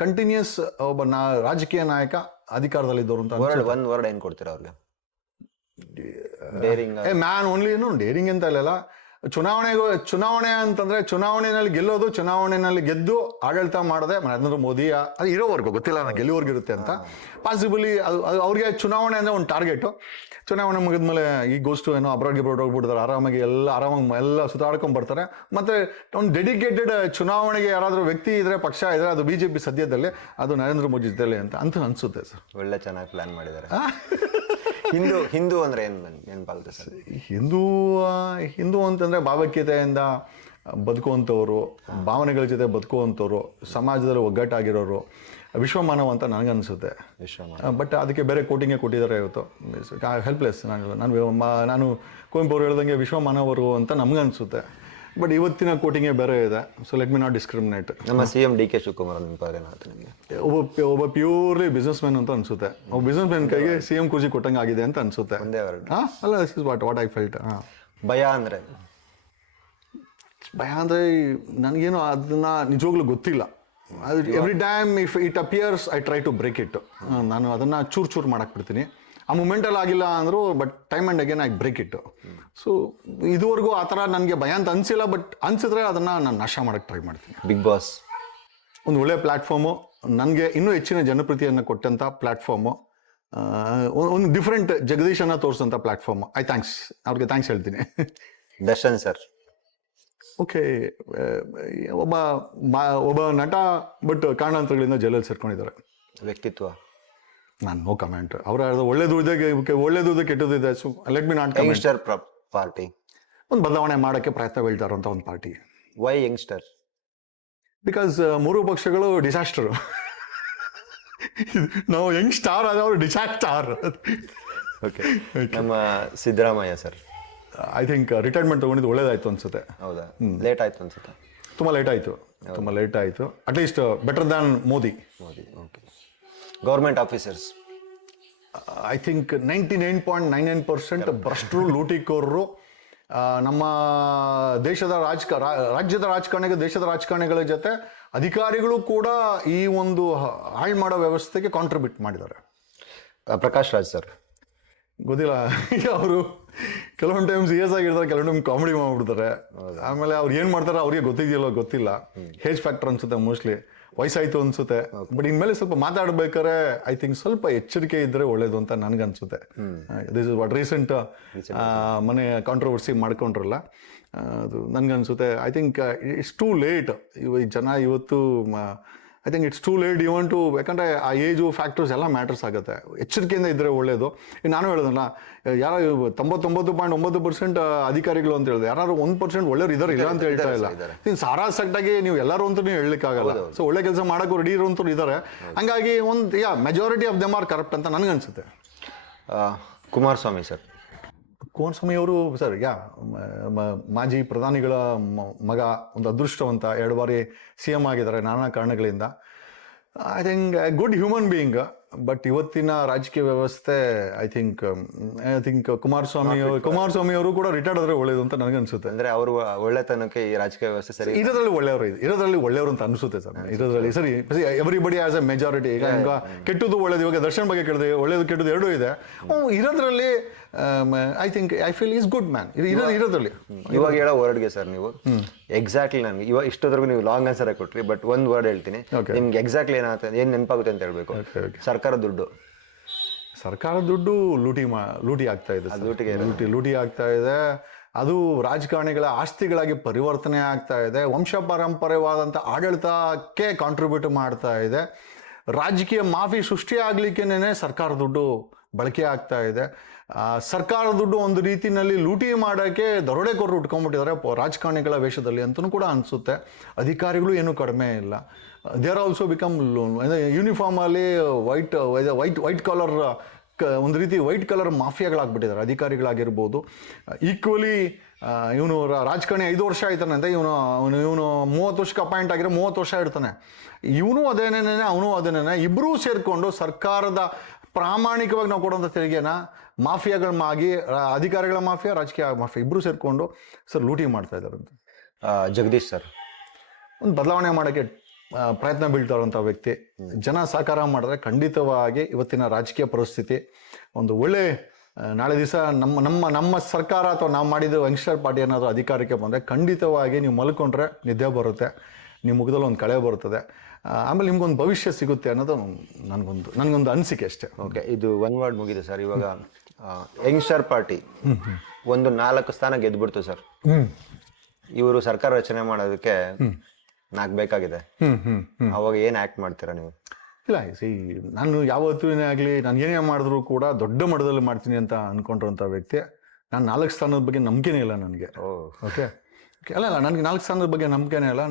ಕಂಟಿನ್ಯೂಸ್ ಒಬ್ಬ ರಾಜಕೀಯ ನಾಯಕ, ಅಧಿಕಾರದಲ್ಲಿದ್ದವರು ಅಂತ. ಒನ್ ವರ್ಡ್ ಏನ್ ಕೊಡ್ತೀರಾ ಅವ್ರಿಗೆ? Man only. ಏನು ಡೇರಿಂಗ್ ಅಂತ ಇಲ್ಲ, ಚುನಾವಣೆ ಅಂತಂದ್ರೆ ಚುನಾವಣೆಯಲ್ಲಿ ಗೆಲ್ಲೋದು, ಚುನಾವಣೆಯಲ್ಲಿ ಗೆದ್ದು ಆಡಳಿತ ಮಾಡದೆ ನರೇಂದ್ರ ಮೋದಿ ಅದು ಇರೋವರೆಗೂ ಗೊತ್ತಿಲ್ಲ ನನಗೆ ಗೆಲ್ಲುವರೆಗೂ ಇರುತ್ತೆ ಅಂತ. ಪಾಸಿಬಲಿ ಅದು ಅವ್ರಿಗೆ ಚುನಾವಣೆ ಅಂದ್ರೆ ಒಂದು ಟಾರ್ಗೆಟು. ಚುನಾವಣೆ ಮುಗಿದ್ಮೇಲೆ ಈ ಗೋಸ್ಟು ಏನೋ ಅಬ್ರಾಡ್ಗೆ ಹೋಗ್ಬಿಡ್ತಾರೆ, ಆರಾಮಾಗಿ ಎಲ್ಲ ಸುತ್ತಾಡ್ಕೊಂಡ್ ಬರ್ತಾರೆ. ಮತ್ತೆ ಒಂದು ಡೆಡಿಕೇಟೆಡ್ ಚುನಾವಣೆಗೆ ಯಾರಾದ್ರೂ ವ್ಯಕ್ತಿ ಇದ್ರೆ, ಪಕ್ಷ ಇದ್ರೆ, ಅದು BJP ಸದ್ಯದಲ್ಲಿ ಅದು ನರೇಂದ್ರ ಮೋದಿ ಜೊತೆಲಿ ಅಂತ ಅನ್ಸುತ್ತೆ ಸರ್. ಒಳ್ಳೆ ಚೆನ್ನಾಗಿ ಪ್ಲಾನ್ ಮಾಡಿದ್ದಾರೆ. ಹಿಂದೂ ಅಂದ್ರೆ ಏನ್ ನೆನಪಾಗುತ್ತೆ ಸರ್? ಹಿಂದೂ ಅಂತಂದ್ರೆ ಭಾವೈಕ್ಯತೆಯಿಂದ ಬದುಕುವಂಥವ್ರು, ಭಾವನೆಗಳ ಜೊತೆ ಬದುಕುವಂಥವ್ರು, ಸಮಾಜದಲ್ಲಿ ಒಗ್ಗಟ್ಟಾಗಿರೋರು, ವಿಶ್ವಮಾನವ ಅಂತ ನನಗನ್ಸುತ್ತೆ. ಬಟ್ ಅದಕ್ಕೆ ಬೇರೆ ಕೋಟಿಂಗೇ ಕೊಟ್ಟಿದ್ದಾರೆ ಇವತ್ತು. ಹೆಲ್ಪ್ಲೆಸ್. ನಾನು ಕುವೆಂಪು ಅವರು ಹೇಳ್ದಂಗೆ ವಿಶ್ವಮಾನವರು ಅಂತ ನಮಗನ್ಸುತ್ತೆ. ಬಟ್ ಇವತ್ತಿನ ಕೋಟಿಂಗೇ ಬೇರೆ ಇದೆ. So let me not discriminate. ನಮ್ಮ CM DK ಶಿವಕುಮಾರ್ ನಿಮಗೆ ಒಬ್ಬ ಪ್ಯೂರ್ಲಿ ಬಿಸ್ನೆಸ್ ಮ್ಯಾನ್ ಅಂತ ಅನ್ಸುತ್ತೆ. ಒಬ್ಬ ಬಿಸ್ನೆಸ್ ಮ್ಯಾನ್ ಕೈಗೆ CM ಕುರ್ಚಿ ಕೊಟ್ಟಂಗೆ ಆಗಿದೆ ಅಂತ ಅನ್ಸುತ್ತೆ. ಅಲ್ಲ, this is what I felt. ಭಯ ಅಂದ್ರೆ ನನಗೇನು ಅದನ್ನ ನಿಜವಾಗ್ಲೂ ಗೊತ್ತಿಲ್ಲ. Every time if it appears I try to break it. ನಾನು ಅದನ್ನ ಚೂರು ಮಾಡಕ್ ಬಿಡ್ತೀನಿ. ಆ ಮೂಮೆಂಟಲ್ಲಿ ಆಗಿಲ್ಲ ಅಂದ್ರು, but time and again I break it. So ಇದುವರೆಗೂ ಆ ಥರ ನನಗೆ ಭಯ ಅಂತ ಅನಿಸಿಲ್ಲ, ಬಟ್ ಅನಿಸಿದ್ರೆ ಅದನ್ನು ನಾನು ನಾಶ ಮಾಡೋಕ್ಕೆ ಟ್ರೈ ಮಾಡ್ತೀನಿ. ಬಿಗ್ ಬಾಸ್ ಒಂದು ಒಳ್ಳೆಯ ಪ್ಲ್ಯಾಟ್ಫಾರ್ಮು, ನನಗೆ ಇನ್ನೂ ಹೆಚ್ಚಿನ ಜನಪ್ರಿಯತೆಯನ್ನು ಕೊಟ್ಟಂಥ ಪ್ಲ್ಯಾಟ್ಫಾರ್ಮು, ಒಂದು ಡಿಫ್ರೆಂಟ್ ಜಗದೀಶನ್ನು ತೋರಿಸೋಂಥ ಪ್ಲ್ಯಾಟ್ಫಾರ್ಮು. ಅವ್ರಿಗೆ ಥ್ಯಾಂಕ್ಸ್ ಹೇಳ್ತೀನಿ. ದರ್ಶನ್ ಸರ್ ಓಕೆ, ಒಬ್ಬ ನಟ, ಬಟ್ ಕಾರಣಾಂತರಗಳಿಂದ ಜೈಲಲ್ಲಿ ಸೇರ್ಕೊಂಡಿದ್ದಾರೆ. ವ್ಯಕ್ತಿತ್ವ ನಾನು ನೋ ಕಮೆಂಟ್. ಅವರ ಒಳ್ಳೇದು ಇದೆ, ಕೆಟ್ಟದ್ದು ಇದೆ. So let me not youngster party ಒಂದು ಬದಲಾವಣೆ ಮಾಡೋಕ್ಕೆ ಪ್ರಯತ್ನ ಬೀಳ್ತಾ ಇರುವಂಥ ಒಂದು ಪಾರ್ಟಿ. Y youngster? ಬಿಕಾಸ್ ಮೂರು ಪಕ್ಷಗಳು ಡಿಸಾಸ್ಟರ್. ನಾವು ಯಂಗ್ ಸ್ಟಾರ್ ಆದ ಅವರು ಡಿಸಾಸ್ಟಾರ್. ಓಕೆ, ನಮ್ಮ Siddaramaiah sir I think retirement ತೊಗೊಂಡಿದ್ದು ಒಳ್ಳೇದಾಯ್ತು ಅನ್ಸುತ್ತೆ. ಹೌದಾ? ಲೇಟ್ ಆಯ್ತು ಅನ್ಸುತ್ತೆ. ತುಂಬ ಲೇಟ್ ಆಯಿತು. At least better than Modi. Okay. Government officers I think 99.99% ಭ್ರಷ್ಟರು, ಲೂಟಿಕೋರರು. ನಮ್ಮ ದೇಶದ ರಾಜ್ಯದ ರಾಜಕಾರಣಿಗಳು, ದೇಶದ ರಾಜಕಾರಣಿಗಳ ಜೊತೆ ಅಧಿಕಾರಿಗಳು ಕೂಡ ಈ ಒಂದು ಹಾಳು ಮಾಡೋ ವ್ಯವಸ್ಥೆಗೆ ಕಾಂಟ್ರಿಬ್ಯೂಟ್ ಮಾಡಿದ್ದಾರೆ. ಪ್ರಕಾಶ್ ರಾಜ್ ಸರ್ ಗೊತ್ತಿಲ್ಲ, ಅವರು ಕೆಲವೊಂದು ಟೈಮ್ ಸೀರಿಯಸ್ ಆಗಿರ್ತಾರೆ, ಕೆಲವೊಂದು ಟೈಮ್ ಕಾಮಿಡಿ ಮಾಡ್ಬಿಡ್ತಾರೆ. ಆಮೇಲೆ ಅವ್ರು ಏನು ಮಾಡ್ತಾರೆ ಅವ್ರಿಗೆ ಗೊತ್ತಿಲ್ಲ. ಹೇಜ್ ಫ್ಯಾಕ್ಟರ್ ಅನ್ಸುತ್ತೆ ಮೋಸ್ಟ್ಲಿ. ವಯಸ್ಸಾಯ್ತು ಅನ್ಸುತ್ತೆ. ಬಟ್ ಇನ್ಮೇಲೆ ಸ್ವಲ್ಪ ಮಾತಾಡ್ಬೇಕಾದ್ರೆ ಐ ಥಿಂಕ್ ಸ್ವಲ್ಪ ಎಚ್ಚರಿಕೆ ಇದ್ರೆ ಒಳ್ಳೇದು ಅಂತ ನನ್ಗನ್ಸುತ್ತೆ. ದಿಸ್ ಇಸ್ ವಾಟ್ ರೀಸೆಂಟ್ ಮನೆ ಕಾಂಟ್ರವರ್ಸಿ ಮಾಡ್ಕೊಂಡ್ರಲ್ಲ, ಅದು ನನ್ಗನ್ಸುತ್ತೆ. I think it's too late. ಜನ ಇವತ್ತು I think it's too late even to, ಯಾಕಂದರೆ ಆ ಏಜು ಫ್ಯಾಕ್ಟರ್ಸ್ ಎಲ್ಲ ಮ್ಯಾಟರ್ಸ್ ಆಗುತ್ತೆ. ಎಚ್ಚರಿಕೆಯಿಂದ ಇದ್ದರೆ ಒಳ್ಳೇದು. ನಾನು ಹೇಳೋದಲ್ಲ, ಯಾರೋ 99.9% ಅಧಿಕಾರಿಗಳು ಅಂತ ಹೇಳಿದೆ, ಯಾರು 1% ಒಳ್ಳೆಯವ್ರು ಇದ್ದಾರೆ, ಇಲ್ಲ ಅಂತ ಹೇಳ್ತಾ ಇಲ್ಲ. ಸಾರಾಸಟ್ಟಾಗಿ ನೀವು ಎಲ್ಲರೂ ಅಂತೂ ಹೇಳಲಿಕ್ಕಾಗಲ್ಲ. ಸೊ ಒಳ್ಳೆ ಕೆಲಸ ಮಾಡೋಕ್ಕೂ ರೆಡಿ ಇರೋಂಥವ್ರು ಇದ್ದಾರೆ. ಹಂಗಾಗಿ majority of them are corrupt ಅಂತ ನನಗನ್ಸುತ್ತೆ. ಕುಮಾರಸ್ವಾಮಿ ಸರ್ ಅವರು ಸರ್ ಮಾಜಿ ಪ್ರಧಾನಿಗಳ ಮಗ, ಒಂದು ಅದೃಷ್ಟವಂತ, 2 ಬಾರಿ CM ಆಗಿದ್ದಾರೆ ನಾನಾ ಕಾರಣಗಳಿಂದ. I think good human being. But ಇವತ್ತಿನ ರಾಜಕೀಯ ವ್ಯವಸ್ಥೆ ಐ ಥಿಂಕ್ ಕುಮಾರಸ್ವಾಮಿ ಅವರು ಕೂಡ ರಿಟೈರ್ಡ್ ಆದ್ರೆ ಒಳ್ಳೇದು ಅಂತ ನನಗನ್ಸುತ್ತೆ. ಅಂದ್ರೆ ಅವರು ಒಳ್ಳೆತನಕ್ಕೆ ಈ ರಾಜಕೀಯ ವ್ಯವಸ್ಥೆ ಸರಿ, ಇರೋದ್ರಲ್ಲಿ ಒಳ್ಳೆಯವರು ಅಂತ ಅನ್ಸುತ್ತೆ ಸರ್. ಇರೋದ್ರಲ್ಲಿ ಸರಿ, ಎವ್ರಿಬಡಿ ಆಸ್ ಎ ಮೆಜಾರಿಟಿ. ಈಗ ಕೆಟ್ಟದ್ದು ಒಳ್ಳೇದು, ಇವಾಗ ದರ್ಶನ್ ಬಗ್ಗೆ ಕೇಳಿದೆ, ಒಳ್ಳೇದು ಕೆಟ್ಟದ್ದು ಎರಡೂ ಇದೆ. ಇರೋದ್ರಲ್ಲಿ I think I feel is good man ಇರೋದ್ರಲ್ಲಿ. ಇವಾಗ ಹೇಳೋ ವರ್ಡ್ಗೆ ಸರ್ ನೀವು ಎಕ್ಸಾಕ್ಟ್ಲಿ ನನಗೆ ಇವಾಗ ಇಷ್ಟೊತ್ತರೆಗೂ ನೀವು ಲಾಂಗ್ ಆನ್ಸರ್ ಕೊಟ್ರಿ, ಬಟ್ ಒಂದು ವರ್ಡ್ ಹೇಳ್ತೀನಿ ನಿಮ್ಗೆ ಎಕ್ಸಾಕ್ಟ್ಲಿ ಏನ್ ನೆನಪಾಗುತ್ತೆ ಅಂತ ಹೇಳ್ಬೇಕು. ಸರ್ಕಾರ ದುಡ್ಡು ಲೂಟಿ ಆಗ್ತಾ ಇದೆ. ಲೂಟಿ ಆಗ್ತಾ ಇದೆ. ಅದು ರಾಜಕಾರಣಿಗಳ ಆಸ್ತಿಗಳಾಗಿ ಪರಿವರ್ತನೆ ಆಗ್ತಾ ಇದೆ, ವಂಶ ಪಾರಂಪರ್ಯವಾದಂಥ ಆಡಳಿತಕ್ಕೆ ಕಾಂಟ್ರಿಬ್ಯೂಟ್ ಮಾಡ್ತಾ ಇದೆ, ರಾಜಕೀಯ ಮಾಫಿ ಸೃಷ್ಟಿ ಆಗ್ಲಿಕ್ಕೇನೆ ಸರ್ಕಾರ ದುಡ್ಡು ಬಳಕೆ ಆಗ್ತಾ ಇದೆ. ಸರ್ಕಾರ ದುಡ್ಡು ಒಂದು ರೀತಿಯಲ್ಲಿ ಲೂಟಿ ಮಾಡೋಕ್ಕೆ ದರೋಡೆಕೋರರು ಉಟ್ಕೊಂಡ್ಬಿಟ್ಟಿದ್ದಾರೆ ರಾಜಕಾರಣಿಗಳ ವೇಷದಲ್ಲಿ ಅಂತಲೂ ಕೂಡ ಅನಿಸುತ್ತೆ. ಅಧಿಕಾರಿಗಳು ಏನೂ ಕಡಿಮೆ ಇಲ್ಲ. ದೇ ಆರ್ ಆಲ್ಸೋ ಬಿಕಮ್ ಯೂನಿಫಾರ್ಮಲ್ಲಿ ವೈಟ್ ಕಾಲರ್ ಒಂದು ರೀತಿ ವೈಟ್ ಕಲರ್ ಮಾಫಿಯಾಗಳಾಗ್ಬಿಟ್ಟಿದ್ದಾರೆ ಅಧಿಕಾರಿಗಳಾಗಿರ್ಬೋದು. ಈಕ್ವಲಿ ಇವನು ರಾಜಕಾರಣಿ 5 ವರ್ಷ ಆಯ್ತಾನಂತೆ, ಇವನು 30 ವರ್ಷಕ್ಕೆ ಅಪಾಯಿಂಟ್ ಆಗಿರೋ 30 ವರ್ಷ ಇರ್ತಾನೆ. ಇವನು ಅದೇನೇನೆ ಅವನು ಅದೇನೇನೆ, ಇಬ್ಬರೂ ಸೇರಿಕೊಂಡು ಸರ್ಕಾರದ ಪ್ರಾಮಾಣಿಕವಾಗಿ ನಾವು ಕೊಡುವಂಥ ತೆರಿಗೆನ ಮಾಫಿಯಾಗಳ ಅಧಿಕಾರಿಗಳ ಮಾಫಿಯಾ, ರಾಜಕೀಯ ಮಾಫಿಯಾ ಇಬ್ಬರೂ ಸೇರಿಕೊಂಡು ಸರ್ ಲೂಟಿ ಮಾಡ್ತಾ ಇದ್ದಾರಂತೆ. ಜಗದೀಶ್ ಸರ್ ಒಂದು ಬದಲಾವಣೆ ಮಾಡೋಕ್ಕೆ ಪ್ರಯತ್ನ ಬೀಳ್ತಾ ಇರುವಂಥ ವ್ಯಕ್ತಿ. ಜನ ಸಹಕಾರ ಮಾಡಿದ್ರೆ ಖಂಡಿತವಾಗಿ ಇವತ್ತಿನ ರಾಜಕೀಯ ಪರಿಸ್ಥಿತಿ ಒಂದು ಒಳ್ಳೆ ನಾಳೆ ದಿವಸ ನಮ್ಮ ಸರ್ಕಾರ ಅಥವಾ ನಾವು ಮಾಡಿದ ಯಂಗ್ಸ್ಟರ್ ಪಾರ್ಟಿ ಏನಾದರೂ ಅಧಿಕಾರಕ್ಕೆ ಬಂದರೆ ಖಂಡಿತವಾಗಿ ನೀವು ಮಲ್ಕೊಂಡ್ರೆ ನಿದ್ದೆ ಬರುತ್ತೆ, ನಿಮ್ಮ ಮುಖದಲ್ಲಿ ಒಂದು ಕಳೆ ಬರ್ತದೆ, ಆಮೇಲೆ ನಿಮ್ಗೊಂದು ಭವಿಷ್ಯ ಸಿಗುತ್ತೆ ಅನ್ನೋದು ನನಗೊಂದು ಅನಿಸಿಕೆ ಅಷ್ಟೇ. ಓಕೆ, ಇದು ಒನ್ ವರ್ಡ್ ಮುಗಿದೆ ಸರ್. ಇವಾಗ ಯಂಗ್ಸ್ಟರ್ ಪಾರ್ಟಿ ಒಂದು 4 ಸ್ಥಾನ ಗೆದ್ದುಬಿಡ್ತು ಸರ್. ಇವರು ಸರ್ಕಾರ ರಚನೆ ಮಾಡೋದಕ್ಕೆ 4 ಬೇಕಾಗಿದೆ. ಅವಾಗ ಏನು ಆ್ಯಕ್ಟ್ ಮಾಡ್ತೀರಾ ನೀವು? ಇಲ್ಲ, ನಾನು ಯಾವತ್ತೂ ಆಗಲಿ ನಾನು ಏನೇ ಮಾಡಿದ್ರು ಕೂಡ ದೊಡ್ಡ ಮಟ್ಟದಲ್ಲಿ ಮಾಡ್ತೀನಿ ಅಂತ ಅಂದ್ಕೊಂಡಿರೋಂಥ ವ್ಯಕ್ತಿ. ನಾನು 4 ಸ್ಥಾನದ ಬಗ್ಗೆ ನಂಬಿಕೆನೇ ಇಲ್ಲ ನನಗೆ. ಓಕೆ, ಅಲ್ಲ ನನಗೆ 4 ಸ್ಥಾನದ ಬಗ್ಗೆ ನಂಬಿಕೆನೇ ಇಲ್ಲ.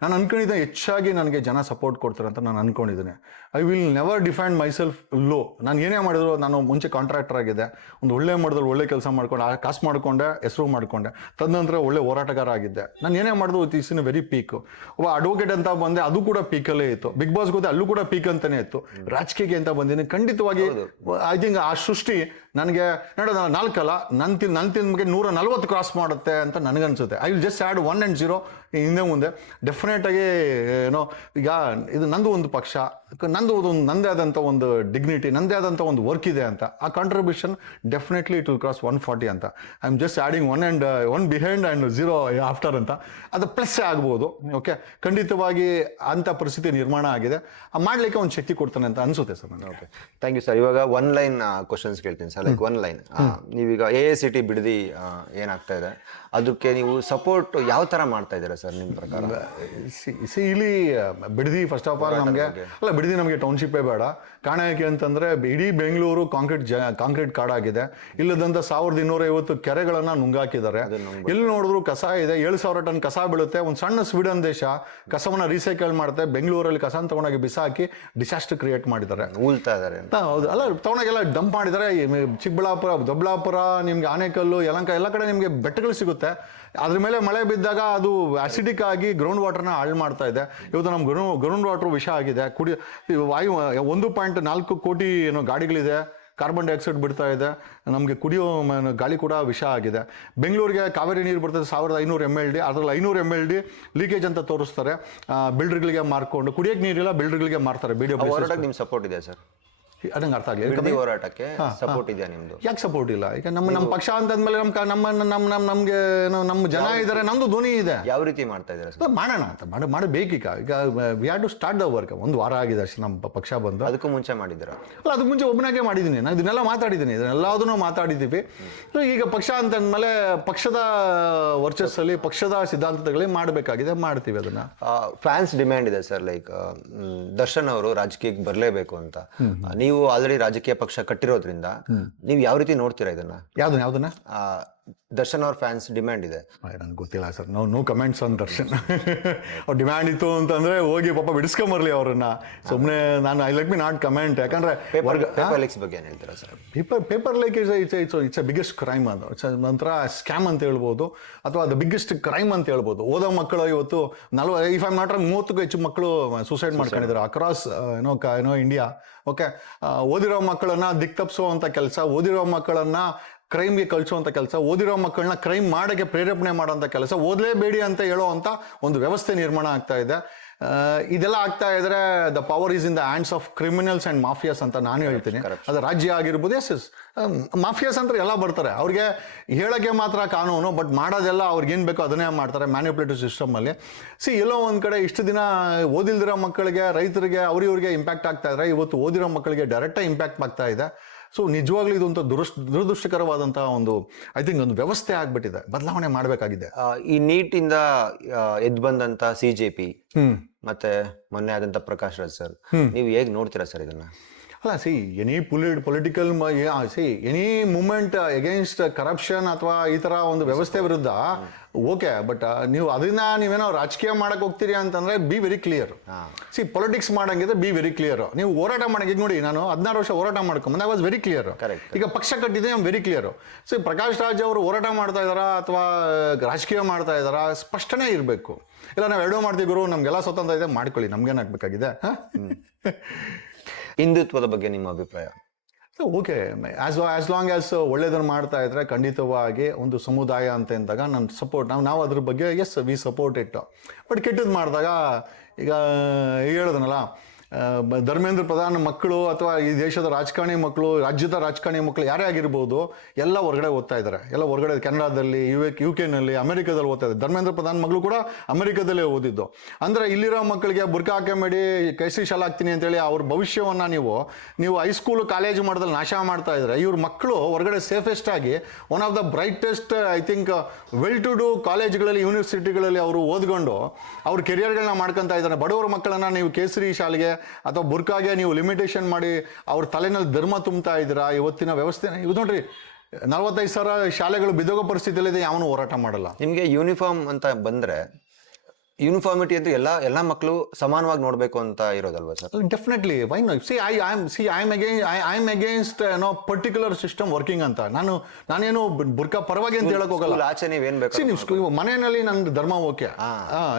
ನಾನು ಅನ್ಕೊಂಡಿದ್ದೆ ಹೆಚ್ಚಾಗಿ ನನಗೆ ಜನ ಸಪೋರ್ಟ್ ಕೊಡ್ತಾರೆ ಅಂತ ನಾನು ಅಂದ್ಕೊಂಡಿದ್ದೀನಿ. I will never defined myself low. ನಾನು ಏನೇ ಮಾಡಿದ್ರು, ನಾನು ಮುಂಚೆ ಕಾಂಟ್ರಾಕ್ಟರ್ ಆಗಿದ್ದೆ, ಒಂದು ಒಳ್ಳೆ ಮಟ್ಟದಲ್ಲಿ ಒಳ್ಳೆ ಕೆಲಸ ಮಾಡ್ಕೊಂಡು ಕಾಸು ಮಾಡಿಕೊಂಡೆ, ಹೆಸರು ಮಾಡಿಕೊಂಡೆ, ತದನಂತರ ಒಳ್ಳೆ ಹೋರಾಟಗಾರ ಆಗಿದ್ದೆ. ನಾನು ಏನೇ ಮಾಡಿದ್ರು ಇಸ್ ಇನ್ ವೆರಿ ಪೀಕ್. ಒಬ್ಬ ಅಡ್ವೊಕೇಟ್ ಅಂತ ಬಂದೆ, ಅದು ಕೂಡ ಪೀಕಲ್ಲೇ ಇತ್ತು. ಬಿಗ್ ಬಾಸ್ ಗೊತ್ತೆ, ಅಲ್ಲೂ ಕೂಡ ಪೀಕ್ ಅಂತಲೇ ಇತ್ತು. ರಾಜಕೀಯಕ್ಕೆ ಅಂತ ಬಂದಿದ್ದೀನಿ. ಖಂಡಿತವಾಗಿ ಐ ಥಿಂಕ್ ಆ ಸೃಷ್ಟಿ ನನಗೆ ನೋಡೋದು 4 ಅಲ್ಲ, ನನ್ನ ತಿಂದ 140 ಕ್ರಾಸ್ ಮಾಡುತ್ತೆ ಅಂತ ನನಗನ್ಸುತ್ತೆ. I will just add 1 and 0 ಹಿಂದೆ ಮುಂದೆ. ಡೆಫಿನೆಟಾಗಿ ಈಗ ಇದು ನಂದು ಒಂದು ಪಕ್ಷ, ನಂದೇ ಆದಂಥ ಒಂದು ಡಿಗ್ನಿಟಿ, ನಂದೇ ಆದಂಥ ಒಂದು ವರ್ಕ್ ಇದೆ ಅಂತ. ಆ contribution definitely it will cross 140 ಅಂತ. I am just adding 1 behind and 0 after ಅಂತ. ಅದು ಪ್ಲಸ್ ಆಗ್ಬೋದು. ಓಕೆ, ಖಂಡಿತವಾಗಿ ಅಂಥ ಪರಿಸ್ಥಿತಿ ನಿರ್ಮಾಣ ಆಗಿದೆ. ಮಾಡಲಿಕ್ಕೆ ಒಂದು ಶಕ್ತಿ ಕೊಡ್ತಾನೆ ಅಂತ ಅನಿಸುತ್ತೆ ಸರ್ ನನಗೆ. Okay, thank you sir. ಇವಾಗ 1 ಲೈನ್ ಕ್ವಶನ್ಸ್ ಕೇಳ್ತೀನಿ ಸರ್. ಲೈಕ್ 1 ಲೈನ್, ನೀವೀಗ AICT ಬಿಡದಿ ಏನಾಗ್ತಾ ಇದೆ ಅದಕ್ಕೆ ನೀವು ಸಪೋರ್ಟ್ ಯಾವ ಥರ ಮಾಡ್ತಾ ಇದ್ದೀರಾ ಸರ್ ನಿಮ್ಮ ಪ್ರಕಾರ? ಇಲ್ಲಿ Bidadi first of all Bidadi ನಮಗೆ ಟೌನ್ಶಿಪ್ಪೇ ಬೇಡ. ಕಾರಣ ಯಾಕೆ ಅಂತಂದರೆ ಇಡೀ ಬೆಂಗಳೂರು ಕಾಂಕ್ರೀಟ್ ಕಾಡಾಗಿದೆ. ಇಲ್ಲದಂಥ 1250 ಕೆರೆಗಳನ್ನು ನುಂಗಾಕಿದ್ದಾರೆ. ಎಲ್ಲಿ ನೋಡಿದ್ರು ಕಸ ಇದೆ. 7000 ಟನ್ ಕಸ ಬೀಳುತ್ತೆ. ಒಂದು ಸಣ್ಣ ಸ್ವೀಡನ್ ದೇಶ ಕಸವನ್ನು ರೀಸೈಕಲ್ ಮಾಡುತ್ತೆ. ಬೆಂಗಳೂರಲ್ಲಿ ಕಸ ತಗೊಂಡೋಗಿ ಬಿಸಾಕಿ ಡಿಸಾಸ್ಟರ್ ಕ್ರಿಯೇಟ್ ಮಾಡಿದ್ದಾರೆ, ಊಲ್ತಾ ಇದ್ದಾರೆ. ಹೌದು, ಅಲ್ಲ ತಗೊಂಡಾಗೆಲ್ಲ ಡಂಪ್ ಮಾಡಿದ್ದಾರೆ. ಚಿಕ್ಕಬಳ್ಳಾಪುರ, ದೊಡ್ಡಬಳ್ಳಾಪುರ, ನಿಮ್ಗೆ ಆನೇಕಲ್ಲು, ಯಲಹಂಕ ಎಲ್ಲ ಕಡೆ ನಿಮಗೆ ಬೆಟ್ಟಗಳು ಸಿಗುತ್ತೆ. ಅದ್ರ ಮೇಲೆ ಮಳೆ ಬಿದ್ದಾಗ ಅದು ಆಸಿಡಿಕ್ ಆಗಿ ಗ್ರೌಂಡ್ ವಾಟರ್ನ ಹಾಳು ಮಾಡ್ತಾ ಇದೆ. ಇವತ್ತು ನಮ್ಮ ಗ್ರೌಂಡ್ ವಾಟರ್ ವಿಷ ಆಗಿದೆ. ವಾಯು 1.4 ಕೋಟಿ ಗಾಡಿಗಳಿದೆ, ಕಾರ್ಬನ್ ಡೈಆಕ್ಸೈಡ್ ಬಿಡ್ತಾ ಇದೆ. ನಮಗೆ ಕುಡಿಯೋ ಗಾಳಿ ಕೂಡ ವಿಷ ಆಗಿದೆ. ಬೆಂಗಳೂರಿಗೆ ಕಾವೇರಿ ನೀರು ಬರ್ತದೆ 1500 MLD. ಅದರಲ್ಲಿ 500 MLD ಲೀಕೇಜ್ ಅಂತ ತೋರಿಸ್ತಾರೆ. ಬಿಲ್ಡರ್ಗಳಿಗೆ ಮಾರ್ಕೊಂಡು ಕುಡಿಯೋಕೆ ನೀರಿಲ್ಲ, ಬಿಲ್ಡರ್ಗಳಿಗೆ ಮಾರ್ತಾರೆ. ನಿಮ್ಮ ಸಪೋರ್ಟ್ ಇದೆ ಸರ್? ಅದಂಗೆ ಅರ್ಥ ಆಗಲಿ. ಹೋರಾಟಕ್ಕೆ ಸಪೋರ್ಟ್ ಇದೆಯಾ ನಿಮ್ದು? ಯಾಕೆ ಸಪೋರ್ಟ್ ಇಲ್ಲ? ಈಗ ನಮ್ಮ ಪಕ್ಷ ಅಂತಂದ್ಮೇಲೆ ನಮ್ಗೆ ನಮ್ಮ ಜನ ಇದ್ದಾರೆ, ನಮ್ದು ಧ್ವನಿ ಇದೆ. ಯಾವ ರೀತಿ ಮಾಡ್ತಾ ಇದ್ದಾರೆ? ಮಾಡೋಣ ಅಂತ ಮಾಡಬೇಕೀಗ. ಈಗ we have to start the work. 1 ವಾರ ಆಗಿದೆ ಅಷ್ಟೇ ನಮ್ಮ ಪಕ್ಷ ಬಂದು. ಅದಕ್ಕೂ ಮುಂಚೆ ಮಾಡಿದ್ದೀರಾ? ಅಲ್ಲ, ಅದಕ್ಕೆ ಮುಂಚೆ ಒಬ್ಬನಾಗೆ ಮಾಡಿದ್ದೀನಿ. ನಾನು ಇದನ್ನೆಲ್ಲ ಮಾತಾಡಿದ್ದೀನಿ, ಇದನ್ನೆಲ್ಲದನ್ನು ಮಾತಾಡಿದ್ದೀವಿ. ಈಗ ಪಕ್ಷ ಅಂತಂದ್ಮೇಲೆ ಪಕ್ಷದ ವರ್ಚಸ್ಸಲ್ಲಿ, ಪಕ್ಷದ ಸಿದ್ಧಾಂತಗಳಲ್ಲಿ ಮಾಡಬೇಕಾಗಿದೆ, ಮಾಡ್ತೀವಿ ಅದನ್ನ. ಫ್ಯಾನ್ಸ್ ಡಿಮ್ಯಾಂಡ್ ಇದೆ ಸರ್, ಲೈಕ್ ದರ್ಶನ್ ಅವರು ರಾಜಕೀಯಕ್ಕೆ ಬರಲೇಬೇಕು ಅಂತ. ನೀವು ಆಲ್ರೆಡಿ ರಾಜಕೀಯ ಪಕ್ಷ ಕಟ್ಟಿರೋದ್ರಿಂದ ನೀವು ಯಾವ ರೀತಿ ನೋಡ್ತೀರಾ ಇದನ್ನ? ಯಾವ್ದನ್ನ? ದರ್ಶನ್ ಅವ್ರ ಫ್ಯಾನ್ಸ್ ಡಿಮ್ಯಾಂಡ್ ಇದೆ. ನನ್ಗೆ ಗೊತ್ತಿಲ್ಲ sir, no comments on Darshan. ಅವ್ರು ಡಿಮ್ಯಾಂಡ್ ಇತ್ತು ಅಂತಂದ್ರೆ ಹೋಗಿ ಪಾಪ ಬಿಡಿಸ್ಕೊಂಬರ್ಲಿ ಅವ್ರನ್ನ. ಸುಮ್ಮನೆ ನಾನು I like me not comment. ಯಾಕಂದ್ರೆ ಪೇಪರ್ ಲೀಕ್ಸ್ ಬಗ್ಗೆ ಏನು ಹೇಳ್ತೀರಾ sir? Paper like it's a biggest crime. ಅದು ಒಂಥರ ಸ್ಕ್ಯಾಮ್ ಅಂತ ಹೇಳ್ಬೋದು, ಅಥವಾ ದ ಬಿಗ್ಗೆಸ್ಟ್ ಕ್ರೈಮ್ ಅಂತ ಹೇಳ್ಬೋದು. ಓದೋ ಮಕ್ಕಳು ಇವತ್ತು 30ಕ್ಕೂ ಹೆಚ್ಚು ಮಕ್ಕಳು ಸೂಸೈಡ್ ಮಾಡ್ಕೊಂಡಿದ್ದಾರೆ ಅಕ್ರಾಸ್ ಇಂಡಿಯಾ. ಓಕೆ, ಓದಿರೋ ಮಕ್ಕಳನ್ನ ದಿಕ್ತಪ್ಪಿಸುವಂಥ ಕೆಲಸ, ಓದಿರೋ ಮಕ್ಕಳನ್ನ ಕ್ರೈಮ್ಗೆ ಕಳಿಸುವಂಥ ಕೆಲಸ, ಓದಿರೋ ಮಕ್ಕಳನ್ನ ಕ್ರೈಮ್ ಮಾಡೋಕ್ಕೆ ಪ್ರೇರೇಪಣೆ ಮಾಡೋಂಥ ಕೆಲಸ, ಓದಲೇಬೇಡಿ ಅಂತ ಹೇಳೋವಂಥ ಒಂದು ವ್ಯವಸ್ಥೆ ನಿರ್ಮಾಣ ಆಗ್ತಾ ಇದೆ. ಇದೆಲ್ಲ ಆಗ್ತಾ ಇದ್ರೆ the power is in the hands of criminals and mafias ಅಂತ ನಾನು ಹೇಳ್ತೀನಿ. ಅದು ರಾಜ್ಯ ಆಗಿರ್ಬೋದು. ಎಸ್ ಮಾಫಿಯಾಸ್ ಅಂದ್ರೆ ಎಲ್ಲ ಬರ್ತಾರೆ. ಅವ್ರಿಗೆ ಹೇಳೋಕ್ಕೆ ಮಾತ್ರ ಕಾನೂನು, ಬಟ್ ಮಾಡೋದೆಲ್ಲ ಅವ್ರಿಗೇನು ಬೇಕೋ ಅದನ್ನೇ ಮಾಡ್ತಾರೆ ಮ್ಯಾನಿಪುಲೇಟಿವ್ ಸಿಸ್ಟಮಲ್ಲಿ. ಎಲ್ಲೋ ಒಂದು ಕಡೆ ಇಷ್ಟು ದಿನ ಓದಿಲ್ದಿರೋ ಮಕ್ಕಳಿಗೆ, ರೈತರಿಗೆ, ಇವ್ರಿಗೆ ಇಂಪ್ಯಾಕ್ಟ್ ಆಗ್ತಾ ಇದ್ರೆ, ಇವತ್ತು ಓದಿರೋ ಮಕ್ಕಳಿಗೆ ಡೈರೆಕ್ಟಾಗಿ ಇಂಪ್ಯಾಕ್ಟ್ ಆಗ್ತಾ ಇದೆ. ಸೊ ನಿಜವಾಗ್ಲೂ ಇದೊಂದು ದುರದೃಷ್ಟಕರವಾದಂತಹ ಒಂದು ಐ ಥಿಂಕ್ ಒಂದು ವ್ಯವಸ್ಥೆ ಆಗ್ಬಿಟ್ಟಿದೆ, ಬದಲಾವಣೆ ಮಾಡಬೇಕಾಗಿದೆ. ಈ ನೀಟಿಂದ ಎದ್ದು ಬಂದಂತ CJP ಮತ್ತೆ ಮೊನ್ನೆ ಆದಂತ ಪ್ರಕಾಶ್ ರಾಜ್ ಸರ್, ನೀವು ಹೇಗ್ ನೋಡ್ತೀರಾ ಸರ್ ಇದನ್ನ? ಅಲ್ಲ, see any political any movement against corruption ಅಥವಾ ಈ ತರ ಒಂದು ವ್ಯವಸ್ಥೆ ವಿರುದ್ಧ ಓಕೆ, ಬಟ್ ನೀವು ಅದನ್ನ ನೀವೇನೋ ರಾಜಕೀಯ ಮಾಡಕ್ ಹೋಗ್ತೀರಿ ಅಂತಂದ್ರೆ be very clear. See politics ಮಾಡಂಗಿದ್ರೆ ಬಿ ವೆರಿ ಕ್ಲಿಯರ್. ನೀವು ಹೋರಾಟ ಮಾಡಂಗೆ, ಈಗ ನೋಡಿ ನಾನು 16 ವರ್ಷ ಹೋರಾಟ ಮಾಡ್ಕೊಂಬಂದು ಐ ವಾಸ್ ವೆರಿ ಕ್ಲಿಯರ್. ಈಗ ಪಕ್ಷ ಕಟ್ಟಿದೆ very clear. See Prakash Raj ಅವರು ಹೋರಾಟ ಮಾಡ್ತಾ ಇದಾರಾ ಅಥವಾ ರಾಜಕೀಯ ಮಾಡ್ತಾ ಇದಾರಾ ಸ್ಪಷ್ಟನೇ ಇರಬೇಕು. ಇಲ್ಲ ನಾವು ಎರಡೂ ಮಾಡ್ತೀವಿ ಗುರು, ನಮ್ಗೆಲ್ಲ ಸ್ವತಂತ್ರ ಇದೆ, ಮಾಡ್ಕೊಳ್ಳಿ, ನಮ್ಗೇನಾಗಬೇಕಾಗಿದೆ. ಹಿಂದುತ್ವದ ಬಗ್ಗೆ ನಿಮ್ಮ ಅಭಿಪ್ರಾಯ? ಓಕೆ, ಆಸ್ ಲಾಂಗ್ ಆಸ್ ಒಳ್ಳೇದನ್ನು ಮಾಡ್ತಾ ಇದ್ರೆ ಖಂಡಿತವಾಗಿ ಒಂದು ಸಮುದಾಯ ಅಂತ ಎಂದಾಗ ನನ್ನ ಸಪೋರ್ಟ್, ನಾವು ಅದ್ರ ಬಗ್ಗೆ yes we support it. But ಕೆಟ್ಟದ್ದು ಮಾಡಿದಾಗ ಈಗ ಹೇಳಿದ್ನಲ್ಲ, ಧರ್ಮೇಂದ್ರ ಪ್ರಧಾನ್ ಮಕ್ಕಳು ಅಥವಾ ಈ ದೇಶದ ರಾಜಕಾರಣಿ ಮಕ್ಕಳು, ರಾಜ್ಯದ ರಾಜಕಾರಣಿ ಮಕ್ಕಳು ಯಾರೇ ಆಗಿರ್ಬೋದು, ಎಲ್ಲ ಹೊರಗಡೆ ಓದ್ತಾ ಇದ್ದಾರೆ. ಎಲ್ಲ ಹೊರಗಡೆ ಕೆನಡಾದಲ್ಲಿ, UK ನಲ್ಲಿ, ಅಮೆರಿಕದಲ್ಲಿ ಓದ್ತಾ ಇದ್ದಾರೆ. ಧರ್ಮೇಂದ್ರ ಪ್ರಧಾನ್ ಮಗಳು ಕೂಡ ಅಮೆರಿಕದಲ್ಲೇ ಓದಿದ್ದು. ಅಂದರೆ ಇಲ್ಲಿರೋ ಮಕ್ಕಳಿಗೆ ಬುರ್ಕಾ ಹಾಕೊಂಬೇಡಿ, ಕೇಸರಿ ಶಾಲೆ ಹಾಕ್ತೀನಿ ಅಂತೇಳಿ ಅವ್ರ ಭವಿಷ್ಯವನ್ನು ನೀವು ಹೈಸ್ಕೂಲು ಕಾಲೇಜು ಮಾಡೋದ್ರಲ್ಲಿ ನಾಶ ಮಾಡ್ತಾ ಇದ್ದಾರೆ. ಇವ್ರ ಮಕ್ಕಳು ಹೊರಗಡೆ ಸೇಫೆಸ್ಟ್ ಆಗಿ one of the brightest I think well to do ಕಾಲೇಜ್ಗಳಲ್ಲಿ, ಯೂನಿವರ್ಸಿಟಿಗಳಲ್ಲಿ ಅವರು ಓದ್ಕೊಂಡು ಅವ್ರ ಕೆರಿಯರ್ಗಳನ್ನ ಮಾಡ್ಕೊತಾ ಇದ್ದಾರೆ. ಬಡವರ ಮಕ್ಕಳನ್ನ ನೀವು ಕೇಸರಿ ಶಾಲೆಗೆ ಅಥವಾ ಬುರ್ಕಾಗೆ ನೀವು ಲಿಮಿಟೇಷನ್ ಮಾಡಿ ಅವ್ರ ತಲೆನಲ್ಲಿ ಧರ್ಮ ತುಂಬ್ತಾ ಇದ್ದೀರಾ. ಇವತ್ತಿನ ವ್ಯವಸ್ಥೆ ಇವ್ ನೋಡ್ರಿ, 45,000 ಶಾಲೆಗಳು ಬಿದ್ದೋಗೋ ಪರಿಸ್ಥಿತಿಯಲ್ಲಿದೆ, ಯಾವನು ಹೋರಾಟ ಮಾಡಲ್ಲ. ನಿಮ್ಗೆ ಯೂನಿಫಾರ್ಮ್ ಅಂತ ಬಂದ್ರೆ ಯೂನಿಫಾರ್ಮಿಟಿ ಅಂತ ಎಲ್ಲ ಮಕ್ಕಳು ಸಮಾನವಾಗಿ ನೋಡ್ಬೇಕು ಅಂತ ಇರೋದಲ್ವಾ sir? Definitely, why not? I am against particular system working ಅಂತ. ನಾನೇನು ಬುರ್ಕಾ ಪರವಾಗಿ ಅಂತ ಹೇಳಕ್ ಹೋಗಲ್ಲ. ಆಚೆ ನೀವೇನ್ ಬೇಕು, ಮನೆಯಲ್ಲಿ ನನ್ನ ಧರ್ಮ ಓಕೆ,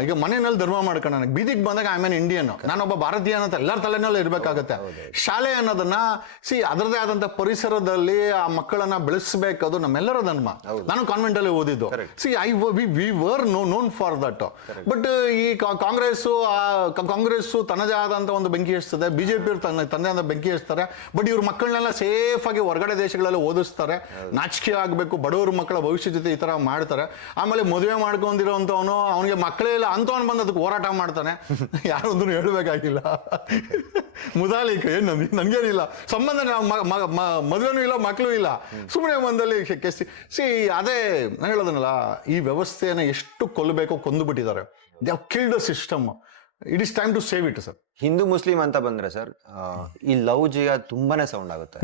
ಈಗ ಮನೆಯಲ್ಲಿ ಧರ್ಮ ಮಾಡ್ಕೊಂಡು ನನಗೆ ಬೀದಿಗೆ ಬಂದಾಗ ಐ ಆಮ್ ಇಂಡಿಯನ್, ನಾನೊಬ್ಬ ಭಾರತೀಯ ಅಂತ ಎಲ್ಲರ ತಲೆನಲ್ಲೂ ಇರ್ಬೇಕಾಗತ್ತೆ. ಶಾಲೆ ಅನ್ನೋದನ್ನ ಅದರದೇ ಆದಂತ ಪರಿಸರದಲ್ಲಿ ಆ ಮಕ್ಕಳನ್ನ ಬೆಳೆಸಬೇಕು, ಅದು ನಮ್ಮೆಲ್ಲರ ಧರ್ಮ. ನಾನು ಕಾನ್ವೆಂಟ್ ಅಲ್ಲಿ ಓದಿದ್ದು. We were known for that. But ಈ ಕಾಂಗ್ರೆಸ್ ತನ್ನದೇ ಆದಂತ ಒಂದು ಬೆಂಕಿ ಹಚ್ತದೆ, ಬಿಜೆಪಿ ತನ್ನದೇ ಆದ ಬೆಂಕಿ ಹಚ್ತಾರೆ. ಬಟ್ ಇವ್ರ ಮಕ್ಕಳನ್ನೆಲ್ಲ ಸೇಫ್ ಆಗಿ ಹೊರಗಡೆ ದೇಶಗಳಲ್ಲಿ ಓದಿಸ್ತಾರೆ. ನಾಚಿಕೆ ಆಗ್ಬೇಕು, ಬಡವ್ರ ಮಕ್ಕಳ ಭವಿಷ್ಯ ಜೊತೆ ಈ ತರ ಮಾಡ್ತಾರೆ. ಆಮೇಲೆ ಮದುವೆ ಮಾಡ್ಕೊಂಡಿರೋಂಥವನು, ಅವನಿಗೆ ಮಕ್ಕಳೇ ಇಲ್ಲ ಅಂತವನು ಬಂದು ಅದಕ್ಕೆ ಹೋರಾಟ ಮಾಡ್ತಾನೆ. ಯಾರೊಂದು ಹೇಳ್ಬೇಕಾಗಿಲ್ಲ. ಮುದಾಲಿಕ ಏನು ನನ್ಗೇನಿಲ್ಲ ಸಂಬಂಧ, ಮದುವೆನೂ ಇಲ್ಲ, ಮಕ್ಕಳು ಇಲ್ಲ, ಸುಮ್ಮನೆ ಒಂದಲ್ಲಿ ಸಿ ಅದೇ ನಾನು ಹೇಳೋದನ್ನಲ್ಲ, ಈ ವ್ಯವಸ್ಥೆಯನ್ನ ಎಷ್ಟು ಕೊಲ್ಲಬೇಕೋ ಕೊಂದು ಬಿಟ್ಟಿದ್ದಾರೆ. They have killed the system. It is time to save it sir. Hindu Muslim ಅಂತ ಬಂದ್ರೆ ಸರ್, ಈ ಲವ್ ಜಿಯ ತುಂಬಾನೇ ಸೌಂಡ್ ಆಗುತ್ತೆ.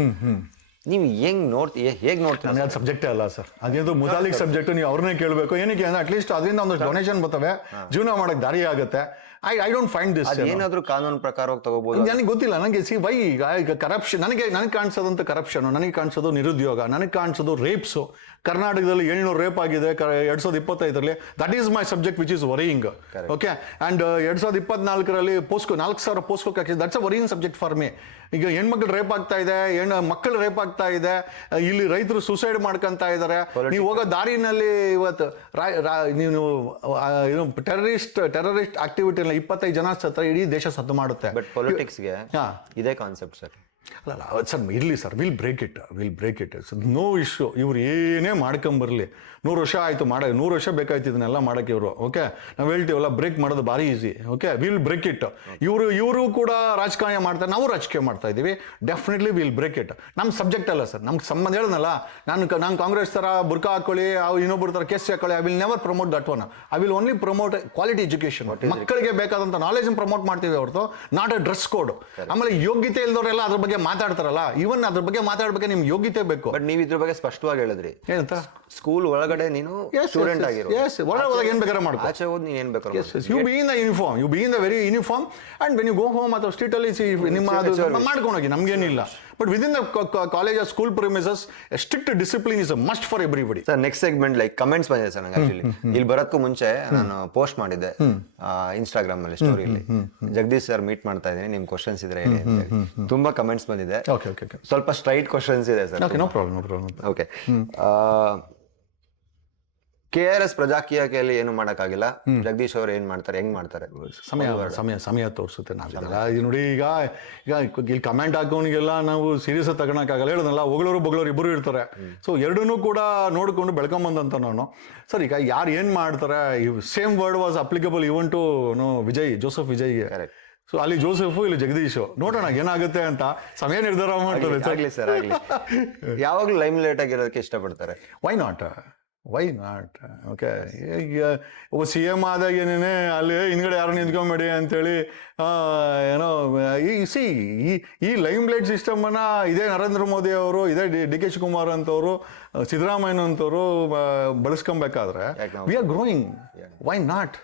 ನೀವು ಹೇಗ್ ನೋಡ್ತೀರಾ? ನನಗೆ ಅದು ಸಬ್ಜೆಕ್ಟೇ ಅಲ್ಲ ಸರ್, ಅದೇನು ಮುತಾಲಿಕ್ ಸಬ್ಜೆಕ್ಟ್. ನೀವು ಅವ್ರನ್ನೇ ಕೇಳಬೇಕು. ಏನಕ್ಕೆ ಅಂದ್ರೆ ಅಟ್ಲೀಸ್ಟ್ ಅದರಿಂದ ಒಂದು ಡೊನೇಷನ್ ಬರ್ತವೆ, ಜೀವನ ಮಾಡಕ್ ದಾರಿ ಆಗುತ್ತೆ. I don't find this. ಏನಾದ್ರೂ ಕಾನೂನು ಪ್ರಕಾರವಾಗಿ ತಗೋಬಹುದು. ನನಗೆ ಗೊತ್ತಿಲ್ಲ. ನನಗೆ ವೈ ಈಗ ಕರಪ್ಷನ್, ನನಗೆ ಕಾಣಿಸೋದಂತ ಕರಪ್ಷನ್, ನನಗೆ ಕಾಣಿಸೋದು ನಿರುದ್ಯೋಗ, ನನಗೆ ಕಾಣಿಸೋದು ರೇಪ್ಸು. ಕರ್ನಾಟಕದಲ್ಲಿ 700 ರೇಪ್ ಆಗಿದೆ 2025ರಲ್ಲಿ. That is my subject which is worrying. Okay, and 2024ರಲ್ಲಿ 4,000 ಪೋಸ್ಕೋ ಹಾಕಿದೆ. That's a worrying subject for me. ಈಗ ಹೆಣ್ಮಕ್ಳು ರೇಪ್ ಆಗ್ತಾ ಇದೆ, ಮಕ್ಕಳು ರೇಪ್ ಆಗ್ತಾ ಇದೆ, ಇಲ್ಲಿ ರೈತರು ಸೂಸೈಡ್ ಮಾಡ್ಕೊಂತ ಇದ್ದಾರೆ. ನೀವು ಹೋಗೋ ದಾರಿನಲ್ಲಿ ಇವತ್ತು ನೀವು ಟೆರರಿಸ್ಟ್ ಆಕ್ಟಿವಿಟಿ 25 ಜನ ಸತ್ರ ಇಡೀ ದೇಶ ಸದ್ದು ಮಾಡುತ್ತೆ. ಬಟ್ ಪೊಲಿಟಿಕ್ಸ್ಗೆ ಇದೇ ಕಾನ್ಸೆಪ್ಟ್ ಸರ್. ಅಲ್ಲ ಸರ್, ಇರಲಿ sir, will break it no issue. ಇವ್ರು ಏನೇ ಮಾಡ್ಕೊಂಬರ್ಲಿ, 100 ವರ್ಷ ಆಯಿತು 100 ವರ್ಷ ಬೇಕಾಯ್ತು ಇದನ್ನೆಲ್ಲ ಮಾಡೋಕ್ಕೆ ಇವರು. ಓಕೆ, ನಾವು ಹೇಳ್ತೀವಲ್ಲ, ಬ್ರೇಕ್ ಮಾಡೋದು ಭಾರಿ easy. Okay, will break it. ಇವರು ಕೂಡ ರಾಜಕಾರಣ ಮಾಡ್ತಾರೆ, ನಾವು ರಾಜಕೀಯ ಮಾಡ್ತಾ ಇದ್ದೀವಿ. Definitely will break it. ನಮ್ಮ ಸಬ್ಜೆಕ್ಟ್ ಅಲ್ಲ ಸರ್, ನಮ್ಗೆ ಸಂಬಂಧ ಹೇಳೋದಲ್ಲ. ನಾನು ಕಾಂಗ್ರೆಸ್ ಥರ ಬುರ್ಕಾ ಹಾಕೊಳ್ಳಿ, ಇನ್ನೊಬ್ಬರ ಥರ ಕೇಸ್ ಹಾಕೊಳ್ಳಿ, I will never promote that one. I will only promote quality education. ಮಕ್ಕಳಿಗೆ ಬೇಕಾದಂಥ ನಾಲೆಜ್ ಪ್ರಮೋಟ್ ಮಾಡ್ತೀವಿ ಹೊರತು ನಾಟ್ ಅ ಡ್ರೆಸ್ ಕೋಡ್. ಆಮೇಲೆ ಯೋಗ್ಯತೆ ಇಲ್ದವರೆಲ್ಲ ಅದ್ರ ಬಗ್ಗೆ ಮಾತಾಡ್ತಾರಲ್ಲ, ಇವನ್ ಅದ್ರ ಬಗ್ಗೆ ಮಾತಾಡ್ಬೇಕು, ನಿಮ್ಗೆ ಯೋಗ್ಯತೆ ಬೇಕು. ಬಟ್ ನೀವು ಇದ್ರ ಬಗ್ಗೆ ಸ್ಪಷ್ಟವಾಗಿ ಹೇಳಿದ್ರಿ. ಏನಂತ? ಸ್ಕೂಲ್ ಒಳಗಡೆ ನೀನು ಸ್ಟೂಡೆಂಟ್ ಆಗಿರೋ, ಒಳಗೆ ಏನ್ ಬೇಕಾದ್ರೆ ಮಾಡ್ಕೋ, ಆಚೆ ಹೋದ್ ನೀನ್ ಏನ್ ಬೇಕಾದ್ರೆ you be in the uniform, you be in the very uniform. And when you go home ಅಥವಾ ಸ್ಟ್ರೀಟ್ ಅಲ್ಲಿ ನಿಮ್ಮ ಮಾಡ್ಕೊಂಡೋಗಿ, ನಮ್ಗೇನಿಲ್ಲ. But within the college school premises strict discipline is a must for everybody. Sir, next segment like comments ಬಂದಿದೆ sir ನಂಗೆ. Actually ಇಲ್ಲಿ ಬರೋದಕ್ಕೂ ಮುಂಚೆ ನಾನು ಪೋಸ್ಟ್ ಮಾಡಿದ್ದೆ ಇನ್ಸ್ಟಾಗ್ರಾಮ್ ಅಲ್ಲಿ ಸ್ಟೋರಿಲಿ, ಜಗದೀಶ್ ಸರ್ ಮೀಟ್ ಮಾಡ್ತಾ ಇದ್ದೀನಿ, ನಿಮ್ ಕ್ವಶನ್ಸ್ ಇದ್ರೆ ಹೇಳಿ ಅಂತ ಹೇಳಿ. ತುಂಬಾ ಕಮೆಂಟ್ಸ್ ಬಂದಿದೆ. ಸ್ವಲ್ಪ ಸ್ಟ್ರೈಟ್ ಕ್ವಶನ್ಸ್ ಇದೆ sir. No problem. Okay, KRS ಪ್ರಜಾಕೀಯತೆಯಲ್ಲಿ ಏನು ಮಾಡಕ್ಕಾಗಿಲ್ಲ, ಜಗದೀಶ್ ಅವರು ಏನ್ ಮಾಡ್ತಾರೆ, ಹೆಂಗ್ ಮಾಡ್ತಾರೆ? ಸಮಯ ತೋರಿಸುತ್ತೆ. ನಾವಿಲ್ಲ ನೋಡಿ, ಈಗ ಇಲ್ಲಿ ಕಮೆಂಟ್ ಹಾಕೋನಿಗೆಲ್ಲ ನಾವು ಸೀರಿಯಸ್ ತಗೊಳಕ್ಕಾಗಲ್ಲ. ಹೇಳೋದಲ್ಲ, ಬೊಗಳೋರು ಇಬ್ಬರು ಇರ್ತಾರೆ. ಸೊ ಎರಡನ್ನೂ ಕೂಡ ನೋಡ್ಕೊಂಡು ಬೆಳ್ಕೊಂಬಂದಂತ ನಾನು ಸರ್. ಈಗ ಯಾರು ಏನ್ ಮಾಡ್ತಾರೆ, same word was applicable even to Joseph ವಿಜಯ್ಗೆ. ಸೊ ಅಲ್ಲಿ ಜೋಸೆಫು ಇಲ್ಲಿ ಜಗದೀಶು, ನೋಡೋಣ ಏನಾಗುತ್ತೆ ಅಂತ, ಸಮಯ ನಿರ್ಧಾರ ಮಾಡ್ತಾರೆ. ಆಗ್ಲಿ ಸರ್ ಆಗ್ಲಿ. ಯಾವಾಗ್ಲೂ ಲೈಮ್ ಲೈಟ್ ಆಗಿರೋದಕ್ಕೆ ಇಷ್ಟಪಡ್ತಾರೆ. Why not okay. ಈಗ ಒಬ್ಬ ಸಿ ಎಮ್ ಆದಾಗ ಏನೇನೆ ಅಲ್ಲಿ ಹಿಂದ್ಗಡೆ ಯಾರು ನಿಂತ್ಕೊಂಬೇಡಿ ಅಂತೇಳಿ ಏನೋ ಈ ಲೈಮ್ ಲೈಟ್ ಸಿಸ್ಟಮನ್ನು ಇದೇ ನರೇಂದ್ರ ಮೋದಿ ಅವರು, ಇದೇ ಡಿ ಕೆ ಶಿವಕುಮಾರ್ ಅಂತವರು, ಸಿದ್ದರಾಮಯ್ಯ ಅಂತವರು ಬಳಸ್ಕೊಬೇಕಾದ್ರೆ we are growing. Why not?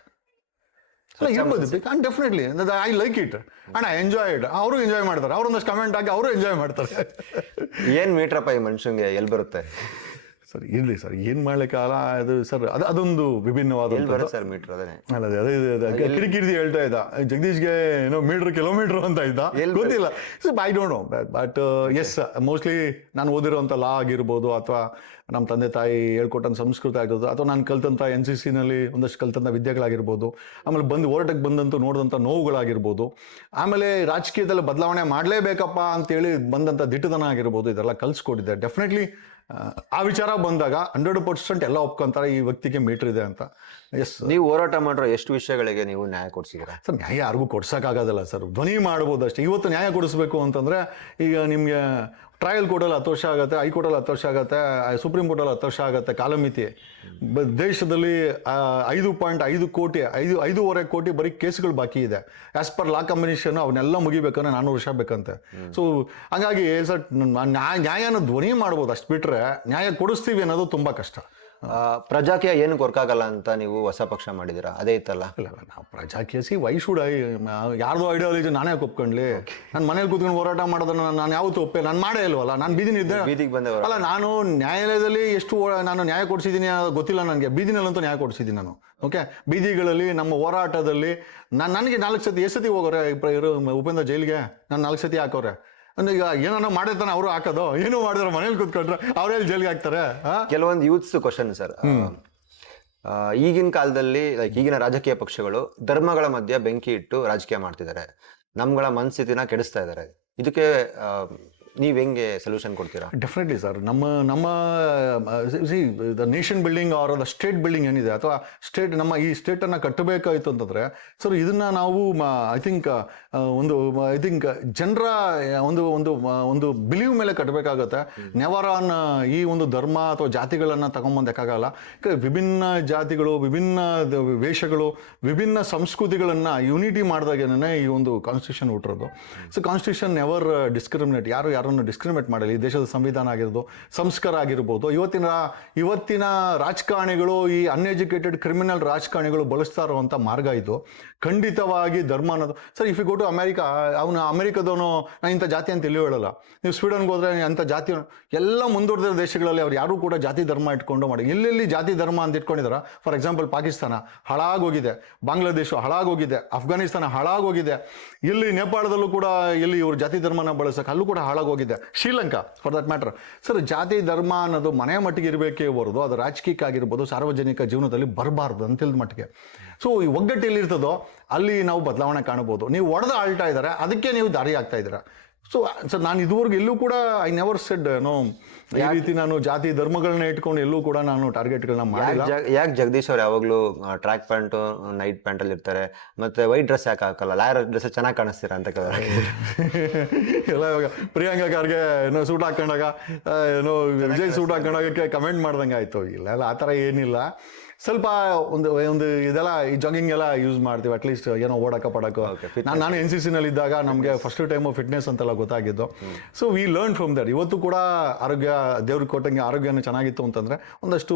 ಇರ್ಬೋದು, definitely I like it and I enjoy it. ಅವರು ಎಂಜಾಯ್ ಮಾಡ್ತಾರೆ, ಅವ್ರೊಂದಷ್ಟು ಕಮೆಂಟ್ ಹಾಕಿ ಅವರು ಎಂಜಾಯ್ ಮಾಡ್ತಾರೆ. ಏನ್ ಮೀಟ್ರಪ್ಪ ಈ ಮನುಷ್ಯಂಗೆ ಎಲ್ಲಿ ಬರುತ್ತೆ ಸರ್? ಇರಲಿ ಸರ್, ಏನು ಮಾಡ್ಲಿಕ್ಕಲ್ಲ ಅದು ಸರ್. ಅದೊಂದು ವಿಭಿನ್ನವಾದ ಸರ್ ಮೀಟ್ರ್. ಅದೇ ಕಿರಿಕಿರಿದಿ ಹೇಳ್ತಾ ಇದ್ದ ಜಗದೀಶ್ಗೆ ಏನೋ ಕಿಲೋಮೀಟರ್ ಅಂತ ಇದ್ದ, ಗೊತ್ತಿಲ್ಲ. I don't know, but yes mostly ನಾನು ಓದಿರೋಂಥ ಲಾ ಆಗಿರ್ಬೋದು, ಅಥವಾ ನಮ್ಮ ತಂದೆ ತಾಯಿ ಹೇಳ್ಕೊಟ್ಟಂಥ ಸಂಸ್ಕೃತಿ ಆಗಿರ್ಬೋದು, ಅಥವಾ ನಾನು ಕಲ್ತಂಥ NCC ನಲ್ಲಿ ಒಂದಷ್ಟು ಕಲ್ತಂಥ ವಿದ್ಯೆಗಳಾಗಿರ್ಬೋದು, ಆಮೇಲೆ ಹೋರಾಟಕ್ಕೆ ಬಂದಂತೂ ನೋಡಿದಂಥ ನೋವುಗಳಾಗಿರ್ಬೋದು, ಆಮೇಲೆ ರಾಜಕೀಯದಲ್ಲಿ ಬದಲಾವಣೆ ಮಾಡಲೇಬೇಕಪ್ಪ ಅಂತೇಳಿ ಬಂದಂಥ ದಿಟ್ಟತನ ಆಗಿರ್ಬೋದು, ಇದೆಲ್ಲ ಕಲಿಸ್ಕೊಟ್ಟಿದೆ. ಡೆಫಿನೆಟ್ಲಿ ಆ ವಿಚಾರ ಬಂದಾಗ 100% ಎಲ್ಲ ಒಪ್ಕೊಂತಾರೆ ಈ ವ್ಯಕ್ತಿಗೆ ಮೀಟರ್ ಇದೆ ಅಂತ. ಎಸ್. ನೀವು ಹೋರಾಟ ಮಾಡಿರೋ ಎಷ್ಟು ವಿಷಯಗಳಿಗೆ ನೀವು ನ್ಯಾಯ ಕೊಡ್ಸಿದ್ದೀರಾ ಸರ್? ನ್ಯಾಯ ಯಾರಿಗೂ ಕೊಡ್ಸೋಕ್ಕಾಗೋದಿಲ್ಲ ಸರ್, ಧ್ವನಿ ಮಾಡ್ಬೋದು ಅಷ್ಟೇ. ಇವತ್ತು ನ್ಯಾಯ ಕೊಡಿಸ್ಬೇಕು ಅಂತಂದರೆ ಈಗ ನಿಮಗೆ ಟ್ರಯಲ್ ಕೋರ್ಟಲ್ಲಿ 10 ವರ್ಷ ಆಗುತ್ತೆ, ಹೈಕೋರ್ಟಲ್ಲಿ 10 ವರ್ಷ ಆಗುತ್ತೆ, ಸುಪ್ರೀಂ ಕೋರ್ಟಲ್ಲಿ 10 ವರ್ಷ ಆಗುತ್ತೆ ಕಾಲಮಿತಿ. ದೇಶದಲ್ಲಿ 5.5 ಕೋಟಿ 5.5 ಕೋಟಿ ಬರೀ ಕೇಸ್ಗಳು ಬಾಕಿ ಇದೆ. ಆಸ್ ಪರ್ ಲಾ ಕಮಿಷನ್ ಅವನ್ನೆಲ್ಲ ಮುಗಿಬೇಕಂದ್ರೆ 400 ವರ್ಷ ಬೇಕಂತೆ. ಸೊ ಹಾಗಾಗಿ ಸರ್ ನ್ಯಾಯನ ಧ್ವನಿ ಮಾಡ್ಬೋದು, ಅಷ್ಟು ಬಿಟ್ಟರೆ ನ್ಯಾಯ ಕೊಡಿಸ್ತೀವಿ ಅನ್ನೋದು ತುಂಬ ಕಷ್ಟ. ಪ್ರಜಾಕೀಯ ಏನು ಕೊರಕಾಗಲ್ಲ ಅಂತ ನೀವು ಹೊಸ ಪಕ್ಷ ಮಾಡಿದ್ದೀರಾ, ಅದೇ ಇತ್ತಲ್ಲ? ಇಲ್ಲ, ನಾವು ಪ್ರಜಾಕೀಯ ವೈ ಶುಡ್ ಯಾರ್ದೋ ಐಡಿಯಾಲಜಿ ನಾನೇ ಒಪ್ಕೊಂಡ್ಲಿ? ನಾನು ಮನೇಲಿ ಕೂತ್ಕೊಂಡು ಹೋರಾಟ ಮಾಡೋದನ್ನ ನಾನು ಯಾವತ್ತೂ ಒಪ್ಪೆ, ನಾನು ಮಾಡೇ ಇಲ್ವಲ್ಲ. ನಾನು ಬೀದಿನಿದ್ದೆ, ಬೀದಿಗೆ ಬಂದೆ ಅಲ್ಲ. ನಾನು ನ್ಯಾಯಾಲಯದಲ್ಲಿ ಎಷ್ಟು ನಾನು ನ್ಯಾಯ ಕೊಡಿಸಿದ್ದೀನಿ ಗೊತ್ತಿಲ್ಲ ನನಗೆ, ಬೀದಿನಲ್ಲಂತೂ ನ್ಯಾಯ ಕೊಡಿಸಿದ್ದೀನಿ ನಾನು. ಓಕೆ, ಬೀದಿಗಳಲ್ಲಿ ನಮ್ಮ ಹೋರಾಟದಲ್ಲಿ ನನಗೆ 4 ಸತಿ ಎಷ್ಟು ಸತಿ ಹೋಗೋರೆ ಉಪೇಂದ್ರ ಜೈಲಿಗೆ? ನಾನು 4 ಸತಿ ಹಾಕೋರೆ. ಅಂದ್ರೆ ಈಗ ಏನೋ ಮಾಡಿರ್ತಾನೆ ಅವರು ಹಾಕೋದು, ಏನು ಮಾಡಿದ್ರೆ ಮನೇಲಿ ಕೂತ್ಕೊಂಡ್ರೆ ಅವ್ರೆಲ್ಲಿ ಜೈಲಿಗೆ ಹಾಕ್ತಾರೆ? ಕೆಲವೊಂದು ಯೂತ್ಸ್ ಕ್ವಶನ್ ಸರ್, ಈಗಿನ ಕಾಲದಲ್ಲಿ ಈಗಿನ ರಾಜಕೀಯ ಪಕ್ಷಗಳು ಧರ್ಮಗಳ ಮಧ್ಯೆ ಬೆಂಕಿ ಇಟ್ಟು ರಾಜಕೀಯ ಮಾಡ್ತಿದ್ದಾರೆ, ನಮ್ಗಳ ಮನಸ್ಥಿತಿನ ಕೆಡಿಸ್ತಾ ಇದ್ದಾರೆ. ಇದಕ್ಕೆ ನೀವು ಹೆಂಗೆ ಸೊಲ್ಯೂಷನ್ ಕೊಡ್ತೀರಾ? ಡೆಫಿನೆಟ್ಲಿ ಸರ್, ನಮ್ಮ the nation building are the state building ಏನಿದೆ, ಅಥವಾ ನಮ್ಮ ಈ ಸ್ಟೇಟನ್ನು ಕಟ್ಟಬೇಕಾಯಿತು ಅಂತಂದರೆ ಸರ್, ಇದನ್ನು ನಾವು ಐ ಥಿಂಕ್ ಜನರ ಒಂದು ಬಿಲೀವ್ ಮೇಲೆ ಕಟ್ಟಬೇಕಾಗತ್ತೆ. ನೆವರ್ ಆನ್ ಈ ಒಂದು ಧರ್ಮ ಅಥವಾ ಜಾತಿಗಳನ್ನು ತಗೊಂಬಂದಕ್ಕಾಗಲ್ಲ. ವಿಭಿನ್ನ ಜಾತಿಗಳು, ವಿಭಿನ್ನ ವೇಷಗಳು, ವಿಭಿನ್ನ ಸಂಸ್ಕೃತಿಗಳನ್ನು ಯುನಿಟಿ ಮಾಡಿದಾಗೇನೆ ಈ ಒಂದು ಕಾನ್ಸ್ಟಿಟ್ಯೂಷನ್ ಹುಟ್ಟಿರೋದು. ಸೊ ಕಾನ್ಸ್ಟಿಟ್ಯೂಷನ್ ನೆವರ್ ಡಿಸ್ಕ್ರಿಮಿನೇಟ್, ಯಾರನ್ನು ಡಿಸ್ಕ್ರಿಮಿನೇಟ್ ಮಾಡಲಿ. ಈ ದೇಶದ ಸಂವಿಧಾನ ಆಗಿರೋದು, ಸಂಸ್ಕಾರ ಆಗಿರ್ಬೋದು. ಇವತ್ತಿನ ರಾಜಕಾರಣಿಗಳು, ಈ ಅನ್ಎಜುಕೇಟೆಡ್ ಕ್ರಿಮಿನಲ್ ರಾಜಕಾರಣಿಗಳು ಬಳಸ್ತಾ ಇರುವಂಥ ಮಾರ್ಗ ಇದು. ಖಂಡಿತವಾಗಿ ಧರ್ಮ ಅನ್ನೋದು sir, if you go to America, ಅವನು ಅಮೆರಿಕದವನು ನಾನು ಇಂಥ ಜಾತಿ ಅಂತ ಎಲ್ಲಿ ಹೇಳಲ್ಲ. ನೀವು ಸ್ವೀಡನ್ಗೆ ಹೋದ್ರೆ ಅಂಥ ಜಾತಿ, ಎಲ್ಲ ಮುಂದುವರೆದ ದೇಶಗಳಲ್ಲಿ ಅವ್ರು ಯಾರೂ ಕೂಡ ಜಾತಿ ಧರ್ಮ ಇಟ್ಕೊಂಡು ಮಾಡಿ, ಎಲ್ಲೆಲ್ಲಿ ಜಾತಿ ಧರ್ಮ ಅಂತ ಇಟ್ಕೊಂಡಿದಾರ. ಫಾರ್ ಎಕ್ಸಾಂಪಲ್ ಪಾಕಿಸ್ತಾನ ಹಾಳಾಗೋಗಿದೆ, ಬಾಂಗ್ಲಾದೇಶ ಹಾಳಾಗೋಗಿದೆ, ಅಫ್ಘಾನಿಸ್ತಾನ ಹಾಳಾಗೋಗಿದೆ, ಇಲ್ಲಿ ನೇಪಾಳದಲ್ಲೂ ಕೂಡ ಎಲ್ಲಿ ಇವರು ಜಾತಿ ಧರ್ಮನ ಬಳಸಕ್ಕೆ ಅಲ್ಲೂ ಕೂಡ ಹಾಳಾಗೋಗಿದೆ, Sri Lanka for that matter. Sir, ಜಾತಿ ಧರ್ಮ ಅನ್ನೋದು ಮನೆ ಮಟ್ಟಿಗೆ ಇರಬೇಕೇ ಹೊರದು ಅದು ರಾಜಕೀಯಕ್ಕಾಗಿರ್ಬೋದು, ಸಾರ್ವಜನಿಕ ಜೀವನದಲ್ಲಿ ಬರಬಾರ್ದು ಅಂತಿಲ್ದ ಮಟ್ಟಿಗೆ. ಸೊ ಈ ಒಗ್ಗಟ್ಟು ಎಲ್ಲಿರ್ತದೋ ಅಲ್ಲಿ ನಾವು ಬದಲಾವಣೆ ಕಾಣಬಹುದು. ನೀವು ಒಡೆದ ಆಳ್ತಾ ಇದ್ದಾರೆ, ಅದಕ್ಕೆ ನೀವು ದಾರಿ ಆಗ್ತಾ ಇದ್ದೀರಾ. ಸೊ ಸರ್, ನಾನು ಇದುವರೆಗೂ ಎಲ್ಲೂ ಕೂಡ ಐ ನೆವರ್ ಸೆಡ್ ಈ ರೀತಿ ನಾನು ಜಾತಿ ಧರ್ಮಗಳನ್ನ ಇಟ್ಕೊಂಡು ಎಲ್ಲೂ ಕೂಡ ನಾನು ಟಾರ್ಗೆಟ್ಗಳನ್ನ ಮಾಡಿಲ್ಲ. ಯಾಕೆ ಜಗದೀಶ್ ಅವ್ರು ಯಾವಾಗಲೂ ಟ್ರ್ಯಾಕ್ ಪ್ಯಾಂಟು ನೈಟ್ ಪ್ಯಾಂಟಲ್ಲಿ ಇರ್ತಾರೆ, ಮತ್ತೆ ವೈಟ್ ಡ್ರೆಸ್ ಯಾಕೆ ಹಾಕಲ್ಲ? ಲಾಯರ್ ಡ್ರೆಸ್ ಚೆನ್ನಾಗಿ ಕಾಣಿಸ್ತೀರಾ ಅಂತ ಕೇಳಿದ್ರೆ ಎಲ್ಲ ಇವಾಗ ಪ್ರಿಯಾಂಕಾ ಖರ್ಗೆ ಏನೋ ಸೂಟ್ ಹಾಕೊಂಡಾಗ, ಏನೋ ವಿಜಯ್ ಸೂಟ್ ಹಾಕೊಂಡಾಗ ಕಮೆಂಟ್ ಮಾಡ್ದಂಗೆ ಆಯ್ತು. ಇಲ್ಲ ಆ ಥರ ಏನಿಲ್ಲ. ಸ್ವಲ್ಪ ಒಂದು ಇದೆಲ್ಲ ಈ ಜಾಗಿಂಗ್ ಎಲ್ಲ ಯೂಸ್ ಮಾಡ್ತೀವಿ, ಅಟ್ಲೀಸ್ಟ್ ಏನೋ ಓಡಾಕ ಪಡಕೋ. ನಾನು NCC ನಲ್ಲಿ ಇದ್ದಾಗ ನಮಗೆ ಫಸ್ಟ್ ಟೈಮು ಫಿಟ್ನೆಸ್ ಅಂತೆಲ್ಲ ಗೊತ್ತಾಗಿದ್ದು. So we learn from that. ಇವತ್ತು ಕೂಡ ಆರೋಗ್ಯ ದೇವ್ರಿಗೆ ಕೊಟ್ಟಂಗೆ ಆರೋಗ್ಯನೂ ಚೆನ್ನಾಗಿತ್ತು ಅಂತಂದ್ರೆ ಒಂದಷ್ಟು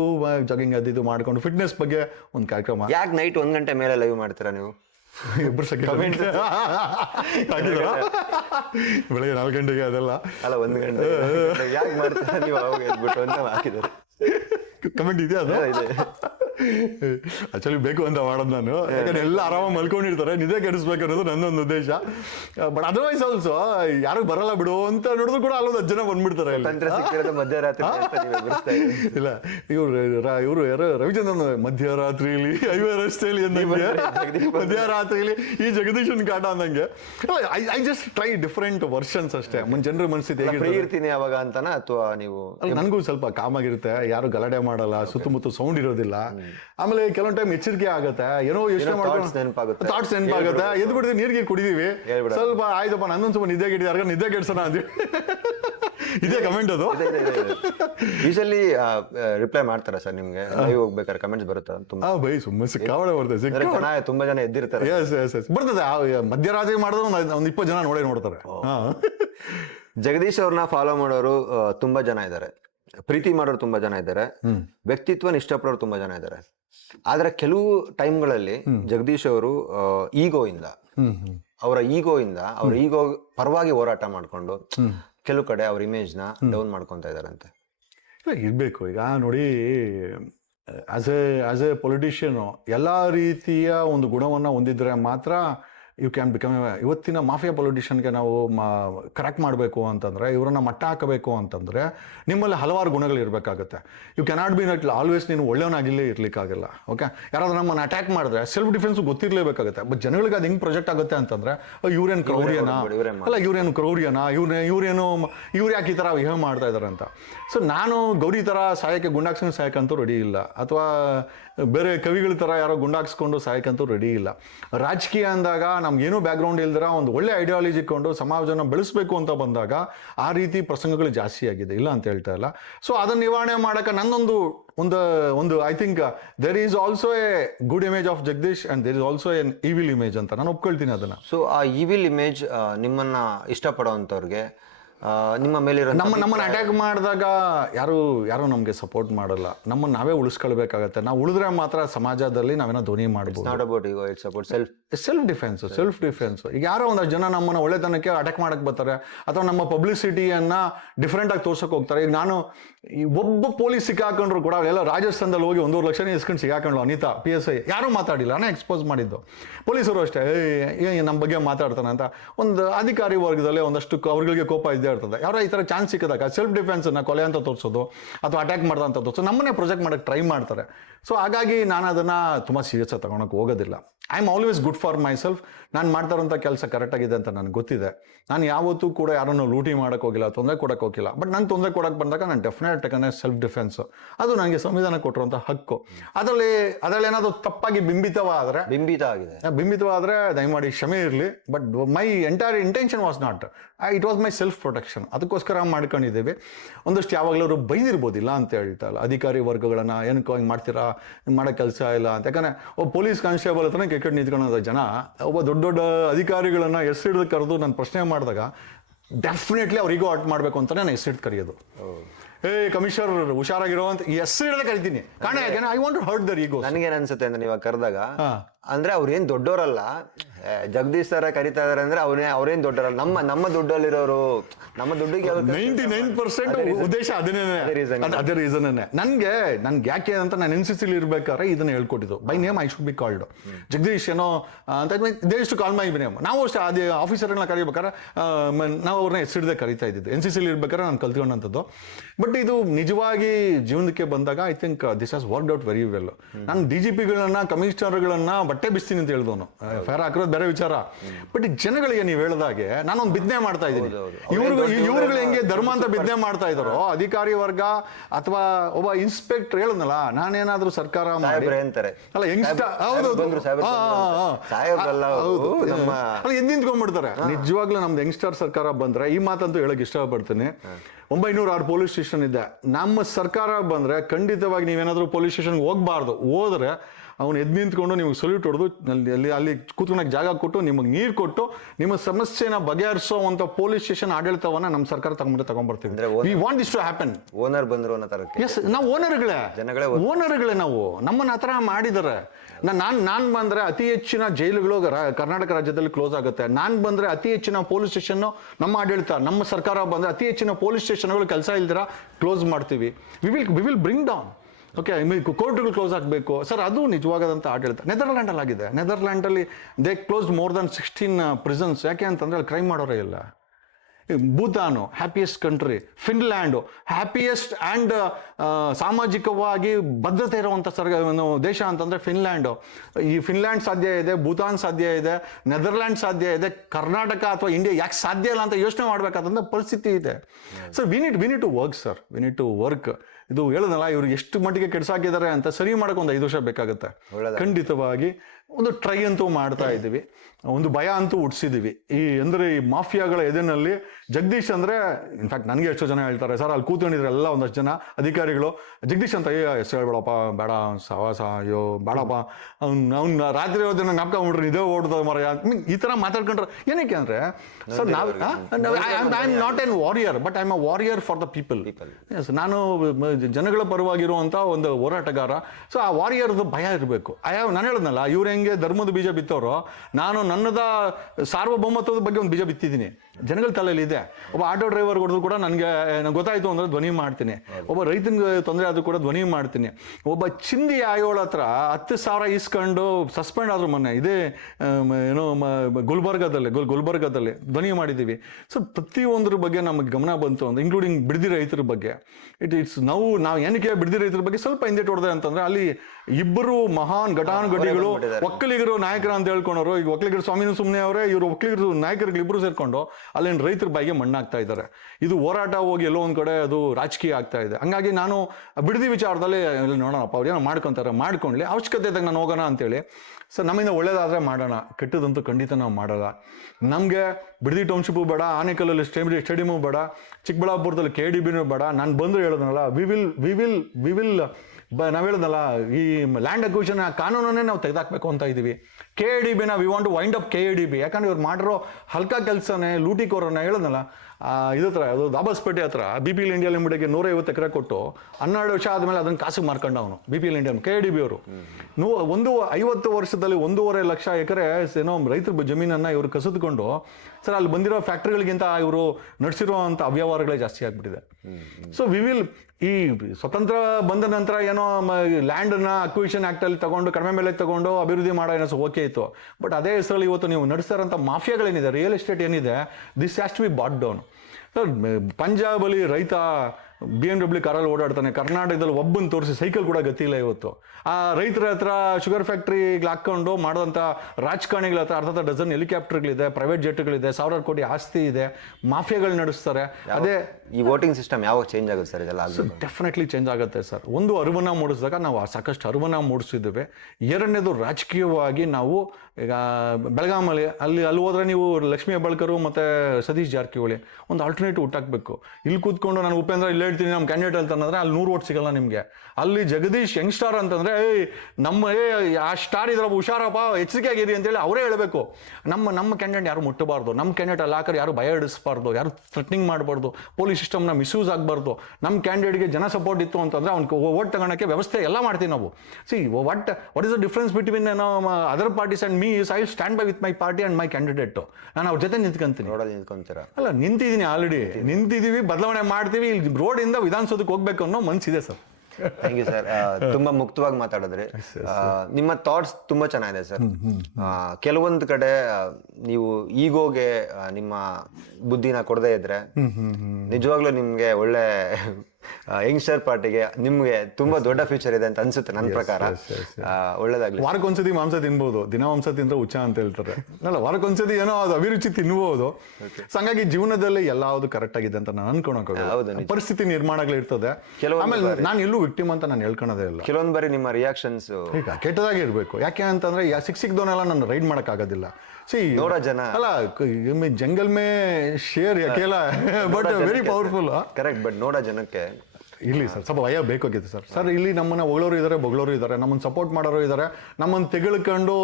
ಜಾಗಿಂಗ್ ಅದು ಮಾಡ್ಕೊಂಡು ಫಿಟ್ನೆಸ್ ಬಗ್ಗೆ ಒಂದು ಕಾರ್ಯಕ್ರಮ. ಯಾಕೆ ನೈಟ್ 1 ಗಂಟೆ ಮೇಲೆ ಲೈವ್ ಮಾಡ್ತೀರಾ ನೀವು? ಇಬ್ಬರು ಸೆಕೆಂಡ್ ಹಾಕಿದ್ರ ಬೆಳಗ್ಗೆ 4 ಗಂಟೆಗೆ ಅದೆಲ್ಲ ಅಲ್ಲ, 1 ಗಂಟೆ ಯಾಕೆ ಮಾಡ್ತೀರಾ ನೀವು ಅವಾಗ ಎದ್ಬಿಟ್ಟು ಅಂತ ಹಾಕಿದ್ದಾರೆ. ಕಮೆಂಟ್ ಇದೆಯಾ ಅದು? ಆಕ್ಚುಲಿ ಬೇಕು ಅಂತ ಮಾಡೋದು ನಾನು, ಯಾಕಂದ್ರೆ ಎಲ್ಲ ಆರಾಮಾಗಿ ಮಲ್ಕೊಂಡಿರ್ತಾರೆ, ನಿದ್ದೆ ಕೆಡಿಸ್ಬೇಕು ಅನ್ನೋದು ನನ್ನೊಂದು ಉದ್ದೇಶ. ಬಟ್ ಅದರ್ವೈಸ್ ಆಲ್ಸೋ ಯಾರು ಬರಲ್ಲ ಬಿಡು ಅಂತ ನೋಡಿದ್ರು ಕೂಡ ಅಲ್ಲೊಂದು 10 ಜನ ಬಂದ್ಬಿಡ್ತಾರೆ. ಇಲ್ಲ, ಇವರು ಯಾರು ರವಿಚಂದ್ರನ್ ಮಧ್ಯರಾತ್ರಿಲಿ ಹೈವೇ ರಸ್ತೆಯಲ್ಲಿ ಮಧ್ಯರಾತ್ರಿಲಿ ಈ ಜಗದೀಶನ್ ಕಾಟ ಅಂದಂಗೆ. I just try different versions ಅಷ್ಟೇ. ಜನರ ಮನಸ್ಥಿತಿ ಇರ್ತೀನಿ ಅವಾಗ ಅಂತನಾ, ಅಥವಾ ನೀವು? ನನಗೂ ಸ್ವಲ್ಪ ಕಾಮ್ ಆಗಿರುತ್ತೆ, ಯಾರು ಗಲಾಟೆ ಮಾಡಲ್ಲ, ಸುತ್ತಮುತ್ತ ಸೌಂಡ್ ಇರೋದಿಲ್ಲ. ಆಮೇಲೆ ಕೆಲವೊಂದು ಟೈಮ್ ಎಚ್ಚರಿಕೆ ಆಗುತ್ತೆ, ಏನೋ ಯೋಚನೆ thoughts ನೆನಪಾಗುತ್ತೆ. ಥಾಟ್ಸ್ ನೆನಪಾಗುತ್ತೆ, ಎದ್ದು ಬಿಡ್ತೀವಿ, ನೀರಿಗೆ ಕುಡಿದೀವಿ, ಸ್ವಲ್ಪ ಆಯ್ತಪ್ಪ ನನ್ನೊಂದು ಸ್ವಲ್ಪ ನಿದ್ದೆ ಗೆಟ್ಟಿದ್ದಾರೆ, ನಿದ್ದೆ ಗೆಡ್ಸೋಣ ಅಂತೀವಿ. ಇದೇ ಕಮೆಂಟ್ ಅದು. ಯೂಶಲಿ ರಿಪ್ಲೈ ಮಾಡ್ತಾರಾ ಸರ್ ನಿಮ್ಗೆ ಲೈವ್ ಹೋಗ್ಬೇಕಾದ್ರೆ ಕಮೆಂಟ್ಸ್ ಬರುತ್ತಾ? ತುಂಬಾ ಬೈ ಸುಮ್ಮನೆ ಸಿಕ್ಕಾವಡೆ ಬರ್ತದೆ, ತುಂಬಾ ಜನ ಎದ್ದಿರ್ತಾರೆ. ಬರ್ತದೆ. ಮಧ್ಯರಾತ್ರಿ ಮಾಡಿದ್ರೆ ಒಂದು 20 ಜನ ನೋಡ್ತಾರೆ. ಜಗದೀಶ್ ಅವ್ರನ್ನ ಫಾಲೋ ಮಾಡೋರು ತುಂಬಾ ಜನ ಇದ್ದಾರೆ, ಪ್ರೀತಿ ಮಾಡೋರು ತುಂಬಾ ಜನ ಇದ್ದಾರೆ, ವ್ಯಕ್ತಿತ್ವನ ಇಷ್ಟಪಡೋರು ತುಂಬಾ ಜನ ಇದ್ದಾರೆ. ಆದ್ರೆ ಕೆಲವು ಟೈಮ್ಗಳಲ್ಲಿ ಜಗದೀಶ್ ಅವರು ಈಗೋಯಿಂದ ಅವ್ರ ಈಗೋ ಪರವಾಗಿ ಹೋರಾಟ ಮಾಡ್ಕೊಂಡು ಕೆಲವು ಕಡೆ ಅವ್ರ ಇಮೇಜ್ ನ ಡೌನ್ ಮಾಡ್ಕೊಂತ ಇದಾರಂತೆ. ಇರ್ಬೇಕು. ಈಗ ನೋಡಿ, ಆಸ್ ಎ ಪೊಲಿಟಿಷಿಯನು ಎಲ್ಲ ರೀತಿಯ ಒಂದು ಗುಣವನ್ನು ಹೊಂದಿದ್ರೆ ಮಾತ್ರ ಯು ಕ್ಯಾನ್ ಬಿಕಮ್. ಇವತ್ತಿನ ಮಾಫಿಯಾ ಪೊಲಿಟಿಷಿಯನ್ಗೆ ನಾವು ಕರೆಕ್ಟ್ ಮಾಡಬೇಕು ಅಂತಂದರೆ, ಇವರನ್ನು ಮಟ್ಟ ಹಾಕಬೇಕು ಅಂತಂದರೆ ನಿಮ್ಮಲ್ಲಿ ಹಲವಾರು ಗುಣಗಳು ಇರಬೇಕಾಗುತ್ತೆ. You cannot be nut always ನೀನು ಒಳ್ಳೆಯವನಾಗಿಲ್ಲೇ ಇರಲಿಕ್ಕಾಗಲ್ಲ. ಓಕೆ, ಯಾರಾದ್ರೂ ನಮ್ಮನ್ನು ಅಟ್ಯಾಕ್ ಮಾಡಿದ್ರೆ ಸೆಲ್ಫ್ ಡಿಫೆನ್ಸ್ ಗೊತ್ತಿರಲೇಬೇಕಾಗುತ್ತೆ. ಬಟ್ ಜನಗಳಿಗೆ ಅದು ಹೆಂಗೆ ಪ್ರೊಜೆಕ್ಟ್ ಆಗುತ್ತೆ ಅಂತಂದರೆ, ಇವ್ರೇನು ಕ್ರೌರ್ಯನಾ, ಅಲ್ಲ ಇವ್ರೇನು ಕ್ರೌರ್ಯನಾ, ಇವ್ರು ಯಾಕೆ ಈ ಥರ ಬಿಹೇವ್ ಮಾಡ್ತಾ ಇದ್ದಾರೆ ಅಂತ. ಸೊ ನಾನು ಗೌರಿ ಥರ ಸಾಯಕ್ಕೆ ಗುಂಡಾಕ್ಸ್ಕೊಂಡು ಸಾಯಕ್ಕಂತೂ ರೆಡಿ ಇಲ್ಲ, ಅಥವಾ ಬೇರೆ ಕವಿಗಳ ಥರ ಯಾರೋ ಗುಂಡಾಕ್ಸ್ಕೊಂಡು ಸಾಯಕ್ಕಂತೂ ರೆಡಿ ಇಲ್ಲ. ರಾಜಕೀಯ ಅಂದಾಗ ನಮ್ಗೇನೂ ಬ್ಯಾಕ್ಗ್ರೌಂಡ್ ಇಲ್ದಿರ ಒಂದು ಒಳ್ಳೆ ಐಡಿಯಾಲಜಿ ಕೊಂಡು ಸಮಾಜನ ಬೆಳೆಸಬೇಕು ಅಂತ ಬಂದಾಗ ಆ ರೀತಿ ಪ್ರಸಂಗಗಳು ಜಾಸ್ತಿ ಆಗಿದೆ, ಇಲ್ಲ ಅಂತ ಹೇಳ್ತಾ ಇಲ್ಲ. ಸೊ ಅದನ್ನ ನಿವಾರಣೆ ಮಾಡೋಕೆ ಒಂದು I think there is also a good image of Jagadish and there is also an evil image ಅಂತ ನಾನು ಒಪ್ಕೊಳ್ತೀನಿ ಅದನ್ನ. ಸೊ ಆ ಈವಿಲ್ ಇಮೇಜ್ ನಿಮ್ಮನ್ನ ಇಷ್ಟಪಡೋವಂಥವ್ರಿಗೆ, ನಿಮ್ಮ ಮೇಲೆ ನಮ್ಮನ್ನ ಅಟ್ಯಾಕ್ ಮಾಡಿದಾಗ ಯಾರು ನಮಗೆ ಸಪೋರ್ಟ್ ಮಾಡಲ್ಲ. ನಮ್ಮನ್ನ ನಾವೇ ಉಳಿಸ್ಕೊಳ್ಬೇಕಾಗತ್ತೆ. ನಾವು ಉಳಿದ್ರೆ ಮಾತ್ರ ಸಮಾಜದಲ್ಲಿ ನಾವೇನೋ ಧ್ವನಿ ಮಾಡ್ಬೋದು. Self defence. ಈಗ ಯಾರೋ ಒಂದಷ್ಟು ಜನ ನಮ್ಮನ್ನ ಒಳ್ಳೆತನಕ್ಕೆ ಅಟ್ಯಾಕ್ ಮಾಡಕ್ ಬರ್ತಾರೆ, ಅಥವಾ ನಮ್ಮ ಪಬ್ಲಿಸಿಟಿಯನ್ನ ಡಿಫ್ರೆಂಟ್ ಆಗಿ ತೋರ್ಸಕ್ ಹೋಗ್ತಾರೆ. ಈಗ ನಾನು ಒಬ್ಬ ಪೊಲೀಸ್ ಸಿಕ್ಕಾಕೊಂಡ್ರು ಕೂಡ, ಎಲ್ಲ ರಾಜಸ್ಥಾನದಲ್ಲಿ ಹೋಗಿ 1.5 ಲಕ್ಷ ಇಸ್ಕೊಂಡು ಸಿಕ್ಕಾಕೊಂಡ್ಲು ಅನಿತಾ PSI, ಯಾರೂ ಮಾತಾಡಿಲ್ಲ, ನಾನೇ ಎಕ್ಸ್ಪೋಸ್ ಮಾಡಿದ್ದು. ಪೊಲೀಸರು ಅಷ್ಟೇ ನಮ್ಮ ಬಗ್ಗೆ ಮಾತಾಡ್ತಾನೆ ಅಂತ ಒಂದು ಅಧಿಕಾರಿ ವರ್ಗದಲ್ಲಿ ಒಂದಷ್ಟು ಅವ್ರಿಗೆ ಕೋಪ ಇದ್ದೇ ಇರ್ತದೆ. ಯಾರೋ ಈ ಥರ ಚಾನ್ಸ್ ಸಿಕ್ಕಿದಾಗ ಸೆಲ್ಫ್ ಡಿಫೆನ್ಸ್ನ ಕೊಲೆ ಅಂತ ತೋರಿಸೋದು ಅಥವಾ ಅಟ್ಯಾಕ್ ಮಾಡ್ದ ಅಂತ ತೋರಿಸೋದು, ನಮ್ಮನ್ನೇ ಪ್ರೊಜೆಕ್ಟ್ ಮಾಡೋಕ್ಕೆ ಟ್ರೈ ಮಾಡ್ತಾರೆ. ಸೊ ಹಾಗಾಗಿ ನಾನು ಅದನ್ನು ತುಂಬ ಸೀರಿಯಸ್ ಆಗಿ ತಗೊಳಕ್ಕೆ ಹೋಗೋದಿಲ್ಲ. I am always good for my self. ನಾನು ಮಾಡ್ತಾ ಇರೋಂಥ ಕೆಲಸ ಕರೆಕ್ಟಾಗಿದೆ ಅಂತ ನನಗೆ ಗೊತ್ತಿದೆ. ನಾನು ಯಾವತ್ತೂ ಕೂಡ ಯಾರನ್ನು ಲೂಟಿ ಮಾಡೋಕ್ಕೆ ಹೋಗಿಲ್ಲ, ತೊಂದರೆ ಕೊಡೋಕ್ಕೆ ಹೋಗಿಲ್ಲ. ಬಟ್ ನಾನು ತೊಂದರೆ ಕೊಡೋಕ್ಕೆ ಬಂದಾಗ ನಾನು ಡೆಫಿನೆಟ್ ಟೇಕನ್ ಸೆಲ್ಫ್ ಡಿಫೆನ್ಸ್. ಅದು ನನಗೆ ಸಂವಿಧಾನ ಕೊಟ್ಟಿರುವಂಥ ಹಕ್ಕು. ಅದರಲ್ಲಿ ಏನಾದರೂ ತಪ್ಪಾಗಿ ಬಿಂಬಿತವಾದರೆ ದಯಮಾಡಿ ಕ್ಷಮೆ ಇರಲಿ. But my entire intention was not, it was my self protection. ಅದಕ್ಕೋಸ್ಕರ ಮಾಡ್ಕೊಂಡಿದ್ದೀವಿ. ಒಂದಷ್ಟು ಯಾವಾಗಲೂ ಬೈದಿರ್ಬೋದಿಲ್ಲ ಅಂತ ಹೇಳ್ತಾ ಇಲ್ಲ, ಅಧಿಕಾರಿ ವರ್ಗಗಳನ್ನು ಏನಕ್ಕೋ ಹಿಂಗೆ ಮಾಡ್ತೀರಾ, ಮಾಡೋ ಕೆಲಸ ಇಲ್ಲ ಅಂತ. ಯಾಕಂದರೆ ಒಬ್ಬ ಪೊಲೀಸ್ ಕಾನ್ಸ್ಟೇಬಲ್ ಹತ್ರನೇ ಕೆಟ್ಟ ನಿಂತ್ಕೊಳ್ಳೋದ ಜನ ಒಬ್ಬ ದೊಡ್ಡ ಅಧಿಕಾರಿಗಳನ್ನ ಹೆಸರಿಡ್ದು ಕರೆದು ನಾನು ಪ್ರಶ್ನೆ ಮಾಡಿದಾಗ ಡೆಫಿನೆಟ್ಲಿ ಅವ್ರಿಗೂ ಆರ್ಟ್ ಮಾಡಬೇಕು ಅಂತಾನೆ ನಾನು ಹೆಸರಿಡ್ದು ಕರೆಯೋದು. ಕಮಿಷನರ್ ಹುಷಾರಾಗಿರೋ ಅಂತ ಹೆಸರಿಡದೆ ಕರಿತೀನಿ. ಕಾರಣ ಯಾಕೆಂದ್ರೆ I want to hurt their ego. ನನಗೇನು ಅನ್ಸುತ್ತೆ ಅಂದ್ರೆ ನೀವು ಕರೆದಾಗ, ಅಂದ್ರೆ ಅವ್ರೇನ್ ದೊಡ್ಡವರಲ್ಲ, ಜಗದೀಶ್ ಸರ ಕರಿತಾ ಇದಾರೆ ಅಂದ್ರೆ ಅವ್ರೇನ್ ದೊಡ್ಡವರಲ್ಲ, ನಮ್ಮ ದುಡ್ಡಲ್ಲಿರೋರು, ನಮ್ಮ ದುಡ್ಡಿಗೆ 99% ಉದ್ದೇಶ ಅದೇ ರೀಸನ್. ನನ್ಗೆ ಯಾಕೆ ಅಂತ ನಾನು NCC ಇರ್ಬೇಕಾದ್ರೆ ಇದನ್ನ ಹೇಳ್ಕೊಟ್ಟಿದ್ದು. By name I should be called Jagadish ಏನೋ ಅಂತ. ದೇ ಇಷ್ಟು ಕಾಲ್ ಮೈ ನೇಮ್. ನಾವು ಅಷ್ಟೇ ಅದೇ ಆಫೀಸರ್ಗಳನ್ನ ಕರಿಬೇಕಾದ್ರೆ ನಾವು ಅವ್ರನ್ನ ಹೆಸರಿಡದೆ ಕರಿತಾ ಇದ್ದಿದ್ದು. NCC ಇರ್ಬೇಕಾದ್ರೆ ನಾನು ಕಲ್ತ್ಕೊಂಡಂಥದ್ದು. ಬಟ್ ಇದು ನಿಜವಾಗಿ ಜೀವನಕ್ಕೆ ಬಂದಾಗ I think this has worked out very well. ನಾನು DGPಗಳನ್ನ ಕಮಿಷನರ್ಗಳನ್ನ ಬಟ್ಟೆ ಬಿಸ್ತೀನಿ ಅಂತ ಹೇಳಿದವನು, ಫೇರ್ ಹಾಕಿರೋದು ಬೇರೆ ವಿಚಾರ. ಬಟ್ ಜನಗಳಿಗೆ ನೀವು ಹೇಳಿದಾಗೆ ನಾನೊಂದು ಬಿದ್ನೆ ಮಾಡ್ತಾ ಇದ್ದೀನಿ. ಇವ್ರುಗಳು ಹೆಂಗೆ ಧರ್ಮ ಅಂತ ಬಿದ್ನೆ ಮಾಡ್ತಾ ಇದ್ದಾರೋ, ಅಧಿಕಾರಿ ವರ್ಗ ಅಥವಾ ಒಬ್ಬ ಇನ್ಸ್ಪೆಕ್ಟರ್ ಹೇಳಿದ್ನಲ್ಲ, ನಾನೇನಾದ್ರೂ ಸರ್ಕಾರ ಮಾಡಿ ಅಲ್ಲ ಯಂಗ್ಸ್ಟರ್ ಎದ್ದು ನಿಂತ್ಕೊಂಡ್ಬಿಡ್ತಾರೆ. ನಿಜವಾಗ್ಲೂ ನಮ್ದು ಯಂಗ್ಸ್ಟರ್ ಸರ್ಕಾರ ಬಂದ್ರೆ, ಈ ಮಾತಂತೂ ಹೇಳಕ್ ಇಷ್ಟಪಡ್ತೀನಿ, 906 ಪೊಲೀಸ್ ಸ್ಟೇಷನ್ ಇದೆ. ನಮ್ಮ ಸರ್ಕಾರ ಬಂದ್ರೆ ಖಂಡಿತವಾಗಿ ನೀವೇನಾದ್ರೂ ಪೊಲೀಸ್ ಸ್ಟೇಷನ್ಗೆ ಹೋಗ್ಬಾರ್ದು. ಹೋದ್ರೆ ಅವನು ಎದ್ದು ನಿಂತ್ಕೊಂಡು ನಿಮ್ಗೆ ಸಲ್ಯೂಟ್ ಹೊಡೆದು ಅಲ್ಲಿ ಕೂತ್ಕೊಳಕ್ಕೆ ಜಾಗ ಕೊಟ್ಟು, ನಿಮಗೆ ನೀರು ಕೊಟ್ಟು, ನಿಮ್ಮ ಸಮಸ್ಯೆನ ಬಗೆಹರಿಸುವಂತ ಪೊಲೀಸ್ ಸ್ಟೇಷನ್ ಆಡಳಿತವನ್ನ ನಮ್ಮ ಸರ್ಕಾರ ತಗೊಂಡ್ಬರ್ತೀವಿ. We want this to happen. Owner ಬಂದ್ರು ಎಸ್, ನಾವು ಓನರ್ಗಳೇ ನಾವು. ನಮ್ಮನ್ನ ಆ ಥರ ಮಾಡಿದ್ದಾರೆ. ನಾನು ಬಂದ್ರೆ ಅತಿ ಹೆಚ್ಚಿನ ಜೈಲುಗಳು ಕರ್ನಾಟಕ ರಾಜ್ಯದಲ್ಲಿ ಕ್ಲೋಸ್ ಆಗುತ್ತೆ. ನಾನು ಬಂದ್ರೆ ಅತಿ ಹೆಚ್ಚಿನ ಪೊಲೀಸ್ ಸ್ಟೇಷನ್ ನಮ್ಮ ಆಡಳಿತ, ನಮ್ಮ ಸರ್ಕಾರ ಬಂದ್ರೆ ಅತಿ ಹೆಚ್ಚಿನ ಪೊಲೀಸ್ ಸ್ಟೇಷನ್ಗಳು ಕೆಲಸ ಇಲ್ದಿರ ಕ್ಲೋಸ್ ಮಾಡ್ತೀವಿ. We will bring down. Okay, ಕೋರ್ಟ್ಗಳು ಕ್ಲೋಸ್ ಆಗಬೇಕು ಸರ್, ಅದು ನಿಜವಾಗದಂಥ ಆಡಳಿತ. ನೆದರ್ಲ್ಯಾಂಡಲ್ಲಿ ಆಗಿದೆ. ನೆದರ್ಲ್ಯಾಂಡಲ್ಲಿ they close more than 16 prisons. ಯಾಕೆ ಅಂತಂದ್ರೆ ಅಲ್ಲಿ ಕ್ರೈಮ್ ಮಾಡೋರೇ ಇಲ್ಲ. Bhutan happiest country, Finland happiest and ಸಾಮಾಜಿಕವಾಗಿ ಬದ್ಧತೆ ಇರುವಂಥ ದೇಶ ಅಂತಂದರೆ ಫಿನ್ಲ್ಯಾಂಡು. ಈ ಫಿನ್ಲ್ಯಾಂಡ್ ಸಾಧ್ಯ ಇದೆ, ಭೂತಾನ್ ಸಾಧ್ಯ ಇದೆ, ನೆದರ್ಲ್ಯಾಂಡ್ ಸಾಧ್ಯ ಇದೆ. ಕರ್ನಾಟಕ ಅಥವಾ ಇಂಡಿಯಾ ಯಾಕೆ ಸಾಧ್ಯ ಇಲ್ಲ ಅಂತ ಯೋಚನೆ ಮಾಡಬೇಕಾದಂಥ ಪರಿಸ್ಥಿತಿ ಇದೆ. So we need to work sir, we need to work. ಇದು ಹೇಳೋದಲ್ಲ ಇವ್ರು ಎಷ್ಟು ಮಟ್ಟಿಗೆ ಕೆಡ್ಸಾಕಿದ್ದಾರೆ ಅಂತ ಸರಿ ಮಾಡಕ್ಕೆ ಒಂದು 5 ವರ್ಷ ಬೇಕಾಗುತ್ತೆ. ಖಂಡಿತವಾಗಿ ಒಂದು ಟ್ರೈ ಅಂತೂ ಮಾಡ್ತಾ ಇದ್ದೀವಿ, ಒಂದು ಭಯ ಅಂತೂ ಹುಟ್ಟಿಸಿದೀವಿ. ಅಂದ್ರೆ ಈ ಮಾಫಿಯಾಗಳ ಎದೆನಲ್ಲಿ ಜಗದೀಶ್ ಅಂದ್ರೆ ಇನ್ಫ್ಯಾಕ್ಟ್ ನನಗೆ ಎಷ್ಟೋ ಜನ ಹೇಳ್ತಾರೆ, ಸರ್ ಅಲ್ಲಿ ಕೂತ್ಕೊಂಡಿದ್ರೆ ಎಲ್ಲ ಒಂದಷ್ಟು ಜನ ಅಧಿಕಾರಿಗಳು ಜಗದೀಶ್ ಅಂತ ಹೆಸರು ಹೇಳ್ಬೇಡಪ್ಪ, ಬೇಡ ಸವಾಸ, ಅಯ್ಯೋ ಬೇಡಪ್ಪ, ಅವ್ನ ರಾತ್ರಿ ಹೋದ ಜ್ಞಾಪಕ ಮಾಡ್ರಿ ಇದೇ ಓಡ್ದ ಮರ, ಈ ತರ ಮಾತಾಡ್ಕೊಂಡ್ರೆ ಏನಕ್ಕೆ ಅಂದ್ರೆ sir I am not an warrior but I am a warrior for the people. ನಾನು ಜನಗಳ ಪರವಾಗಿರುವಂತ ಒಂದು ಹೋರಾಟಗಾರ. ಸೊ ಆ ವಾರಿಯರ್ದು ಭಯ ಇರಬೇಕು. ನಾನು ಹೇಳಿದ್ನಲ್ಲ, ಇವ್ರು ಹೆಂಗೆ ಧರ್ಮದ ಬೀಜ ಬಿತ್ತೋರು, ನಾನು ನನ್ನದ ಸಾರ್ವಭೌಮತ್ವದ ಬಗ್ಗೆ ಒಂದು ಬೀಜ ಬಿತ್ತಿದ್ದೀನಿ, ಜನಗಳ ತಲೆಯಲ್ಲಿ ಇದೆ. ಒಬ್ಬ ಆಟೋ ಡ್ರೈವರ್ ಹೊಡೆದ್ರು ಕೂಡ ನನಗೆ ಗೊತ್ತಾಯ್ತು ಅಂದ್ರೆ ಧ್ವನಿ ಮಾಡ್ತೀನಿ, ಒಬ್ಬ ರೈತನಿಗೆ ತೊಂದರೆ ಆದ್ರೂ ಕೂಡ ಧ್ವನಿ ಮಾಡ್ತೀನಿ, ಒಬ್ಬ ಚಿಂದಿ ಆಯೋಳ ಹತ್ರ 10,000 ಇಸ್ಕೊಂಡು ಸಸ್ಪೆಂಡ್ ಆದ್ರು ಮೊನ್ನೆ ಇದೇ ಏನೋ ಗುಲ್ಬರ್ಗದಲ್ಲಿ ಧ್ವನಿ ಮಾಡಿದ್ದೀವಿ. ಸೊ ಪ್ರತಿಯೊಂದ್ರ ಬಗ್ಗೆ ನಮಗೆ ಗಮನ ಬಂತು ಅಂದ್ರೆ ಇನ್ಕ್ಲೂಡಿಂಗ್ ಬಿಡದಿ ರೈತರ ಬಗ್ಗೆ. ನಾವು ಏನಕ್ಕೆ ಬಿಡದಿ ರೈತರ ಬಗ್ಗೆ ಸ್ವಲ್ಪ ಹಿಂದೆಟ್ ಹೊಡೆದೆ ಅಂತಂದ್ರೆ ಅಲ್ಲಿ ಇಬ್ಬರು ಮಹಾನ್ ಘಟಾನುಘಟಿಗಳು ಒಕ್ಕಲಿಗರು ನಾಯಕರು ಅಂತ ಹೇಳ್ಕೊಂಡವರು, ಈಗ ಒಕ್ಕಲಿಗರು ಸ್ವಾಮಿನೂ ಸುಮ್ಮನೆ ಅವರೇ, ಇವರು ಒಕ್ಕಲಿಗರು ನಾಯಕರುಗಳು ಇಬ್ಬರು ಸೇರ್ಕೊಂಡು ಅಲ್ಲೇನು ರೈತರ ಬಾಯಿಗೆ ಮಣ್ಣಾಗ್ತಾ ಇದ್ದಾರೆ. ಇದು ಹೋರಾಟ ಹೋಗಿ ಎಲ್ಲೋ ಒಂದ್ ಕಡೆ ಅದು ರಾಜಕೀಯ ಆಗ್ತಾ ಇದೆ. ಹಂಗಾಗಿ ನಾನು ಬಿಡದಿ ವಿಚಾರದಲ್ಲಿ ನೋಡೋಣಪ್ಪ, ಅವ್ರು ಏನೋ ಮಾಡ್ಕೊಂತಾರೆ, ಮಾಡ್ಕೊಂಡ್ಲಿ, ಅವಶ್ಯಕತೆ ಇದ್ದಾಗ ನಾನು ಹೋಗೋಣ ಅಂತೇಳಿ. ಸರ್ ನಮ್ಮಿಂದ ಒಳ್ಳೇದಾದ್ರೆ ಮಾಡೋಣ, ಕೆಟ್ಟದಂತೂ ಖಂಡಿತ ನಾವು ಮಾಡಲ್ಲ. ನಮಗೆ ಬಿಡದಿ ಟೌನ್ಶಿಪ್ಪು ಬೇಡ, ಆನೇಕಲ್ಲಲ್ಲಿ ಸ್ಟೇಡಿಯಮು ಬೇಡ, ಚಿಕ್ಕಬಳ್ಳಾಪುರದಲ್ಲಿ KDBನೂ ಬೇಡ. ನಾನು ಬಂದು ಹೇಳೋದನಲ್ಲ, ವಿ ವಿಲ್ ನಾವು ಹೇಳೋದಲ್ಲ, ಈ ಲ್ಯಾಂಡ್ ಅಕ್ವಿಷನ್ ಕಾನೂನನ್ನೇ ನಾವು ತೆಗೆದಾಕ್ಬೇಕು ಅಂತ ಇದ್ದೀವಿ. KDBನ we want to wind up KDB. ಯಾಕಂದ್ರೆ ಇವ್ರು ಮಾಡಿರೋ ಹಲ್ಕಾ ಕೆಲಸನೇ ಲೂಟಿಕೋರನ್ನ ಹೇಳೋದಲ್ಲ, ಇದು ಹತ್ರ ಅದು ದಾಬಸ್ಪೇಟೆ ಹತ್ರ BPL ಇಂಡಿಯಾ ಲಿಮಿಟೆಡ್ಗೆ 150 ಎಕರೆ ಕೊಟ್ಟು 12 ವರ್ಷ ಆದಮೇಲೆ ಅದನ್ನು ಕಾಸಿಗೆ ಮಾರ್ಕೊಂಡ ಅವನು BPL ಇಂಡಿಯಾ KDB ಅವರು. 50 ವರ್ಷದಲ್ಲಿ 1.5 ಲಕ್ಷ ಎಕರೆ ಏನೋ ರೈತರ ಜಮೀನನ್ನು ಇವರು ಕಸಿದುಕೊಂಡು ಸರ್ ಅಲ್ಲಿ ಬಂದಿರೋ ಫ್ಯಾಕ್ಟ್ರಿಗಳಿಗಿಂತ ಇವರು ನಡೆಸಿರುವಂಥ ಅವ್ಯವಹಾರಗಳೇ ಜಾಸ್ತಿ ಆಗ್ಬಿಟ್ಟಿದೆ. ಸೊ ವಿ ವಿಲ್ ಈ ಸ್ವತಂತ್ರ ಬಂದ ನಂತರ ಏನೋ ಲ್ಯಾಂಡನ್ನ ಅಕ್ವಿಷನ್ ಆ್ಯಕ್ಟಲ್ಲಿ ತಗೊಂಡು ಕಡಿಮೆ ಮೇಲೆ ತಗೊಂಡು ಅಭಿವೃದ್ಧಿ ಮಾಡೋ ಏನೋ ಓಕೆ ಇತ್ತು. ಬಟ್ ಅದೇ ಹೆಸರಲ್ಲಿ ಇವತ್ತು ನೀವು ನಡೆಸ್ತಾರಂಥ ಮಾಫಿಯಾಗಳೇನಿದೆ, ರಿಯಲ್ ಎಸ್ಟೇಟ್ ಏನಿದೆ, this has to be bought down. ಪಂಜಾಬಲ್ಲಿ ರೈತ BMW ಕಾರಲ್ಲಿ ಓಡಾಡ್ತಾನೆ, ಕರ್ನಾಟಕದಲ್ಲಿ ಒಬ್ಬನ ತೋರಿಸಿ ಸೈಕಲ್ ಕೂಡ ಗತಿ ಇಲ್ಲ ಇವತ್ತು. ಆ ರೈತರ ಹತ್ರ ಶುಗರ್ ಫ್ಯಾಕ್ಟ್ರಿಗೆ ಹಾಕೊಂಡು ಮಾಡೋದಂಥ ರಾಜಕಾರಣಿಗಳ ಹತ್ರ ಅರ್ಧ ಡಜನ್ ಹೆಲಿಕಾಪ್ಟರ್ಗಳಿದೆ, ಪ್ರೈವೇಟ್ ಜೆಟ್ಗಳಿದೆ, 1,000 ಕೋಟಿ ಆಸ್ತಿ ಇದೆ, ಮಾಫಿಯಾಗಳು ನಡೆಸ್ತಾರೆ. ಅದೇ ಈ ವೋಟಿಂಗ್ ಸಿಸ್ಟಮ್ ಯಾವಾಗ ಚೇಂಜ್ ಆಗುತ್ತೆ ಸರ್? ಇದೆಲ್ಲ ಡೆಫಿನೆಟ್ಲಿ ಚೇಂಜ್ ಆಗುತ್ತೆ ಸರ್. ಒಂದು ಅರಿವನ್ನ ಮೂಡಿಸಿದಾಗ ನಾವು ಸಾಕಷ್ಟು ಅರಿವನ್ನ ಮೂಡಿಸಿದ್ದೇವೆ. ಎರಡನೇದು ರಾಜಕೀಯವಾಗಿ ನಾವು ಈಗ ಬೆಳಗಾಮಲ್ಲಿ ಅಲ್ಲಿ ಹೋದ್ರೆ ನೀವು ಲಕ್ಷ್ಮೀ ಹೆಬ್ಬಾಳ್ಕರ್ ಮತ್ತು ಸತೀಶ್ ಜಾರಕಿಹೊಳಿ ಒಂದು ಆಲ್ಟರ್ನೇಟಿವ್ ಹುಟ್ಟಾಕಬೇಕು. ಇಲ್ಲಿ ಕೂತ್ಕೊಂಡು ನಾನು ಉಪೇಂದ್ರ ಇಲ್ಲಿ ಹೇಳ್ತೀನಿ ನಮ್ಮ ಕ್ಯಾಂಡಿಡೇಟ್ ಅಂತಂದ್ರೆ ಅಲ್ಲಿ 100 ಓಟ್ ಸಿಗಲ್ಲ ನಿಮಗೆ. ಅಲ್ಲಿ ಜಗದೀಶ್ ಯಂಗ್ ಸ್ಟಾರ್ ಅಂತಂದ್ರೆ ಆ ಸ್ಟಾರ್ ಇದ್ರಪ್ಪ ಹುಷಾರಪ್ಪ ಎಚ್ಚರಿಕೆ ಆಗಿರಿ ಅಂತೇಳಿ ಅವರೇ ಹೇಳಬೇಕು. ನಮ್ಮ ಕ್ಯಾಂಡಿಡೇಟ್ ಯಾರು ಮುಟ್ಟಬಾರ್ದು, ನಮ್ಮ ಕ್ಯಾಂಡಿಡೇಟ್ ಅಲ್ಲಿ ಹಾಕರ್ ಯಾರು ಭಯ ಹಿಡಿಸ್ಬಾರ್ದು, ಯಾರು ಥ್ರೆಟ್ನಿಂಗ್ ಮಾಡಬಾರ್ದು, ಪೊಲೀಸ್ ಸಿಸ್ಟಮ್ನ ಮಿಸ್ಯೂಸ್ ಆಗಬಾರ್ದು. ನಮ್ಮ ಕ್ಯಾಂಡಿಡೇಟ್ಗೆ ಜನ ಸಪೋರ್ಟ್ ಇತ್ತು ಅಂತಂದ್ರೆ ಅವ್ನಿಗೆ ಓಟ್ ತಗೊಳಕ್ಕೆ ವ್ಯವಸ್ಥೆ ಎಲ್ಲ ಮಾಡ್ತೀವಿ ನಾವು. See what is the difference between other parties and me is I stand by with my party and my candidate. ನಾನು ಅವ್ರ ಜೊತೆ ನಿಂತ್ಕೊಂತೀನಿ. ಅಲ್ಲ ನಿಂತಿದ್ದೀನಿ, ಆಲ್ರೆಡಿ ನಿಂತಿದ್ದೀವಿ, ಬದಲಾವಣೆ ಮಾಡ್ತೀವಿ. ಇಲ್ಲಿ ರೋಡ್ ಇಂದ ವಿಧಾನಸೌಧಕ್ಕೆ ಹೋಗ್ಬೇಕು ಅನ್ನೋ ಮನ್ಸಿದೆ ಸರ್. ಥ್ಯಾಂಕ್ ಯು ಸರ್, ತುಂಬಾ ಮುಕ್ತವಾಗಿ ಮಾತಾಡಿದ್ರಿ. ನಿಮ್ಮ ಥಾಟ್ಸ್ ತುಂಬಾ ಚೆನ್ನಾಗಿದೆ ಸರ್. ಕೆಲವೊಂದು ಕಡೆ ನೀವು ಈಗೋಗೆ ನಿಮ್ಮ ಬುದ್ಧಿನ ಕೊಡದೇ ಇದ್ರೆ ನಿಜವಾಗ್ಲೂ ನಿಮ್ಗೆ ಒಳ್ಳೆ ಯಂಗ್ಸ್ಟರ್ ಪಾರ್ಟಿಗೆ ನಿಮ್ಗೆ ತುಂಬಾ ದೊಡ್ಡ ಫ್ಯೂಚರ್ ಇದೆ ಅಂತ ಅನ್ಸುತ್ತೆ ನನ್ನ ಪ್ರಕಾರ. ಒಳ್ಳೇದಾಗ್ಲಿ. ವಾರಕ್ಕೊಂದ್ಸತಿ ಮಾಂಸ ತಿನ್ಬಹುದು, ದಿನ ಮಾಂಸ ತಿಂದ್ರೆ ಹುಚ್ಚ ಅಂತ ಹೇಳ್ತಾರೆ. ಅಲ್ಲ, ವಾರಕ್ಕೊಂದ್ಸತಿ ಏನೋ ಅದು ಅಭಿರುಚಿ ತಿನ್ಬಹುದು. ಹಂಗಾಗಿ ಜೀವನದಲ್ಲಿ ಎಲ್ಲಾವುದು ಕರೆಕ್ಟ್ ಆಗಿದೆ ಅಂತ ನಾನು ಅನ್ಕೊಳಕ್ ಪರಿಸ್ಥಿತಿ ನಿರ್ಮಾಣಗಳಿರ್ತದೆ. ಆಮೇಲೆ ನಾನು ಎಲ್ಲೂ ವಿಕ್ಟಿಮ್ ಅಂತ ನಾನು ಹೇಳ್ಕೊಳೋದೇ ಇಲ್ಲ. ಕೆಲವೊಂದ್ ಬಾರಿ ನಿಮ್ಮ ರಿಯಾಕ್ಷನ್ಸ್ ಈಗ ಕೆಟ್ಟದಾಗಿ ಇರ್ಬೇಕು. ಯಾಕೆ ಅಂತಂದ್ರೆ ಸಿಕ್ದವನ್ನೆಲ್ಲ ನಾನು ರೈಡ್ ಮಾಡಕ್ ಆಗೋದಿಲ್ಲ. ನೋಡೋ ಜನ ಅಲ್ಲ, ಜಂಗಲ್ ಮೇ ಶೇರ್ ಅಕೇಲಾ but very powerful. Correct, but ನೋಡೋ ಜನಕ್ಕೆ ಇಲ್ಲಿ ಸರ್ ಸ್ವಲ್ಪ ಭಯ ಬೇಕಾಗಿತ್ತು ಸರ್. ಇಲ್ಲಿ ನಮ್ಮನ್ನ ಹೊಗಳೋರು ಇದ್ದಾರೆ, ಬೊಗಳೋರು ಇದ್ದಾರೆ, ನಮ್ಮನ್ನು ಸಪೋರ್ಟ್ ಮಾಡೋರು ಇದ್ದಾರೆ, ನಮ್ಮನ್ನು ತೆಗೆದುಕೊಂಡು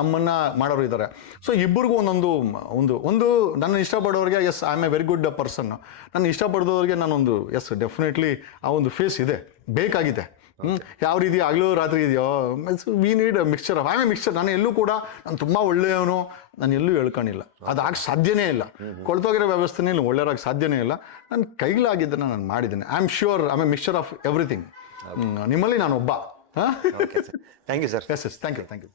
ನಮ್ಮನ್ನ ಮಾಡೋರು ಇದ್ದಾರೆ. ಸೊ ಇಬ್ಬರಿಗೂ ಒಂದು ನನ್ನ ಇಷ್ಟಪಡೋರಿಗೆ yes I am a very good person, ನನ್ನ ಇಷ್ಟಪಡೋರಿಗೆ ನಾನೊಂದು ಎಸ್ ಡೆಫಿನೆಟ್ಲಿ ಆ ಒಂದು ಫೇಸ್ ಇದೆ, ಬೇಕಾಗಿದೆ. ಯಾವ ರೀತಿ ಆಗಲೂ ರಾತ್ರಿ ಇದೆಯೋ, we need mixture of I am a mixture. ನಾನು ಎಲ್ಲೂ ಕೂಡ ನಾನು ತುಂಬ ಒಳ್ಳೆಯವನು ನಾನು ಎಲ್ಲೂ ಹೇಳ್ಕೊಂಡಿಲ್ಲ, ಅದಾಗ ಸಾಧ್ಯನೇ ಇಲ್ಲ. ಕೊಳ್ತೋಗಿರೋ ವ್ಯವಸ್ಥೆನೇ ಇಲ್ಲ, ಒಳ್ಳೆಯರಾಗಿ ಸಾಧ್ಯನೇ ಇಲ್ಲ. ನನ್ನ ಕೈಲಾಗಿದ್ದನ್ನು ನಾನು ಮಾಡಿದ್ದೇನೆ. I am sure I am a mixture of everything. ನಿಮ್ಮಲ್ಲಿ ನಾನು ಒಬ್ಬ. Thank you sir. Yes thank you.